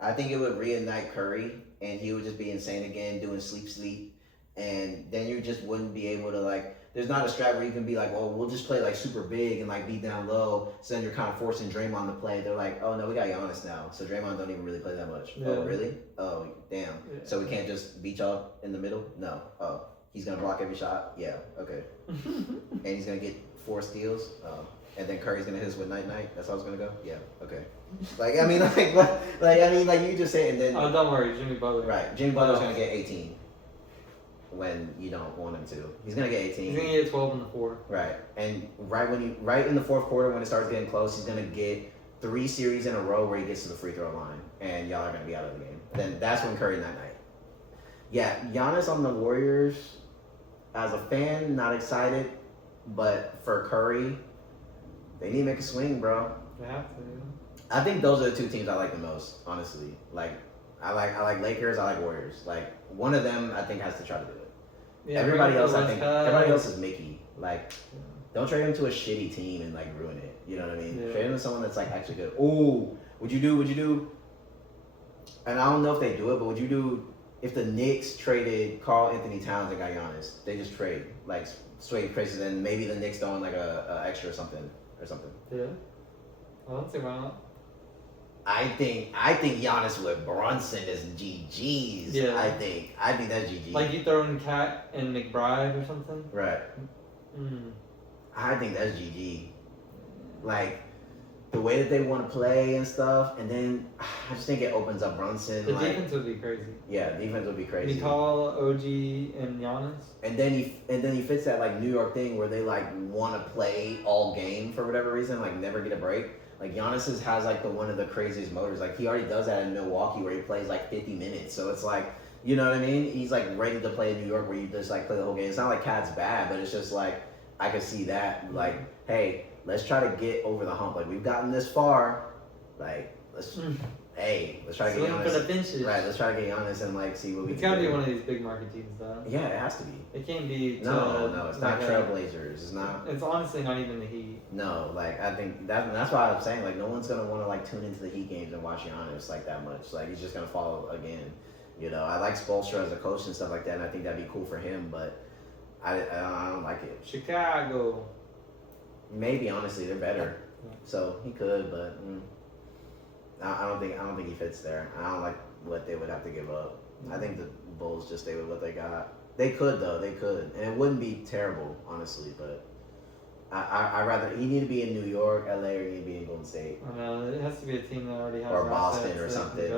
I think it would reignite Curry and he would just be insane again doing sleep. And then you just wouldn't be able to like. There's not a strat where you can be like, well, we'll just play like super big and like be down low. So then you're kind of forcing Draymond to play. They're like, oh no, we got Giannis now, so Draymond don't even really play that much. Yeah. Oh really? Oh damn. Yeah. So we can't just beat y'all in the middle? No. Oh, he's gonna block every shot. Yeah. Okay. And he's gonna get 4 steals. Oh. And then Curry's gonna hit us with night. That's how it's gonna go. Yeah. Okay. Like I mean, like you just say, and then. Oh, don't worry, Jimmy Butler. Right, Jimmy Butler's gonna get 18. When you don't want him to, he's gonna get 18. He's gonna get 12 in the 4th. Right, and right in the 4th quarter when it starts getting close, he's gonna get 3 series in a row where he gets to the free throw line, and y'all are gonna be out of the game. Then that's when Curry night. Yeah, Giannis on the Warriors. As a fan, not excited, but for Curry, they need to make a swing, bro. They have to. I think those are the 2 teams I like the most, honestly. Like, I like Lakers. I like Warriors. Like one of them, I think has to try to do it. Yeah, everybody else is Mickey. Like, don't trade him to a shitty team and like ruin it. You know what I mean? Yeah. Trade him to someone that's like actually good. Ooh, would you do? And I don't know if they do it, but would you do if the Knicks traded Karl Anthony Towns and got Giannis? They just trade like swing places, and maybe the Knicks throw in like a extra or something. Yeah. Well, let's see why not. I think Giannis with Brunson is GG's. Yeah. I think that's GG. Like you throw in Cat and McBride or something? Right. I think that's GG. Like the way that they want to play and stuff, and then I just think it opens up Brunson. The defense would be crazy. Yeah, defense would be crazy. Mikal, OG, and Giannis. And then he fits that like New York thing where they like want to play all game for whatever reason, like never get a break. Like Giannis has like one of the craziest motors. Like he already does that in Milwaukee where he plays like 50 minutes. So it's like, you know what I mean? He's like ready to play in New York where you just like play the whole game. It's not like Cat's bad, but it's just like I could see that. Like, hey, let's try to get over the hump. Like we've gotten this far. Like let's try to get Giannis. For the benches. Right, let's try to get Giannis and like see what we It's can do. gotta be one of these big market teams though. Yeah, it has to be. It can't be. No, it's not Trailblazers. It's not. It's honestly not even the Heat. No, like I think that's why I'm saying like no one's gonna want to like tune into the Heat games and watch Giannis like that much. Like he's just gonna follow again. You know, I like Spoelstra as a coach and stuff like that, and I think that'd be cool for him. But I don't like it. Chicago. Maybe honestly they're better, so he could, but I don't think he fits there. I don't like what they would have to give up. I think the Bulls just stay with what they got. They could though, and it wouldn't be terrible honestly. But I rather he need to be in New York, LA, or he need to be in Golden State. I know it has to be a team that already has or Boston or assets something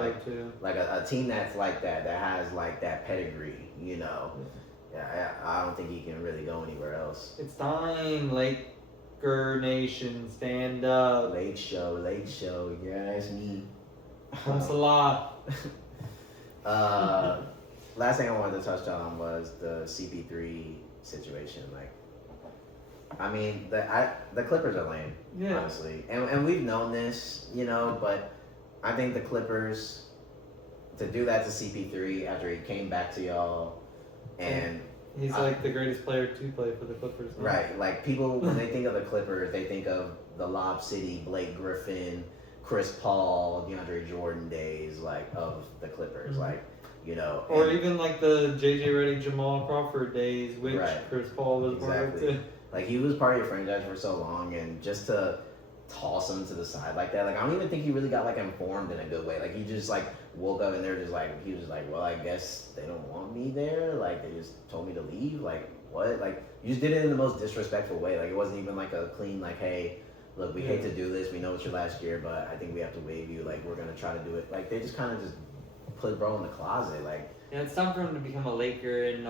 like a team that's like that has like that pedigree. You know, I don't think he can really go anywhere else. It's time, Laker Nation, stand up. Late show, yeah, it's me. Thanks a lot. Last thing I wanted to touch on was the CP3 situation. Like, I mean, the Clippers are lame, honestly, and we've known this, you know. But I think the Clippers to do that to CP3 after he came back to y'all, and he's like the greatest player to play for the Clippers. Now. Right, like people when they think of the Clippers, they think of the Lob City, Blake Griffin, Chris Paul, DeAndre Jordan days, like of the Clippers, like. You know, or even like the JJ Redick, Jamal Crawford days, which Chris Paul was part of too. Like he was part of your franchise for so long, and just to toss him to the side like that, like I don't even think he really got like informed in a good way. Like he just like woke up and they're just like he was like, well, I guess they don't want me there. Like they just told me to leave. Like what? Like you just did it in the most disrespectful way. Like it wasn't even like a clean like, hey, look, we hate to do this. We know it's your last year, but I think we have to waive you. Like we're gonna try to do it. Like they just kind of just put bro in the closet, like. Yeah, it's time for him to become a Laker and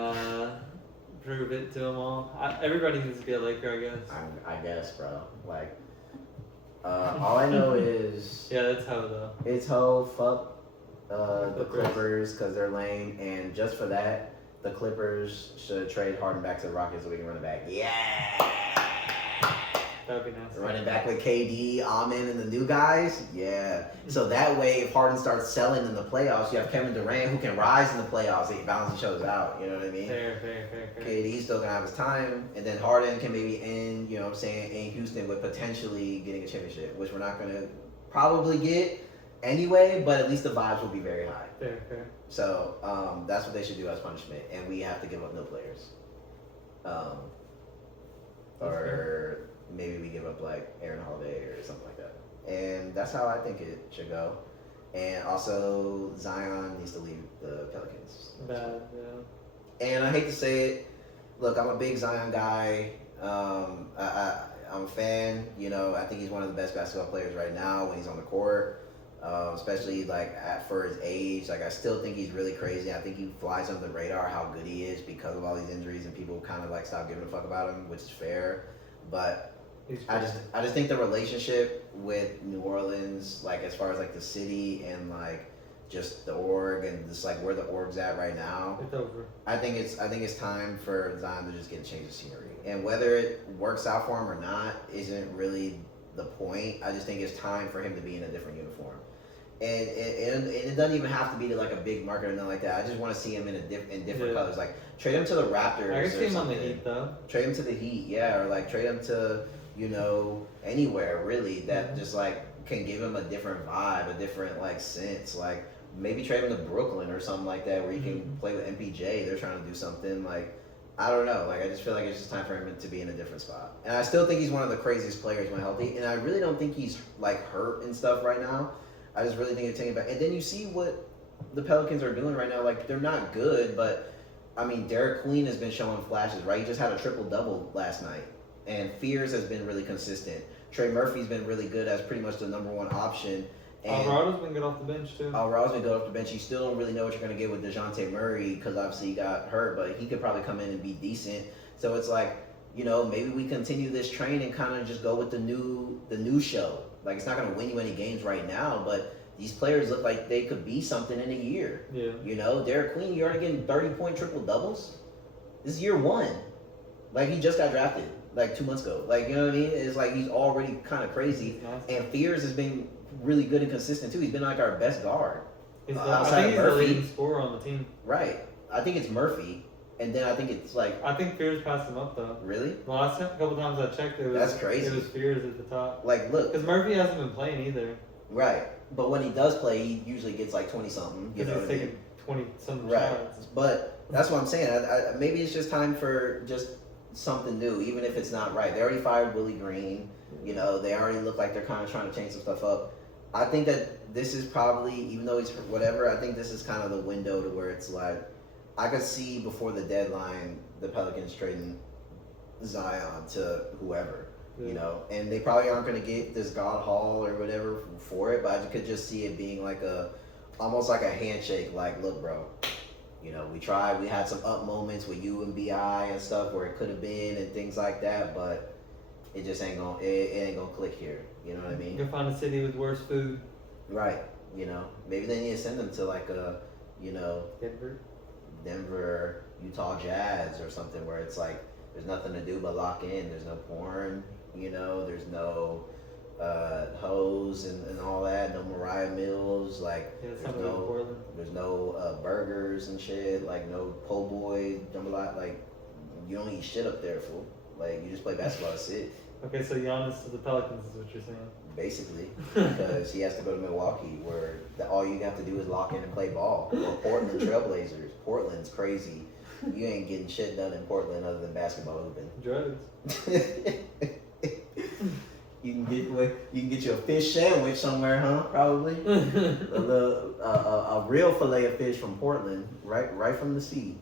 prove it to them all. Everybody needs to be a Laker, I guess. I guess, bro. Like, all I know is. Yeah, that's Ho though. It's Ho. Fuck the Clippers because they're lame, and just for that, the Clippers should trade Harden back to the Rockets so we can run it back. Yeah. That'd be nice. Running back with KD, Amen, and the new guys. Yeah. So that way, if Harden starts selling in the playoffs, you have Kevin Durant who can rise in the playoffs. He balances shows out. You know what I mean? Fair. KD's still gonna have his time, and then Harden can maybe end. You know what I'm saying? In Houston with potentially getting a championship, which we're not gonna probably get anyway. But at least the vibes will be very high. Fair. So that's what they should do as punishment, and we have to give up no players. Or maybe we give up like Aaron Holiday or something like that. And that's how I think it should go. And also Zion needs to leave the Pelicans. Bad, yeah. And I hate to say it. Look, I'm a big Zion guy. I'm a fan. You know, I think he's one of the best basketball players right now when he's on the court. Especially like for his age. Like I still think he's really crazy. I think he flies under the radar how good he is because of all these injuries and people kind of like stop giving a fuck about him, which is fair. But I just think the relationship with New Orleans, like as far as like the city and like just the org and just like where the org's at right now, it's over. I think it's time for Zion to just get a change of scenery. And whether it works out for him or not isn't really the point. I just think it's time for him to be in a different uniform. And it doesn't even have to be to like a big market or nothing like that. I just want to see him in different colors. Like trade him to the Raptors. I can see him on the Heat though. Trade him to the Heat, yeah, or like trade him to anywhere really that just like can give him a different vibe, a different like sense. Like maybe trade him to Brooklyn or something like that where he can play with MPJ. They're trying to do something like. I don't know. Like I just feel like it's just time for him to be in a different spot. And I still think he's one of the craziest players when healthy. And I really don't think he's like hurt and stuff right now. I just really think it's taking back. And then you see what the Pelicans are doing right now. Like they're not good, but I mean Derek Queen has been showing flashes, right? He just had a triple double last night, and Fears has been really consistent. Trey Murphy's been really good as pretty much the number one option. And Alvarado's been good off the bench too. Alvarado's been good off the bench. You still don't really know what you're going to get with DeJounte Murray because obviously he got hurt, but he could probably come in and be decent. So it's like, you know, maybe we continue this train and kind of just go with the new show. Like, it's not going to win you any games right now, but these players look like they could be something in a year. Yeah. You know, Derek Queen, you're already getting 30-point triple-doubles. This is year one. Like, he just got drafted, like, 2 months ago. Like, you know what I mean? It's like he's already kind of crazy. And Fears has been really good and consistent, too. He's been, like, our best guard. I think he's the leading scorer on the team. Right. I think it's Murphy. And then I think it's like... I think Fears passed him up, though. Really? The last couple times I checked, it was... That's crazy. It was Fears at the top. Like, look... Because Murphy hasn't been playing either. Right. But when he does play, he usually gets like 20-something. You know he's taking 20-something right. shots. But that's what I'm saying. Maybe it's just time for just something new, even if it's not right. They already fired Willie Green. You know, they already look like they're kind of trying to change some stuff up. I think that this is probably, even though he's whatever, I think this is kind of the window to where it's like, I could see before the deadline the Pelicans trading Zion to whoever, you know, and they probably aren't going to get this God Hall or whatever for it, but I could just see it being like almost like a handshake, like, look, bro, you know, we tried, we had some up moments with you and BI and stuff where it could have been and things like that, but it just ain't gonna, it ain't gonna click here, you know what I mean? You can find a city with worse food. Right, you know, maybe they need to send them to like you know, Denver, Utah Jazz or something where it's like there's nothing to do but lock in. There's no porn, you know, there's no hoes and all that, no Mariah Mills, like there's no burgers and shit, like no po' boy, jambalaya, like you don't eat shit up there, fool. Like you just play basketball, that's it. Okay, so Giannis to the Pelicans is what you're saying. Basically, because he has to go to Milwaukee, where all you have to do is lock in and play ball. Or Portland Trailblazers. Portland's crazy. You ain't getting shit done in Portland other than basketball hooping. Drugs. You can get you a fish sandwich somewhere, huh? Probably a real fillet of fish from Portland, right from the sea.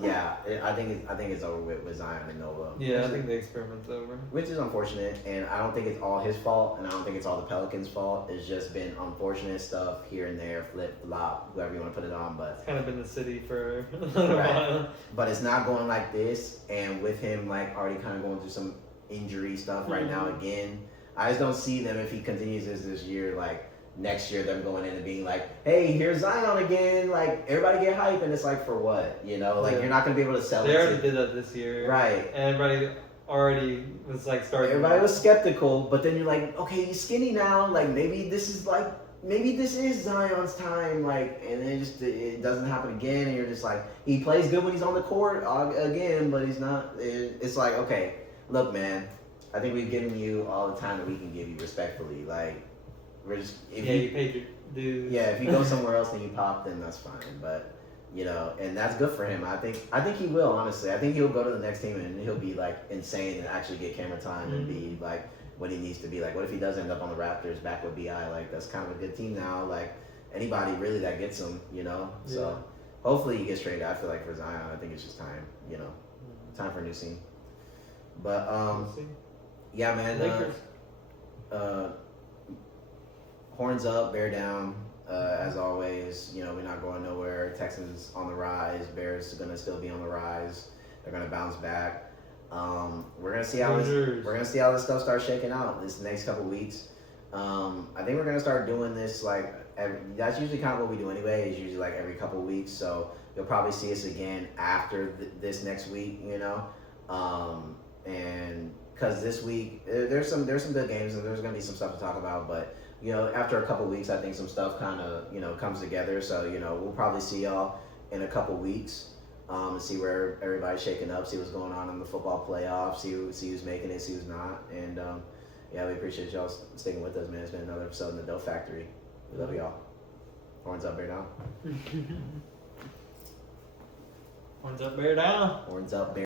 Yeah, I think it's over with Zion and Nova. Yeah, I think the experiment's over. Which is unfortunate, and I don't think it's all his fault, and I don't think it's all the Pelicans' fault. It's just been unfortunate stuff here and there, flip flop, whoever you want to put it on. But it's kind of been the city for a little while. But it's not going like this, and with him like already kind of going through some injury stuff right now again. I just don't see them if he continues this year, like next year them going in and being like, hey, here's Zion again, like everybody get hype, and it's like, for what, you know, like you're not gonna be able to sell they it. They already did that this year, right? And everybody already was like starting. Everybody was skeptical, but then you're like, okay, he's skinny now, like maybe this is Zion's time, like, and then it doesn't happen again, and you're just like, he plays good when he's on the court again, but he's not. It's like, okay, look, man, I think we've given you all the time that we can give you respectfully, like. We're just, you paid your dues. Yeah, if you go somewhere else and you pop, then that's fine. But you know, and that's good for him. I think he will, honestly. I think he'll go to the next team and he'll be like insane and actually get camera time and be like what he needs to be. Like, what if he does end up on the Raptors back with BI? Like, that's kind of a good team now. Like, anybody really that gets him, you know. Yeah. So hopefully he gets traded. I feel like for Zion, I think it's just time, you know, time for a new scene. But yeah, man. Horns up, bear down, as always. You know, we're not going nowhere. Texans on the rise. Bears are gonna still be on the rise. They're gonna bounce back. We're gonna see how this stuff starts shaking out this next couple weeks. I think we're gonna start doing this like that's usually kind of what we do anyway. Is usually like every couple weeks. So you'll probably see us again after this next week. You know, and because this week there's some good games and there's gonna be some stuff to talk about, but. You know, after a couple weeks, I think some stuff kind of, you know, comes together. So, you know, we'll probably see y'all in a couple weeks and see where everybody's shaking up, see what's going on in the football playoffs, see who's making it, see who's not. And, yeah, we appreciate y'all sticking with us, man. It's been another episode in the Dough Factory. We love y'all. Horns up, bear down. Horns up, bear down. Horns up, bear